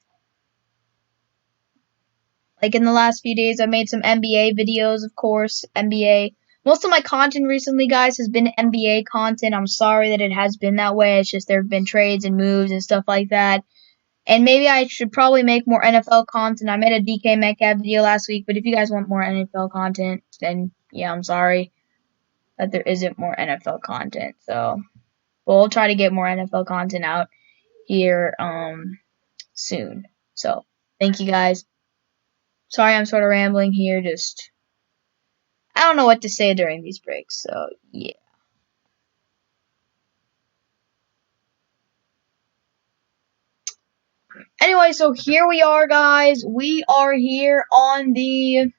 Like in the last few days, I made some NBA videos, of course. NBA. Most of my content recently, guys, has been NBA content. I'm sorry that it has been that way. It's just there have been trades and moves and stuff like that. And maybe I should probably make more NFL content. I made a DK Metcalf video last week, but if you guys want more NFL content, then yeah, I'm sorry that there isn't more NFL content. So we'll try to get more NFL content out here soon. So thank you guys. Sorry I'm sort of rambling here, just I don't know what to say during these breaks, so yeah. Anyway, so here we are, guys. We are here on the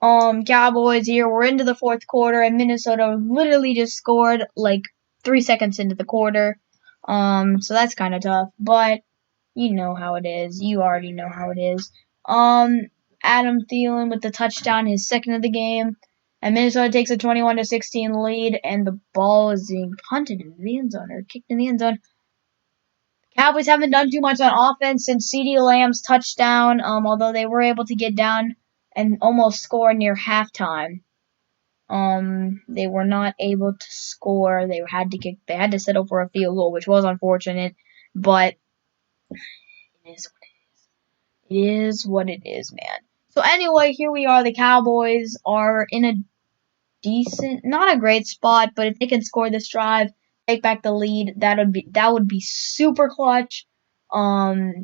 Cowboys here. We're into the fourth quarter, and Minnesota literally just scored like 3 seconds into the quarter. So that's kind of tough, but you know how it is. You already know how it is. Adam Thielen with the touchdown, his second of the game. And Minnesota takes a 21-16 lead, and the ball is being punted into the end zone, or kicked in the end zone. Cowboys haven't done too much on offense since CeeDee Lamb's touchdown, although they were able to get down and almost score near halftime. They were not able to score. They had to settle for a field goal, which was unfortunate, but it is what it is. It is what it is, man. So anyway, here we are. The Cowboys are in a decent, not a great spot, but if they can score this drive, take back the lead, that would be super clutch. So,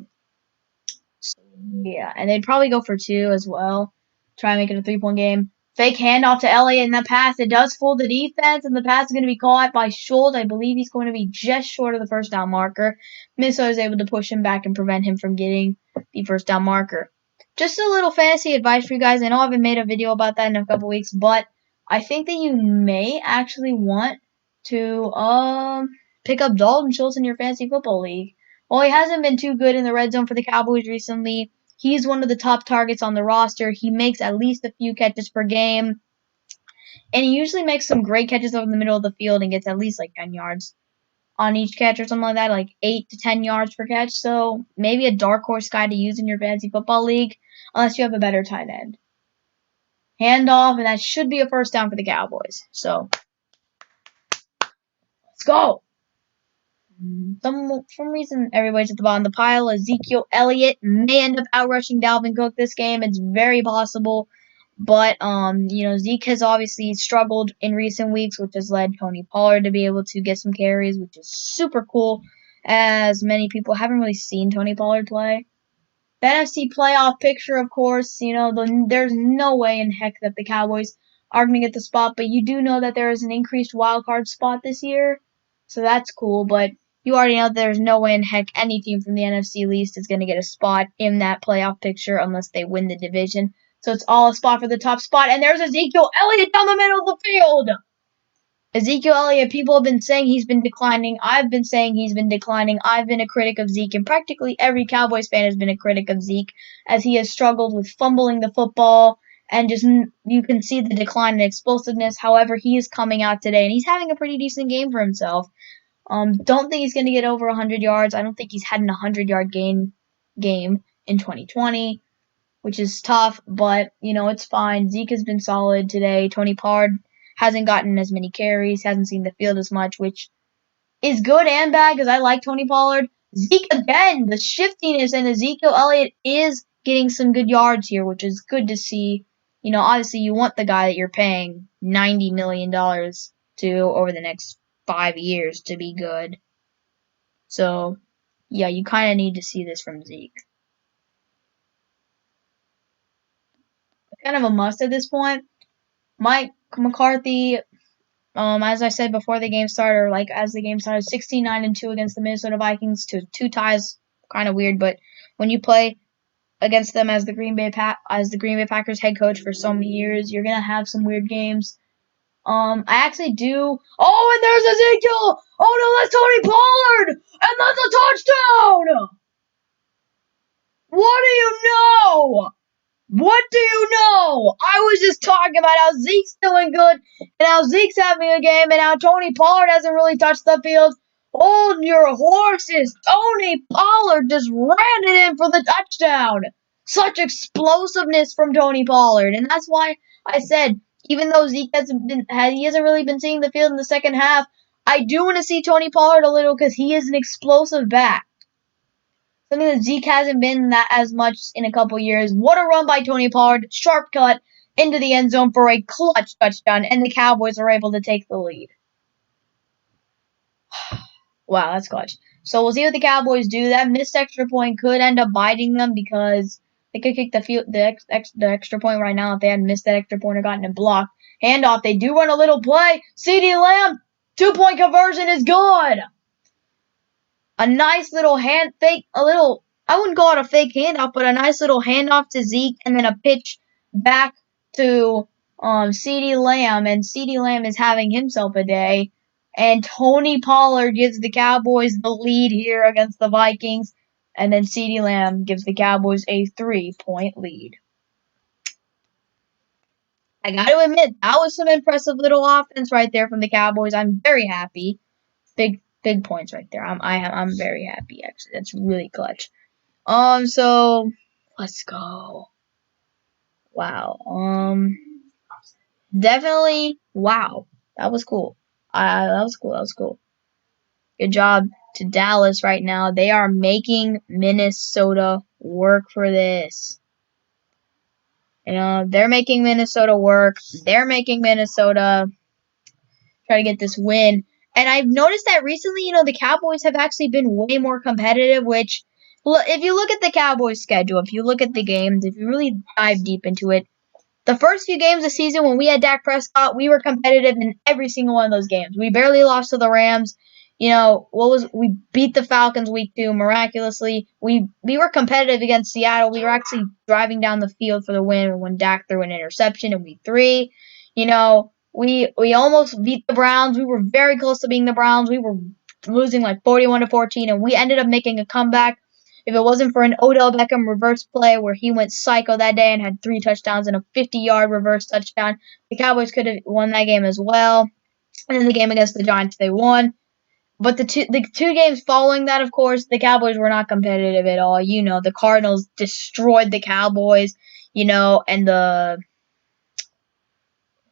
yeah, and they'd probably go for 2 as well. Try and make it a 3-point game. Fake handoff to Elliott in the pass. It does fool the defense, and the pass is going to be caught by Schultz. I believe he's going to be just short of the first down marker. Minnesota is able to push him back and prevent him from getting the first down marker. Just a little fantasy advice for you guys. I know I haven't made a video about that in a couple weeks, but I think that you may actually want to pick up Dalton Schultz in your fantasy football league. While he hasn't been too good in the red zone for the Cowboys recently, he's one of the top targets on the roster. He makes at least a few catches per game, and he usually makes some great catches over the middle of the field and gets at least like 10 yards on each catch or something like that, like 8 to 10 yards per catch. So maybe a dark horse guy to use in your fantasy football league, unless you have a better tight end. Handoff, and that should be a first down for the Cowboys. So let's go. For some reason, everybody's at the bottom of the pile. Ezekiel Elliott may end up outrushing Dalvin Cook this game. It's very possible. But, Zeke has obviously struggled in recent weeks, which has led Tony Pollard to be able to get some carries, which is super cool, as many people haven't really seen Tony Pollard play. The NFC playoff picture, of course, there's no way in heck that the Cowboys are going to get the spot, but you do know that there is an increased wild card spot this year, so that's cool, but you already know there's no way in heck any team from the NFC least is going to get a spot in that playoff picture unless they win the division. So it's all a spot for the top spot, and there's Ezekiel Elliott down the middle of the field. Ezekiel Elliott, people have been saying he's been declining. I've been saying he's been declining. I've been a critic of Zeke, and practically every Cowboys fan has been a critic of Zeke, as he has struggled with fumbling the football, and just you can see the decline in explosiveness. However, he is coming out today, and he's having a pretty decent game for himself. Don't think he's going to get over 100 yards. I don't think he's had an 100-yard game in 2020. Which is tough, but, it's fine. Zeke has been solid today. Tony Pollard hasn't gotten as many carries, hasn't seen the field as much, which is good and bad because I like Tony Pollard. Zeke, again, the shiftiness, and Ezekiel Elliott is getting some good yards here, which is good to see. Obviously you want the guy that you're paying $90 million to over the next 5 years to be good. So, yeah, you kind of need to see this from Zeke. Kind of a must at this point. Mike McCarthy, as I said before the game started, or like as the game started, 69-2 against the Minnesota Vikings to 2 ties. Kind of weird, but when you play against them as the Green Bay Packers head coach for so many years, you're gonna have some weird games. I actually do. Oh, and there's Ezekiel. Oh no, that's Tony Pollard, and that's a touchdown. What do you know? What do you know? I was just talking about how Zeke's doing good and how Zeke's having a game and how Tony Pollard hasn't really touched the field. Hold your horses. Tony Pollard just ran it in for the touchdown. Such explosiveness from Tony Pollard. And that's why I said, even though Zeke hasn't really been seeing the field in the second half, I do want to see Tony Pollard a little because he is an explosive back. Something that Zeke hasn't been that as much in a couple years. What a run by Tony Pollard. Sharp cut into the end zone for a clutch touchdown, and the Cowboys are able to take the lead. Wow, that's clutch. So we'll see what the Cowboys do. That missed extra point could end up biting them because they could kick the extra point right now if they hadn't missed that extra point or gotten it blocked. Handoff, they do run a little play. CeeDee Lamb, 2-point conversion is good. A nice little I wouldn't call it a fake handoff, but a nice little handoff to Zeke, and then a pitch back to CeeDee Lamb, and CeeDee Lamb is having himself a day, and Tony Pollard gives the Cowboys the lead here against the Vikings, and then CeeDee Lamb gives the Cowboys a 3-point lead. I got to admit, that was some impressive little offense right there from the Cowboys. I'm very happy. Big points right there. I'm very happy actually. That's really clutch. So let's go. Wow. Definitely. Wow. That was cool. That was cool. Good job to Dallas right now. They are making Minnesota work for this. They're making Minnesota work. They're making Minnesota try to get this win. And I've noticed that recently, the Cowboys have actually been way more competitive, which if you look at the Cowboys' schedule, if you look at the games, if you really dive deep into it, the first few games of the season when we had Dak Prescott, we were competitive in every single one of those games. We barely lost to the Rams. We beat the Falcons week 2 miraculously. We were competitive against Seattle. We were actually driving down the field for the win when Dak threw an interception in week 3. We almost beat the Browns. We were very close to beating the Browns. We were losing like 41-14, and we ended up making a comeback. If it wasn't for an Odell Beckham reverse play where he went psycho that day and had 3 touchdowns and a 50-yard reverse touchdown, the Cowboys could have won that game as well. And then the game against the Giants, they won. But the two games following that, of course, the Cowboys were not competitive at all. The Cardinals destroyed the Cowboys, and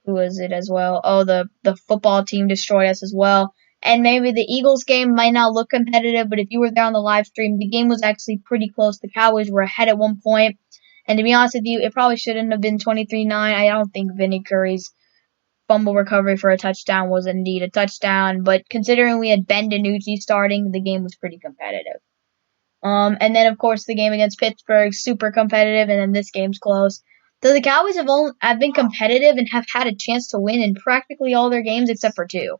who was it as well? Oh, the football team destroyed us as well. And maybe the Eagles game might not look competitive, but if you were there on the live stream, the game was actually pretty close. The Cowboys were ahead at one point. And to be honest with you, it probably shouldn't have been 23-9. I don't think Vinny Curry's fumble recovery for a touchdown was indeed a touchdown. But considering we had Ben DiNucci starting, the game was pretty competitive. And then, of course, the game against Pittsburgh, super competitive, and then this game's close. So the Cowboys have been competitive and have had a chance to win in practically all their games except for 2.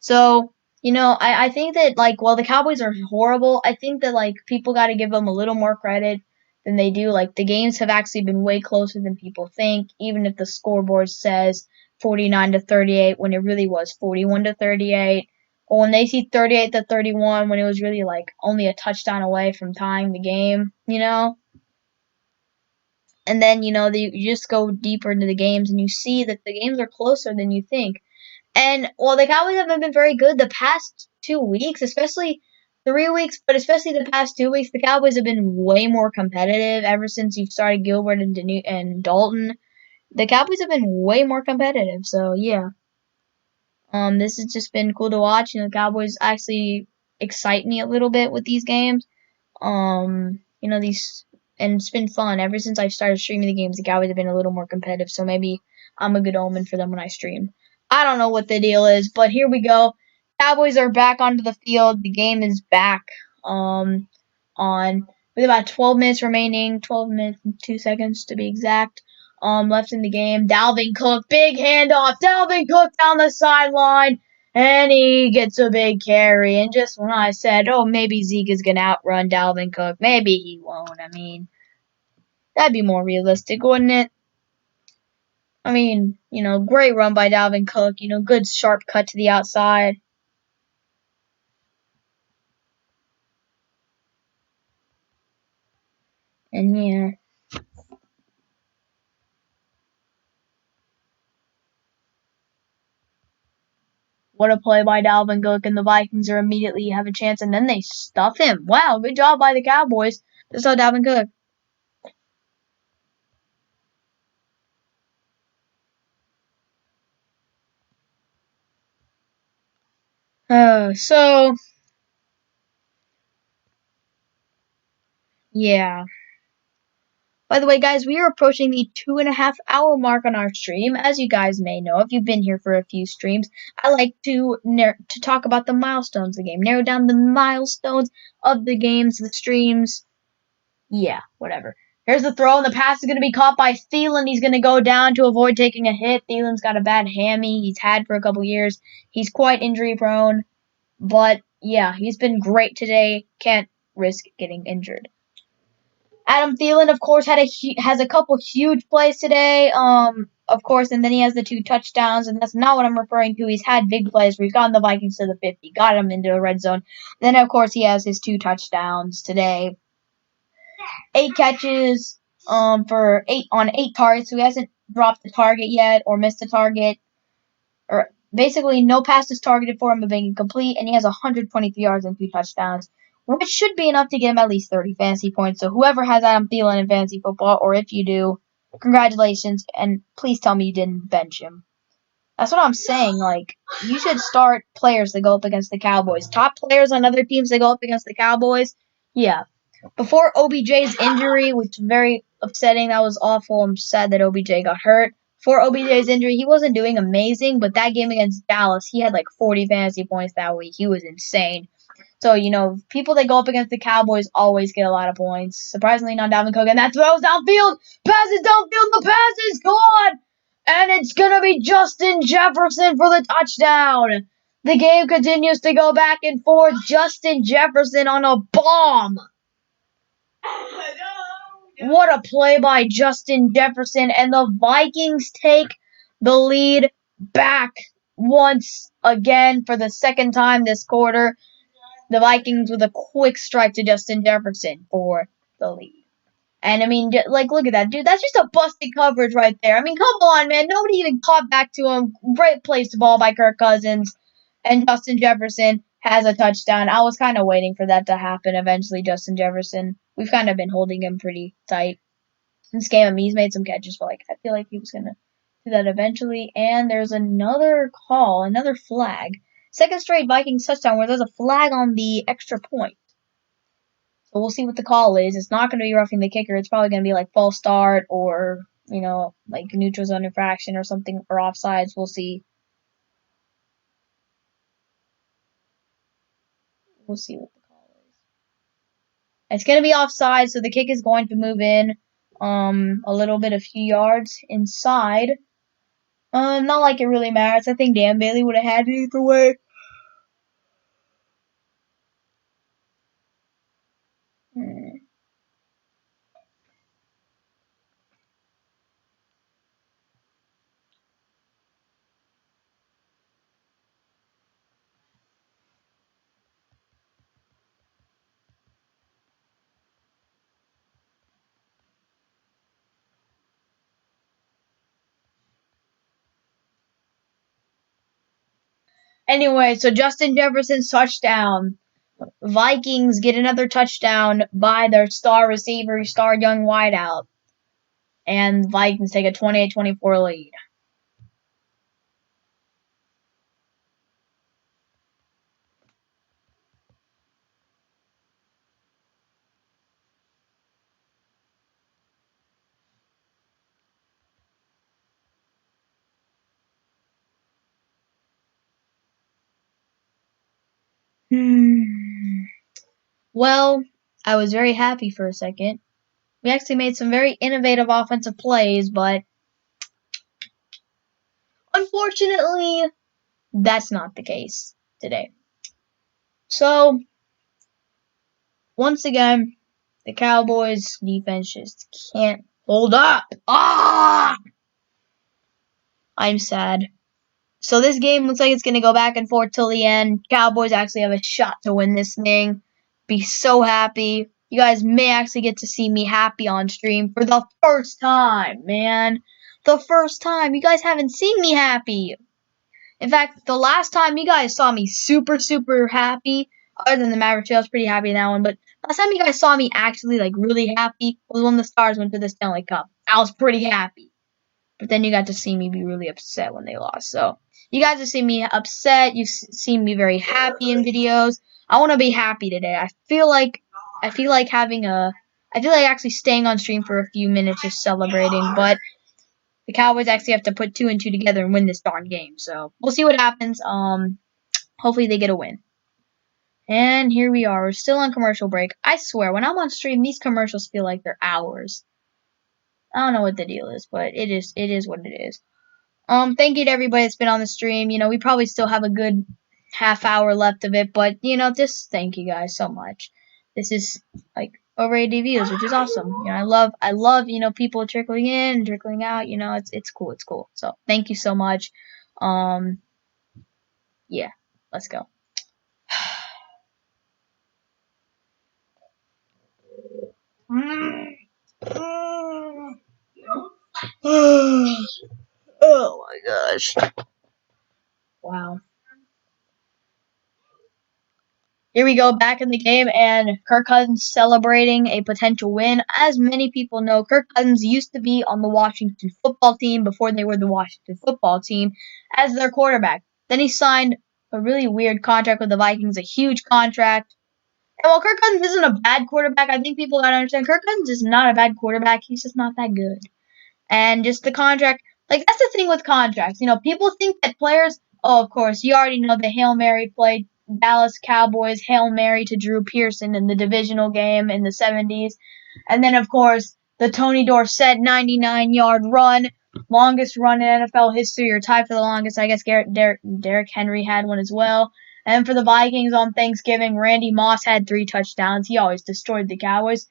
So, I think that, while the Cowboys are horrible, I think that, people got to give them a little more credit than they do. The games have actually been way closer than people think, even if the scoreboard says 49-38 when it really was 41-38. Or when they see 38-31 when it was really, only a touchdown away from tying the game, And then, you just go deeper into the games and you see that the games are closer than you think. And while the Cowboys haven't been very good the past 2 weeks, especially 3 weeks, but especially the past 2 weeks, the Cowboys have been way more competitive ever since you've started Gilbert and Dalton. The Cowboys have been way more competitive, so yeah. This has just been cool to watch. The Cowboys actually excite me a little bit with these games. These, and it's been fun ever since I started streaming the games. The Cowboys have been a little more competitive, so maybe I'm a good omen for them when I stream. I don't know what the deal is, but here we go. Cowboys are back onto the field. The game is back. On with about 12 minutes remaining, 12 minutes and 2 seconds to be exact. Left in the game. Dalvin Cook, big handoff. Dalvin Cook down the sideline. And he gets a big carry. And just when I said, oh, maybe Zeke is going to outrun Dalvin Cook, maybe he won't. I mean, that'd be more realistic, wouldn't it? I mean, great run by Dalvin Cook. Good sharp cut to the outside. And yeah. What a play by Dalvin Cook, and the Vikings are immediately have a chance, and then they stuff him. Wow, good job by the Cowboys. Just saw Dalvin Cook. Yeah. By the way, guys, we are approaching the 2.5-hour mark on our stream. As you guys may know, if you've been here for a few streams, I like to talk about the milestones of the game, narrow down the milestones of the games, the streams. Yeah, whatever. Here's the throw, and the pass is going to be caught by Thielen. He's going to go down to avoid taking a hit. Thielen's got a bad hammy he's had for a couple years. He's quite injury prone, but yeah, he's been great today. Can't risk getting injured. Adam Thielen, of course, has a couple huge plays today. Of course, and then he has the 2 touchdowns, and that's not what I'm referring to. He's had big plays where he's gotten the Vikings to the 50, got him into the red zone. Then, of course, he has his 2 touchdowns today. 8 catches for 8 targets, so he hasn't dropped the target yet or missed a target. Or basically, no passes targeted for him have been complete, and he has 123 yards and 2 touchdowns, which should be enough to get him at least 30 fantasy points. So whoever has Adam Thielen in fantasy football, or if you do, congratulations, and please tell me you didn't bench him. That's what I'm saying. You should start players that go up against the Cowboys. Top players on other teams that go up against the Cowboys, yeah. Before OBJ's injury, which was very upsetting, that was awful. I'm sad that OBJ got hurt. Before OBJ's injury, he wasn't doing amazing, but that game against Dallas, he had 40 fantasy points that week. He was insane. So, people that go up against the Cowboys always get a lot of points. Surprisingly, not Dalvin Cook. And that throws downfield. Passes downfield. The pass is gone. And it's going to be Justin Jefferson for the touchdown. The game continues to go back and forth. Justin Jefferson on a bomb. What a play by Justin Jefferson. And the Vikings take the lead back once again for the second time this quarter. The Vikings with a quick strike to Justin Jefferson for the lead. And, look at that, dude. That's just a busted coverage right there. Come on, man. Nobody even caught back to him. Great placed ball by Kirk Cousins. And Justin Jefferson has a touchdown. I was kind of waiting for that to happen eventually, Justin Jefferson. We've kind of been holding him pretty tight in this game. He's made some catches, but, I feel like he was going to do that eventually. And there's another call, another flag. Second straight Vikings touchdown where there's a flag on the extra point. So we'll see what the call is. It's not going to be roughing the kicker. It's probably going to be false start or, neutral zone infraction or something, or offsides. We'll see. We'll see what the call is. It's going to be offside, so the kick is going to move in a little bit, a few yards inside. Not like it really matters. I think Dan Bailey would have had it either way. Anyway, so Justin Jefferson's touchdown. Vikings get another touchdown by their star receiver, star young wideout. And Vikings take a 28-24 lead. Well, I was very happy for a second. We actually made some very innovative offensive plays, but unfortunately, that's not the case today. So, once again, the Cowboys defense just can't hold up. I'm sad. So this game looks like it's going to go back and forth till the end. Cowboys actually have a shot to win this thing. Be so happy. You guys may actually get to see me happy on stream for the first time, man. The first time. You guys haven't seen me happy. In fact, the last time you guys saw me super, super happy, other than the Maverick Trail, I was pretty happy in that one, but last time you guys saw me actually, really happy was when the Stars went to the Stanley Cup. I was pretty happy. But then you got to see me be really upset when they lost. So, you guys have seen me upset. You've seen me very happy in videos. I want to be happy today. I feel like actually staying on stream for a few minutes just celebrating, but the Cowboys actually have to put 2 and 2 together and win this darn game. So, we'll see what happens. Hopefully they get a win. And here we are. We're still on commercial break. I swear, when I'm on stream, these commercials feel like they're hours. I don't know what the deal is, but it is what it is. Thank you to everybody that's been on the stream. We probably still have a good half hour left of it, but just thank you guys so much. This is over 80 views, which is awesome. I love people trickling in and trickling out. It's cool. So thank you so much. Yeah, let's go. Oh my gosh. Wow. Here we go, back in the game, and Kirk Cousins celebrating a potential win. As many people know, Kirk Cousins used to be on the Washington football team before they were the Washington football team as their quarterback. Then he signed a really weird contract with the Vikings, a huge contract. And while Kirk Cousins isn't a bad quarterback, I think people gotta understand Kirk Cousins is not a bad quarterback. He's just not that good. And just the contract, that's the thing with contracts. People think that players, of course, you already know the Hail Mary play. Dallas Cowboys Hail Mary to Drew Pearson in the divisional game in the 70s. And then, of course, the Tony Dorsett 99-yard run, longest run in NFL history, or tied for the longest. I guess Derrick Henry had one as well. And for the Vikings on Thanksgiving, Randy Moss had 3 touchdowns. He always destroyed the Cowboys.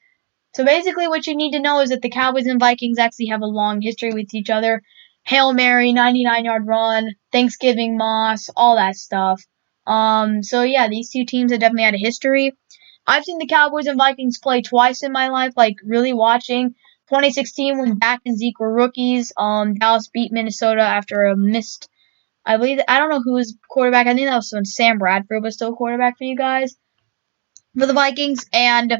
So basically what you need to know is that the Cowboys and Vikings actually have a long history with each other. Hail Mary, 99-yard run, Thanksgiving Moss, all that stuff. So yeah, these two teams have definitely had a history. I've seen the Cowboys and Vikings play twice in my life, like really watching. 2016 when Dak and Zeke were rookies. Dallas beat Minnesota after a missed. I believe I don't know who was quarterback. I think that was when Sam Bradford was still quarterback for you guys for the Vikings. And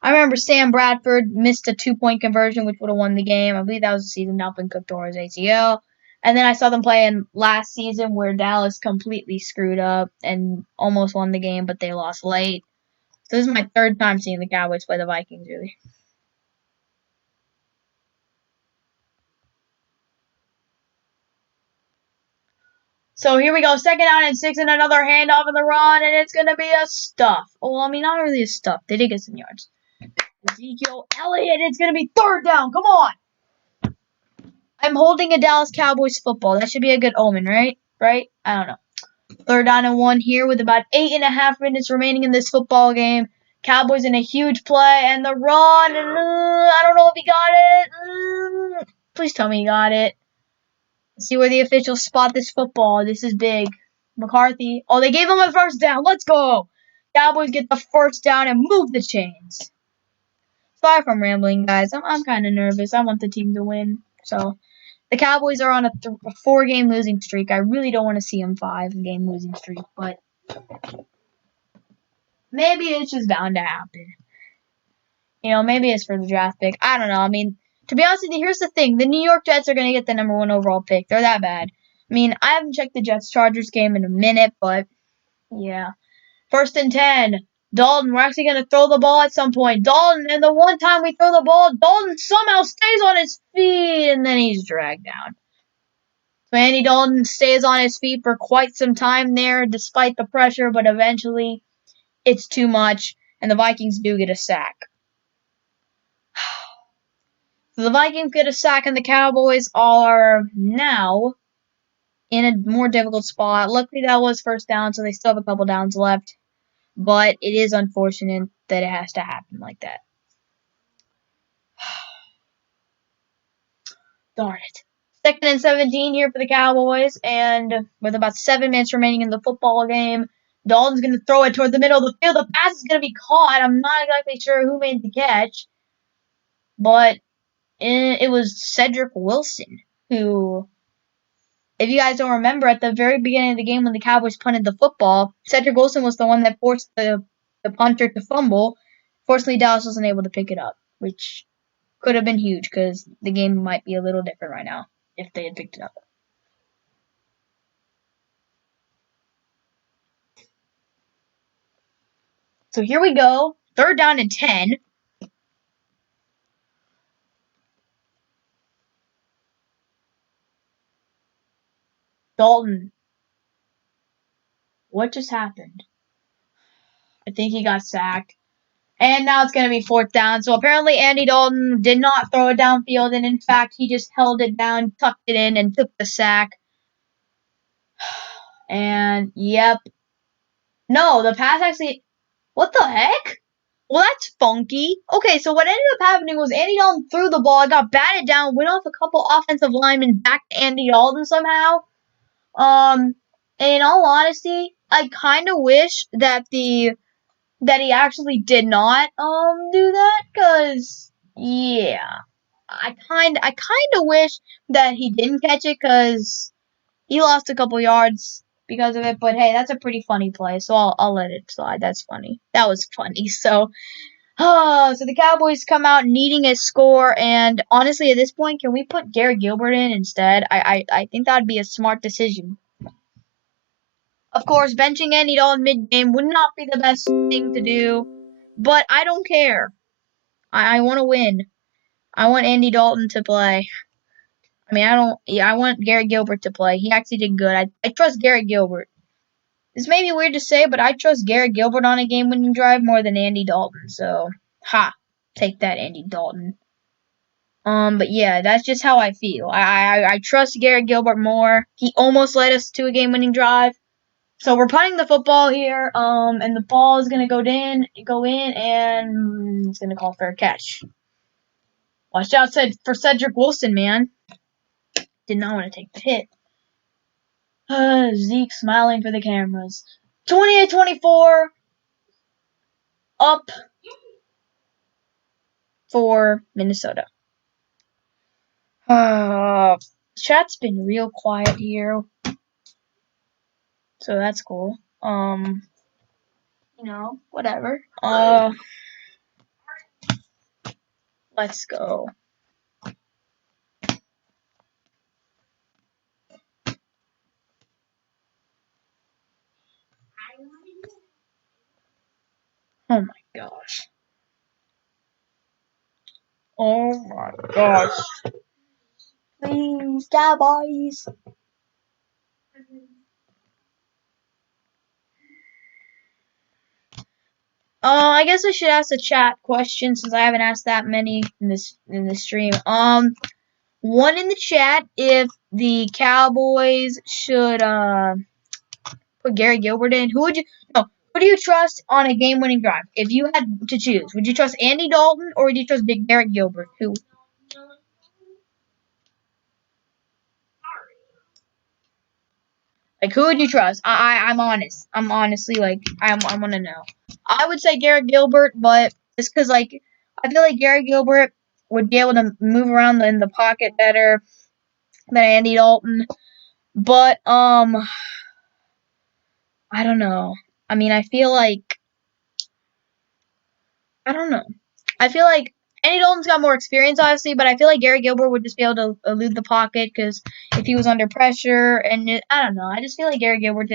I remember Sam Bradford missed a 2-point conversion, which would have won the game. I believe that was the season Dalvin Cook tore his ACL. And then I saw them play in last season where Dallas completely screwed up and almost won the game, but they lost late. So this is my 3rd time seeing the Cowboys play the Vikings, really. So here we go, 2nd down and 6, and another handoff in the run, and it's going to be a stuff. Well, I mean, not really a stuff. They did get some yards. Ezekiel Elliott, it's going to be 3rd down. Come on. I'm holding a Dallas Cowboys football. That should be a good omen, right? Right? I don't know. 3rd down and 1 here with about 8.5 minutes remaining in this football game. Cowboys in a huge play, and the run, and I don't know if he got it. Please tell me he got it. Let's see where the officials spot this football. This is big. McCarthy. Oh, they gave him a 1st down. Let's go. Cowboys get the 1st down and move the chains. Sorry if I'm rambling, guys. I'm kind of nervous. I want the team to win. So, the Cowboys are on a 4-game losing streak. I really don't want to see them 5-game losing streak, but maybe it's just bound to happen. You know, maybe it's for the draft pick. I don't know. I mean, to be honest with you, here's the thing. The New York Jets are going to get the number 1 overall pick. They're that bad. I mean, I haven't checked the Jets-Chargers game in a minute, but yeah. 1st and 10. Dalton, we're actually going to throw the ball at some point. Dalton, and the one time we throw the ball, Dalton somehow stays on his feet, and then he's dragged down. So Andy Dalton stays on his feet for quite some time there, despite the pressure, but eventually it's too much, and the Vikings do get a sack. So the Vikings get a sack, and the Cowboys are now in a more difficult spot. Luckily, that was 1st down, so they still have a couple downs left. But it is unfortunate that it has to happen like that. Darn it. 2nd and 17 here for the Cowboys, and with about 7 minutes remaining in the football game, Dalton's going to throw it toward the middle of the field. The pass is going to be caught. I'm not exactly sure who made the catch, but it was Cedric Wilson, who, if you guys don't remember, at the very beginning of the game when the Cowboys punted the football, Cedric Wilson was the one that forced the punter to fumble. Fortunately, Dallas wasn't able to pick it up, which could have been huge because the game might be a little different right now if they had picked it up. So here we go. 3rd down and 10. Dalton. What just happened? I think he got sacked. And now it's going to be 4th down. So apparently Andy Dalton did not throw it downfield. And in fact, he just held it down, tucked it in, and took the sack. And, yep. No, the pass actually... What the heck? Well, that's funky. Okay, so what ended up happening was Andy Dalton threw the ball, got batted down, went off a couple offensive linemen back to Andy Dalton somehow. And in all honesty, I kind of wish that he actually did not do that, cause yeah, I kind of wish that he didn't catch it, cause he lost a couple yards because of it. But hey, that's a pretty funny play, so I'll let it slide. That's funny. That was funny. So. So the Cowboys come out needing a score, and honestly, at this point, can we put Garrett Gilbert in instead? I think that would be a smart decision. Of course, benching Andy Dalton mid-game would not be the best thing to do, but I don't care. I want to win. I want Andy Dalton to play. I mean, I want Garrett Gilbert to play. He actually did good. I trust Garrett Gilbert. This may be weird to say, but I trust Garrett Gilbert on a game-winning drive more than Andy Dalton. So, take that, Andy Dalton. But yeah, that's just how I feel. I trust Garrett Gilbert more. He almost led us to a game-winning drive. So we're punting the football here. And the ball is gonna go in, and it's gonna call for a catch. Watch out for Cedric Wilson, man. Did not want to take the hit. Zeke smiling for the cameras. 28-24. Up for Minnesota. Chat's been real quiet here. So that's cool. Whatever. Let's go. Oh my gosh. Oh my gosh. Please, Cowboys. I guess I should ask the chat question since I haven't asked that many in this stream. One in the chat if the Cowboys should put Gary Gilbert in. Who do you trust on a game-winning drive? If you had to choose, would you trust Andy Dalton or would you trust Big Garrett Gilbert? Who? Like, who would you trust? I'm honest. I'm honestly, like, I want to know. I would say Garrett Gilbert, but it's because, like, I feel like Garrett Gilbert would be able to move around in the pocket better than Andy Dalton. But, I don't know. I mean, I feel like, I don't know. I feel like Andy Dalton's got more experience, obviously, but I feel like Gary Gilbert would just be able to elude the pocket because if he was under pressure, and I don't know. I just feel like Gary Gilbert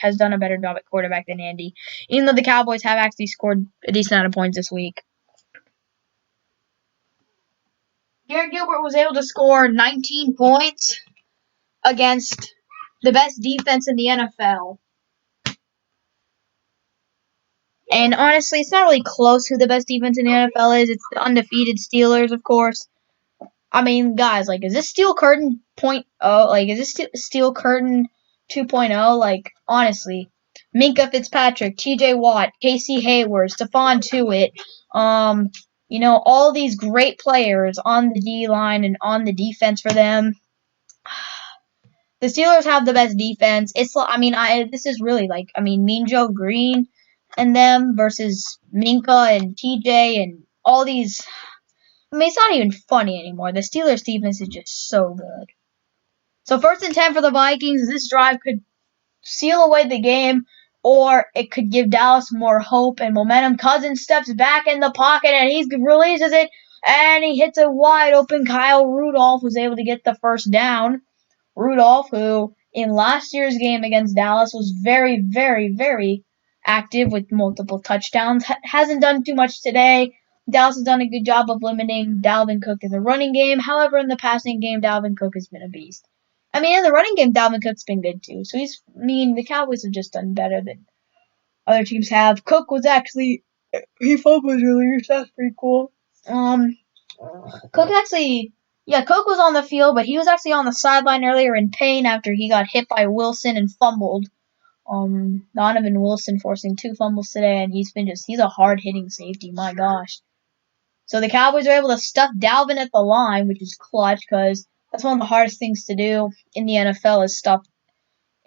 has done a better job at quarterback than Andy, even though the Cowboys have actually scored a decent amount of points this week. Gary Gilbert was able to score 19 points against the best defense in the NFL. And honestly, it's not really close who the best defense in the NFL is. It's the undefeated Steelers, of course. I mean, guys, like, is this Steel Curtain 0.0? Like, is this Steel Curtain 2.0? Like, honestly, Minka Fitzpatrick, T.J. Watt, Casey Hayward, Stephon Tuitt, all these great players on the D-line and on the defense for them. The Steelers have the best defense. This is really, like, Mean Joe Green and them versus Minka and TJ and all these. It's not even funny anymore. The Steelers' defense is just so good. So 1st and 10 for the Vikings. This drive could seal away the game, or it could give Dallas more hope and momentum. Cousins steps back in the pocket, and he releases it, and he hits a wide open. Kyle Rudolph was able to get the first down. Rudolph, who in last year's game against Dallas was very, very, very active with multiple touchdowns, hasn't done too much today. Dallas has done a good job of limiting Dalvin Cook in the running game. However, in the passing game, Dalvin Cook has been a beast. In the running game, Dalvin Cook's been good too. So the Cowboys have just done better than other teams have. Cook fumbled earlier, so that's pretty cool. Cook was on the field, but he was actually on the sideline earlier in pain after he got hit by Wilson and fumbled. Donovan Wilson forcing 2 fumbles today, and he's a hard-hitting safety, my gosh. So the Cowboys are able to stuff Dalvin at the line, which is clutch because that's one of the hardest things to do in the NFL is stuff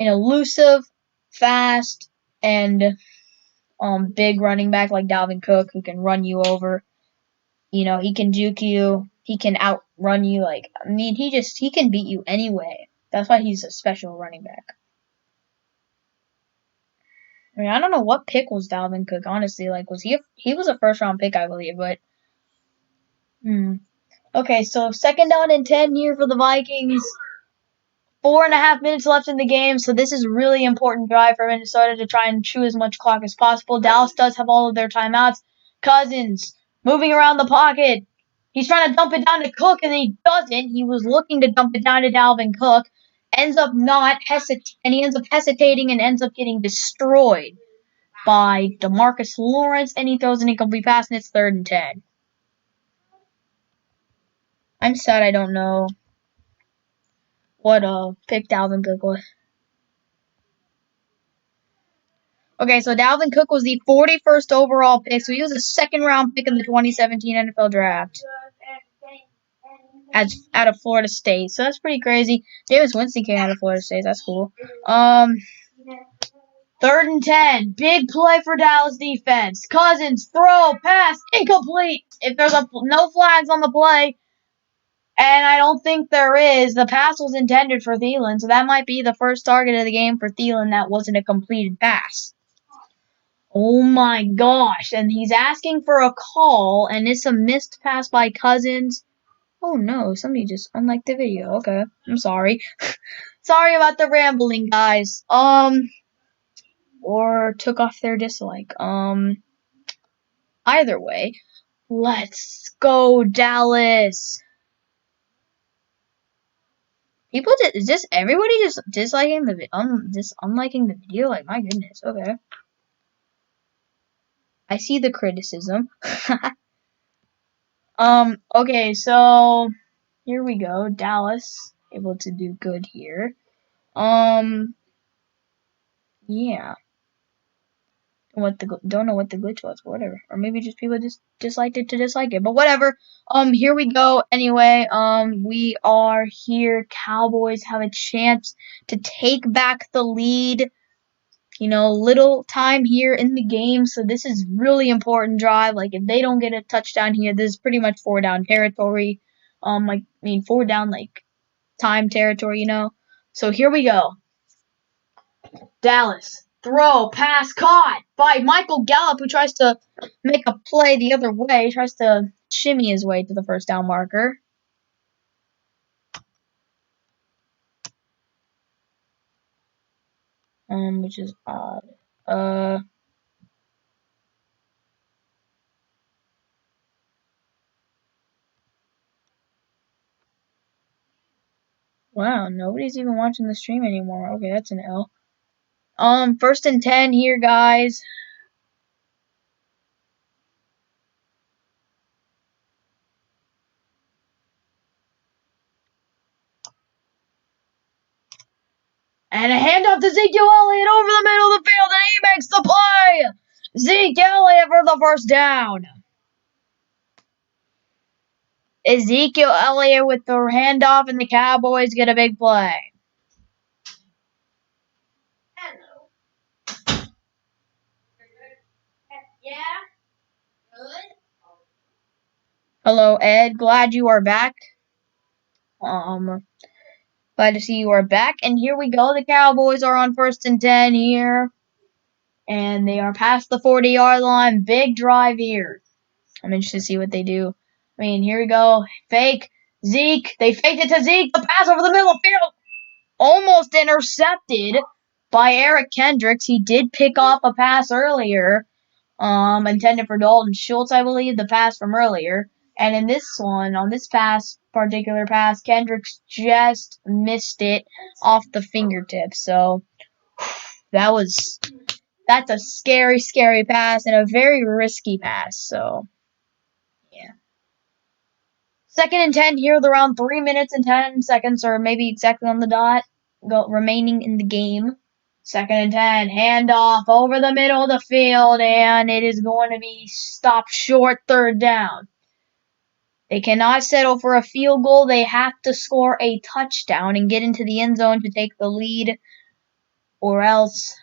an elusive, fast, and big running back like Dalvin Cook who can run you over. He can juke you. He can outrun you. He can beat you anyway. That's why he's a special running back. I don't know what pick was Dalvin Cook, honestly. He was a first-round pick, I believe, but Okay, so 2nd down and 10 here for the Vikings. 4.5 minutes left in the game, so this is a really important drive for Minnesota to try and chew as much clock as possible. Dallas does have all of their timeouts. Cousins moving around the pocket. He's trying to dump it down to Cook, and he doesn't. He was looking to dump it down to Dalvin Cook, ends up not and he ends up hesitating and ends up getting destroyed by DeMarcus Lawrence, and he throws an incomplete pass, and it's 3rd and 10. I'm sad I don't know what pick Dalvin Cook was. Okay, so Dalvin Cook was the 41st overall pick, so he was a 2nd-round pick in the 2017 NFL Draft out of Florida State. So that's pretty crazy. Jameis Winston came out of Florida State. That's cool. 3rd and 10. Big play for Dallas defense. Cousins, throw, pass, incomplete. If there's no flags on the play, and I don't think there is, the pass was intended for Thielen, so that might be the first target of the game for Thielen that wasn't a completed pass. Oh my gosh, and he's asking for a call, and it's a missed pass by Cousins. Oh no, somebody just unliked the video. Okay, I'm sorry. Sorry about the rambling, guys. Or took off their dislike. Either way, let's go Dallas. People is just everybody just disliking the just unliking the video? Like, my goodness. Okay. I see the criticism. Okay, so here we go. Dallas able to do good here. Yeah. Don't know what the glitch was, but whatever. Or maybe just people just disliked it to dislike it. But whatever. Here we go. Anyway, we are here. Cowboys have a chance to take back the lead. You know, little time here in the game, so this is really important drive. Like, if they don't get a touchdown here, this is pretty much 4-down territory. 4-down, like, time territory, you know? So here we go. Dallas. Throw, pass, caught by Michael Gallup, who tries to make a play the other way. Tries to shimmy his way to the 1st-down marker. Which is odd. Wow, nobody's even watching the stream anymore. Okay, that's an L. 1st and 10 here, guys. And a handoff to Ezekiel Elliott over the middle of the field, and he makes the play! Zeke Elliott for the 1st down. Ezekiel Elliott with the handoff, and the Cowboys get a big play. Hello. Yeah? Good? Hello, Ed. Glad you are back. Glad to see you are back. And here we go. The Cowboys are on 1st and 10 here. And they are past the 40-yard line. Big drive here. I'm interested to see what they do. I mean, here we go. Fake. Zeke. They faked it to Zeke. The pass over the middle of the field. Almost intercepted by Eric Kendricks. He did pick up a pass earlier. Intended for Dalton Schultz, I believe, the pass from earlier. And in this one, on this particular pass, Kendricks just missed it off the fingertips. So that's a scary, scary pass and a very risky pass. So, yeah. 2nd and 10 here with around 3 minutes and 10 seconds, or maybe exactly on the dot, remaining in the game. 2nd and 10, handoff over the middle of the field, and it is going to be stopped short, 3rd down. They cannot settle for a field goal. They have to score a touchdown and get into the end zone to take the lead, or else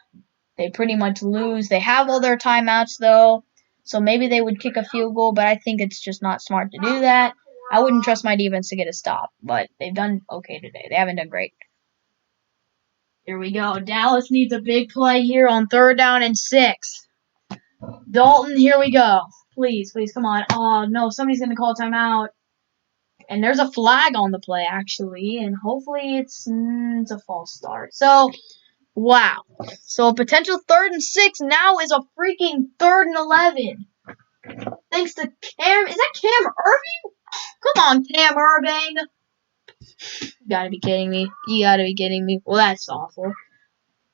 they pretty much lose. They have all their timeouts, though, so maybe they would kick a field goal, but I think it's just not smart to do that. I wouldn't trust my defense to get a stop, but they've done okay today. They haven't done great. Here we go. Dallas needs a big play here on 3rd down and 6. Dalton, here we go. Please, come on. Oh, no, somebody's going to call timeout. And there's a flag on the play, actually, and hopefully it's a false start. So, wow. So a potential 3rd and 6 now is a freaking 3rd and 11. Thanks to Cam. Is that Cam Irving? Come on, Cam Irving. You gotta be kidding me. You gotta be kidding me. Well, that's awful.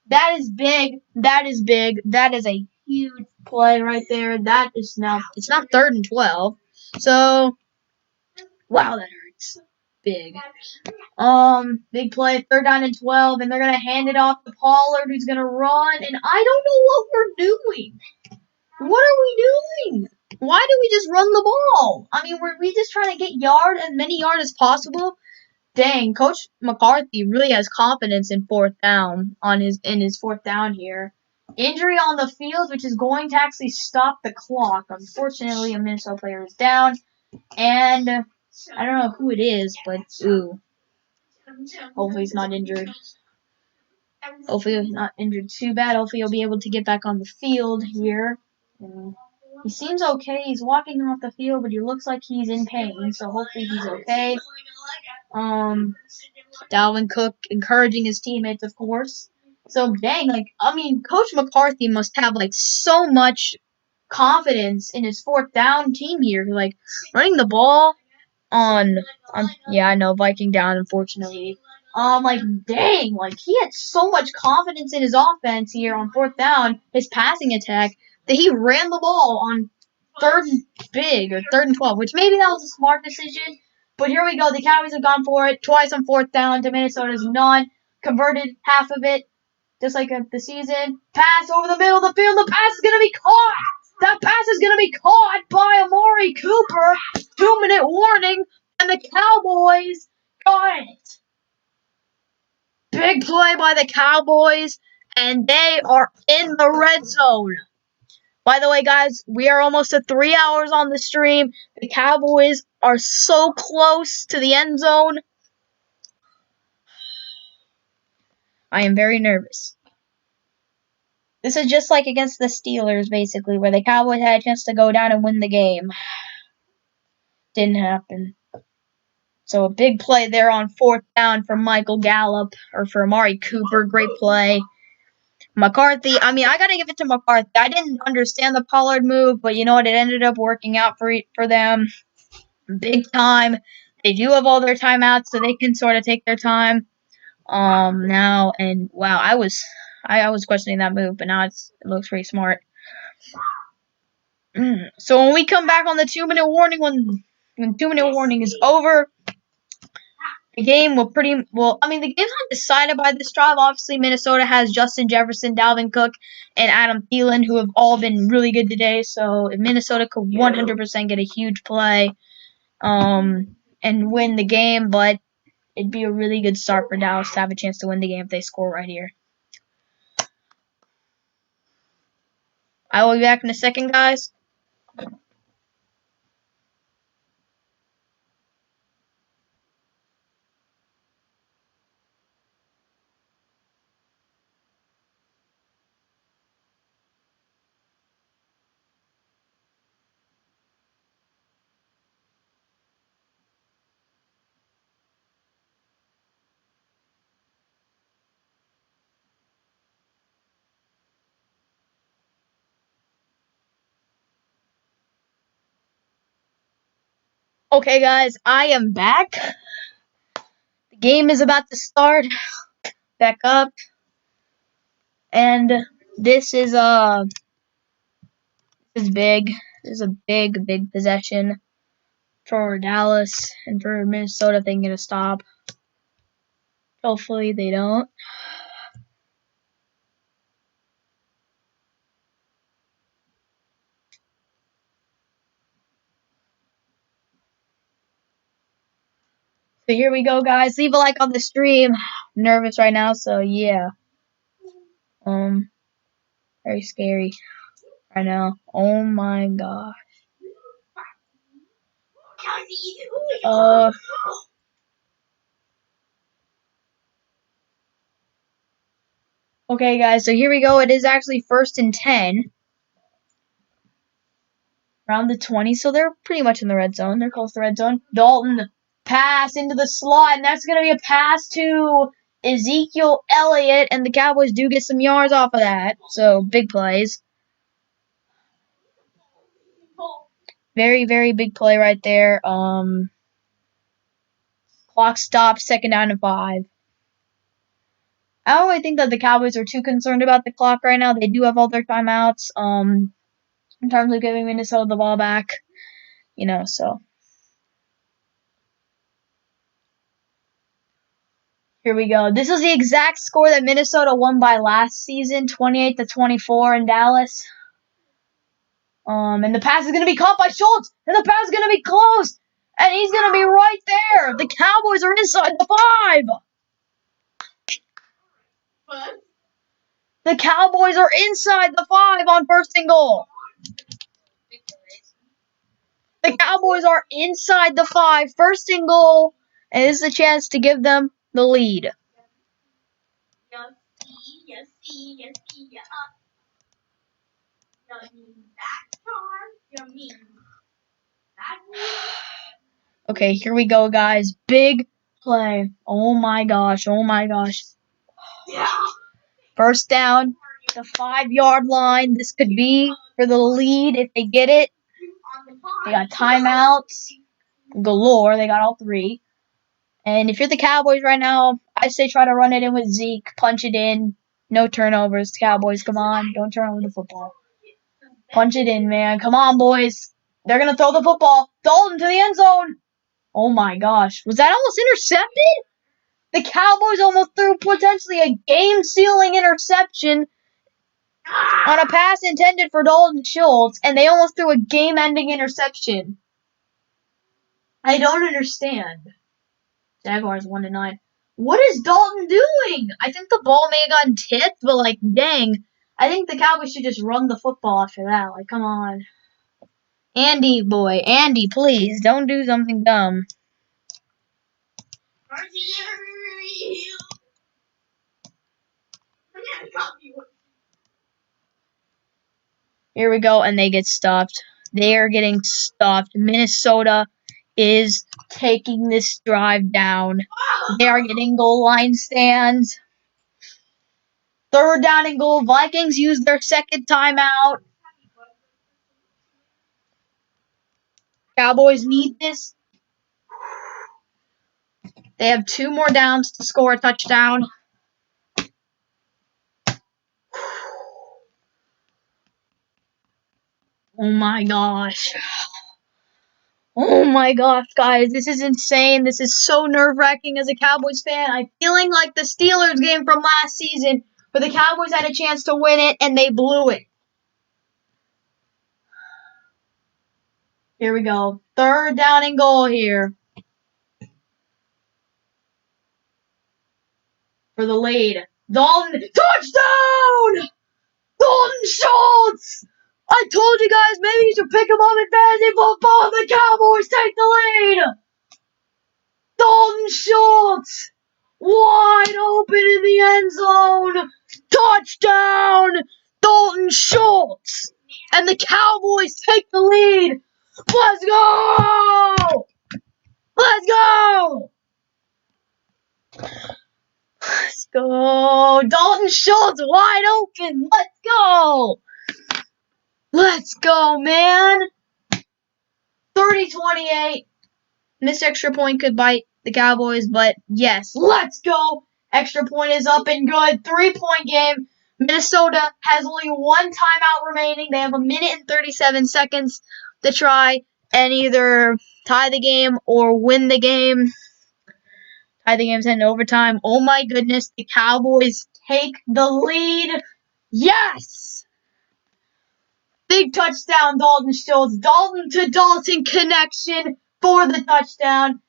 That is big. That is big. That is a huge play right there. That is now, it's not 3rd and 12. So, wow, that hurts. Big. Big play, 3rd down and 12, and they're gonna hand it off to Pollard, who's gonna run, and I don't know what we're doing. What are we doing? Why do we just run the ball? I mean, we just trying to get as many yards as possible? Dang, Coach McCarthy really has confidence in 4th down in his 4th down here. Injury on the field, which is going to actually stop the clock. Unfortunately, a Minnesota player is down, and I don't know who it is, but ooh, hopefully he's not injured. Hopefully he's not injured too bad. Hopefully he'll be able to get back on the field here. And he seems okay. He's walking off the field, but he looks like he's in pain. So hopefully he's okay. Dalvin Cook encouraging his teammates, of course. So dang, Coach McCarthy must have so much confidence in his 4th down team here. Running the ball on yeah, I know, Viking down, unfortunately. Dang, he had so much confidence in his offense here on 4th down, his passing attack, that he ran the ball on 3rd and big, or 3rd and 12, which maybe that was a smart decision. But here we go. The Cowboys have gone for it twice on 4th down to Minnesota's none. Converted half of it, just like the season. Pass over the middle of the field. The pass is going to be caught. That pass is going to be caught by Amari Cooper. 2-minute warning, and the Cowboys got it. Big play by the Cowboys, and they are in the red zone. By the way, guys, we are almost at 3 hours on the stream. The Cowboys are so close to the end zone. I am very nervous. This is just like against the Steelers, basically, where the Cowboys had a chance to go down and win the game. Didn't happen. So a big play there on 4th down for Michael Gallup, or for Amari Cooper. Great play. McCarthy, I got to give it to McCarthy. I didn't understand the Pollard move, but you know what? It ended up working out for them big time. They do have all their timeouts, so they can sort of take their time now. And wow, I was questioning that move, but now it looks pretty smart. So when we come back on the 2-minute warning, when 2-minute warning is over, the game will the game's not decided by this drive. Obviously, Minnesota has Justin Jefferson, Dalvin Cook, and Adam Thielen, who have all been really good today. So if Minnesota could 100% get a huge play, and win the game, but it'd be a really good start for Dallas to have a chance to win the game if they score right here. I will be back in a second, guys. Okay, guys, I am back. The game is about to start. Back up. And this is big. This is a big possession for Dallas and for Minnesota if they can get a stop. Hopefully they don't. So here we go, guys. Leave a like on the stream. I'm nervous right now, so yeah. Very scary right now. Oh my gosh. Okay, guys, so here we go. It is actually 1st and 10. Around the 20, so they're pretty much in the red zone. They're close to the red zone. Dalton, pass into the slot, and that's going to be a pass to Ezekiel Elliott, and the Cowboys do get some yards off of that. So, big plays. Very big play right there. Clock stops, 2nd down and 5. I don't really think that the Cowboys are too concerned about the clock right now. They do have all their timeouts. In terms of giving Minnesota the ball back, so. Here we go. This is the exact score that Minnesota won by last season, 28-24 in Dallas. And the pass is going to be caught by Schultz, and the pass is going to be close, and he's going to be right there. The Cowboys are inside the 5. What? The Cowboys are inside the 5 on 1st and goal. The Cowboys are inside the 5, 1st and goal, and this is a chance to give them the lead. Okay, here we go, guys. Big play. Oh my gosh. Yeah. 1st down, the 5-yard line. This could be for the lead if they get it. They got timeouts galore. They got all 3. And if you're the Cowboys right now, I say try to run it in with Zeke. Punch it in. No turnovers. Cowboys, come on. Don't turn over the football. Punch it in, man. Come on, boys. They're going to throw the football. Dalton to the end zone. Oh, my gosh. Was that almost intercepted? The Cowboys almost threw potentially a game-sealing interception on a pass intended for Dalton Schultz, and they almost threw a game-ending interception. I don't understand. Jaguars 1-9. What is Dalton doing? I think the ball may have gotten tipped, but, dang. I think the Cowboys should just run the football after that. Come on. Andy, boy. Andy, please. Don't do something dumb. Here we go, and they get stopped. They are getting stopped. Minnesota is taking this drive down. They are getting goal line stands. 3rd down and goal. Vikings use their 2nd timeout. Cowboys need this. They have 2 more downs to score a touchdown. Oh my gosh. Oh my gosh, guys. This is insane. This is so nerve-wracking as a Cowboys fan. I'm feeling like the Steelers game from last season where the Cowboys had a chance to win it and they blew it. Here we go. 3rd down and goal here. For the lead. Dalton, touchdown! Dalton Schultz! I told you guys maybe you should pick him up in fantasy football. The Cowboys take the lead. Dalton Schultz, wide open in the end zone. Touchdown, Dalton Schultz. And the Cowboys take the lead. Let's go! Let's go! Let's go. Dalton Schultz wide open. Let's go. Let's go, man. 30-28. Missed extra point could bite the Cowboys, but yes, let's go. Extra point is up and good. 3-point game. Minnesota has only 1 timeout remaining. They have 1 minute and 37 seconds to try and either tie the game or win the game. Tie the game's in overtime. Oh my goodness, the Cowboys take the lead. Yes! Big touchdown, Dalton Schultz. Dalton to Dalton connection for the touchdown.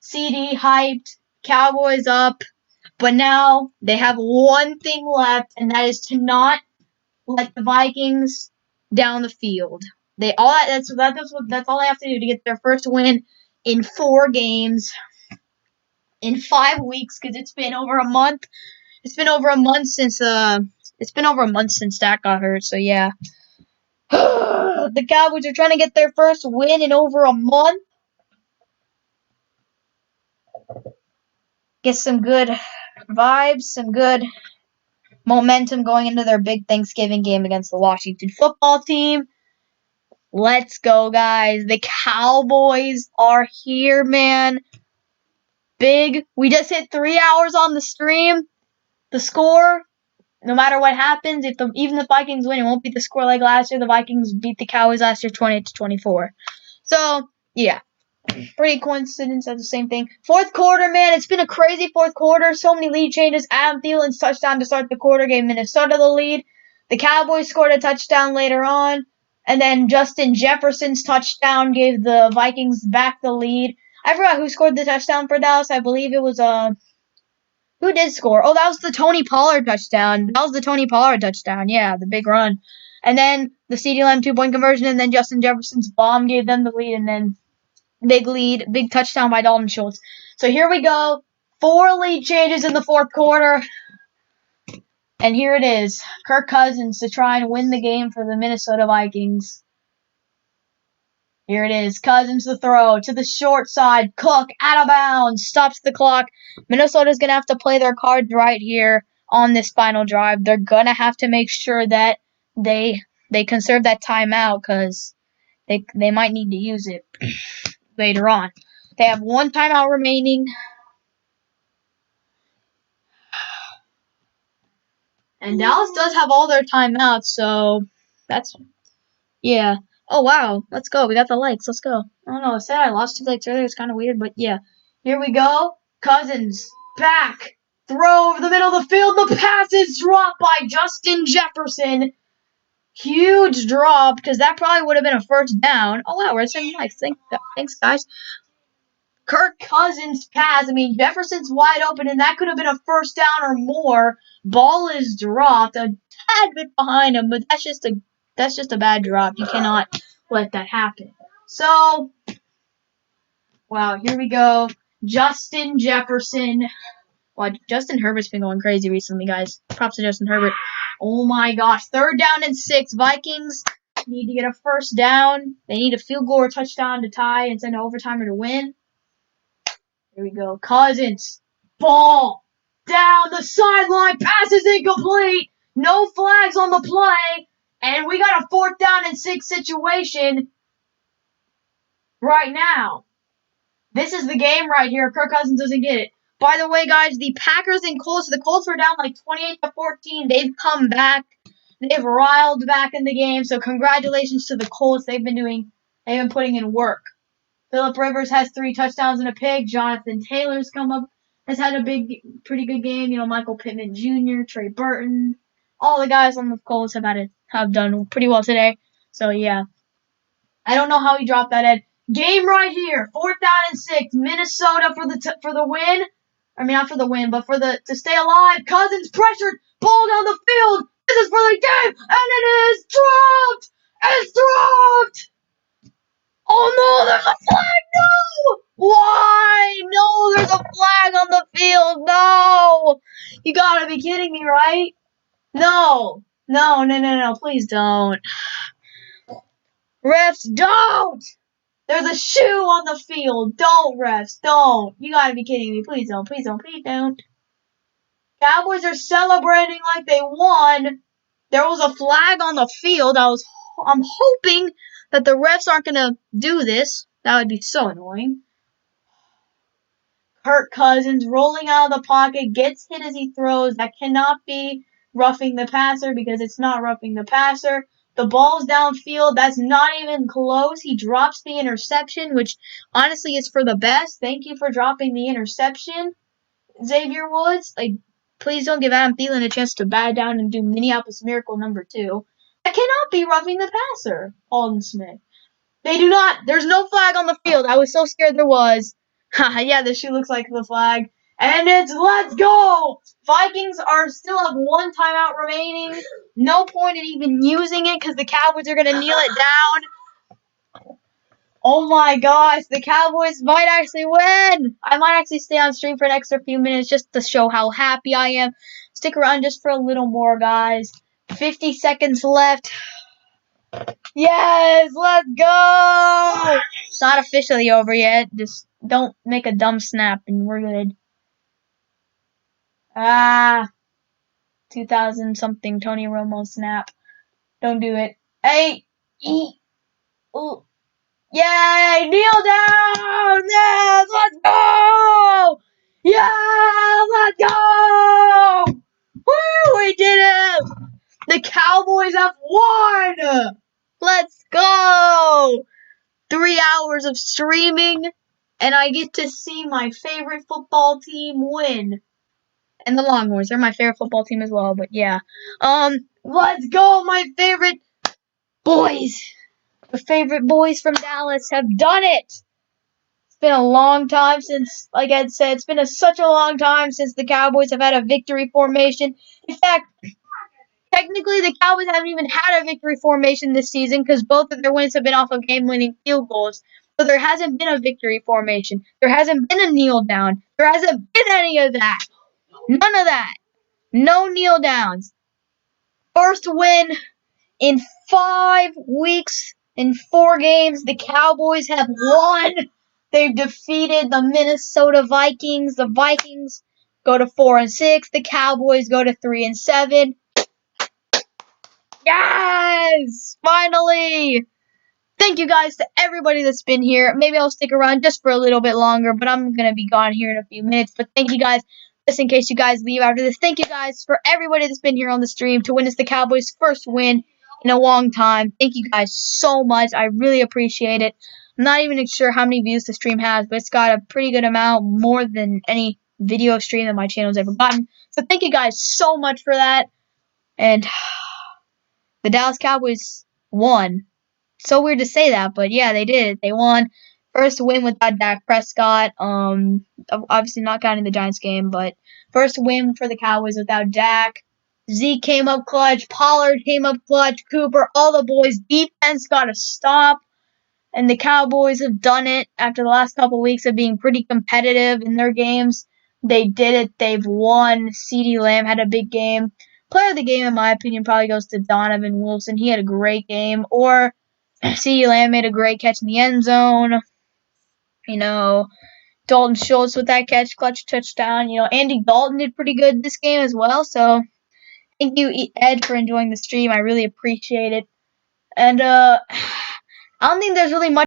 CD hyped. Cowboys up. But now they have one thing left, and that is to not let the Vikings down the field. That's all they have to do to get their first win in 4 games. In 5 weeks, because it's been over a month. It's been over a month since Dak got hurt. So yeah, the Cowboys are trying to get their first win in over a month. Get some good vibes, some good momentum going into their big Thanksgiving game against the Washington football team. Let's go, guys! The Cowboys are here, man. big. We just hit 3 hours on the stream. The score, no matter what happens, even the Vikings win, it won't be the score like last year. The Vikings beat the Cowboys last year 20-24. So, yeah. Pretty coincidence. That's the same thing. Fourth quarter, man. It's been a crazy fourth quarter. So many lead changes. Adam Thielen's touchdown to start the quarter gave Minnesota the lead. The Cowboys scored a touchdown later on. And then Justin Jefferson's touchdown gave the Vikings back the lead. I forgot who scored the touchdown for Dallas. I believe it was who did score? Oh, that was the Tony Pollard touchdown. Yeah, the big run. And then the CeeDee Lamb 2-point conversion, and then Justin Jefferson's bomb gave them the lead, and then big lead, big touchdown by Dalton Schultz. So here we go. 4 lead changes in the fourth quarter. And here it is. Kirk Cousins to try and win the game for the Minnesota Vikings. Here it is. Cousins the throw to the short side. Cook out of bounds. Stops the clock. Minnesota's going to have to play their cards right here on this final drive. They're going to have to make sure that they conserve that timeout because they might need to use it later on. They have 1 timeout remaining. And Dallas does have all their timeouts, so that's, yeah. Oh, wow. Let's go. We got the likes. Let's go. I don't know. I said I lost 2 likes earlier. It's kind of weird, but yeah. Here we go. Cousins back. Throw over the middle of the field. The pass is dropped by Justin Jefferson. Huge drop, because that probably would have been a first down. Oh, wow. We're at 7 likes. Thanks, guys. Kirk Cousins pass. I mean, Jefferson's wide open, and that could have been a first down or more. Ball is dropped a tad bit behind him, but that's just a bad drop. You cannot let that happen. So, wow, here we go. Justin Jefferson. Wow, Justin Herbert's been going crazy recently, guys. Props to Justin Herbert. Oh my gosh, 3rd down and 6. Vikings need to get a first down. They need a field goal or touchdown to tie and send to overtime or to win. Here we go. Cousins. Ball. Down the sideline. Pass is incomplete. No flags on the play. And we got a 4th down and 6 situation right now. This is the game right here. Kirk Cousins doesn't get it. By the way, guys, the Packers and Colts, the Colts were down like 28-14. They've come back. They've riled back in the game. So congratulations to the Colts. They've been putting in work. Phillip Rivers has 3 touchdowns and a pick. Jonathan Taylor's has had a pretty good game. You know, Michael Pittman Jr., Trey Burton, all the guys on the Colts have done pretty well today. So yeah, I don't know how he dropped that, Ed. Game right here, 4th down and 6. Minnesota for the win. I mean, not for the win, but to stay alive. Cousins pressured, ball down the field. This is for the game, and it is dropped. It's dropped. Oh no, there's a flag! No! Why? No, there's a flag on the field. No! You gotta be kidding me, right? No. No, please don't. Refs, don't! There's a shoe on the field. Don't, refs, don't. You gotta be kidding me. Please don't. Cowboys are celebrating like they won. There was a flag on the field. I'm hoping that the refs aren't going to do this. That would be so annoying. Kirk Cousins rolling out of the pocket, gets hit as he throws. That cannot be roughing the passer because it's not roughing the passer. The ball's downfield. That's not even close. He drops the interception, which honestly is for the best. Thank you for dropping the interception, Xavier Woods. Please don't give Adam Thielen a chance to bat down and do Minneapolis Miracle number 2. That cannot be roughing the passer, Alden Smith. They do not. There's no flag on the field. I was so scared there was. Yeah, the shoe looks like the flag. And it's let's go! Vikings are still have 1 timeout remaining. No point in even using it because the Cowboys are going to kneel it down. Oh my gosh, the Cowboys might actually win. I might actually stay on stream for an extra few minutes just to show how happy I am. Stick around just for a little more, guys. 50 seconds left. Yes, let's go! It's not officially over yet. Just don't make a dumb snap and we're good. 2000-something Tony Romo snap. Don't do it. Hey! Yay! Kneel down! Yes! Let's go! Yeah, let's go! Woo, we did it! The Cowboys have won! Let's go! 3 hours of streaming, and I get to see my favorite football team win. And the Longhorns, they're my favorite football team as well, but yeah. Let's go, my favorite boys. The favorite boys from Dallas have done it. It's been a long time since, like Ed said, it's been such a long time since the Cowboys have had a victory formation. In fact, technically, the Cowboys haven't even had a victory formation this season because both of their wins have been off of game-winning field goals. So there hasn't been a victory formation. There hasn't been a kneel down. There hasn't been any of that. None of that. No kneel downs. First win in 5 weeks in 4 games. The Cowboys have won. They've defeated the Minnesota Vikings. The Vikings go to 4-6. The Cowboys go to 3-7. Yes! Finally! Thank you guys to everybody that's been here. Maybe I'll stick around just for a little bit longer, but I'm going to be gone here in a few minutes. But thank you guys. Just in case you guys leave after this, thank you guys for everybody that's been here on the stream to witness the Cowboys' first win in a long time. Thank you guys so much. I really appreciate it. I'm not even sure how many views the stream has, but it's got a pretty good amount, more than any video stream that my channel's ever gotten. So thank you guys so much for that. And the Dallas Cowboys won. So weird to say that, but yeah, they did. They won. First win without Dak Prescott. Obviously not counting the Giants game, but first win for the Cowboys without Dak. Zeke came up clutch. Pollard came up clutch. Cooper, all the boys. Defense got to stop. And the Cowboys have done it after the last couple weeks of being pretty competitive in their games. They did it. They've won. CeeDee Lamb had a big game. Player of the game, in my opinion, probably goes to Donovan Wilson. He had a great game. Or CeeDee Lamb made a great catch in the end zone. Dalton Schultz with that catch, clutch touchdown. Andy Dalton did pretty good this game as well. So thank you, Ed, for enjoying the stream. I really appreciate it. And I don't think there's really much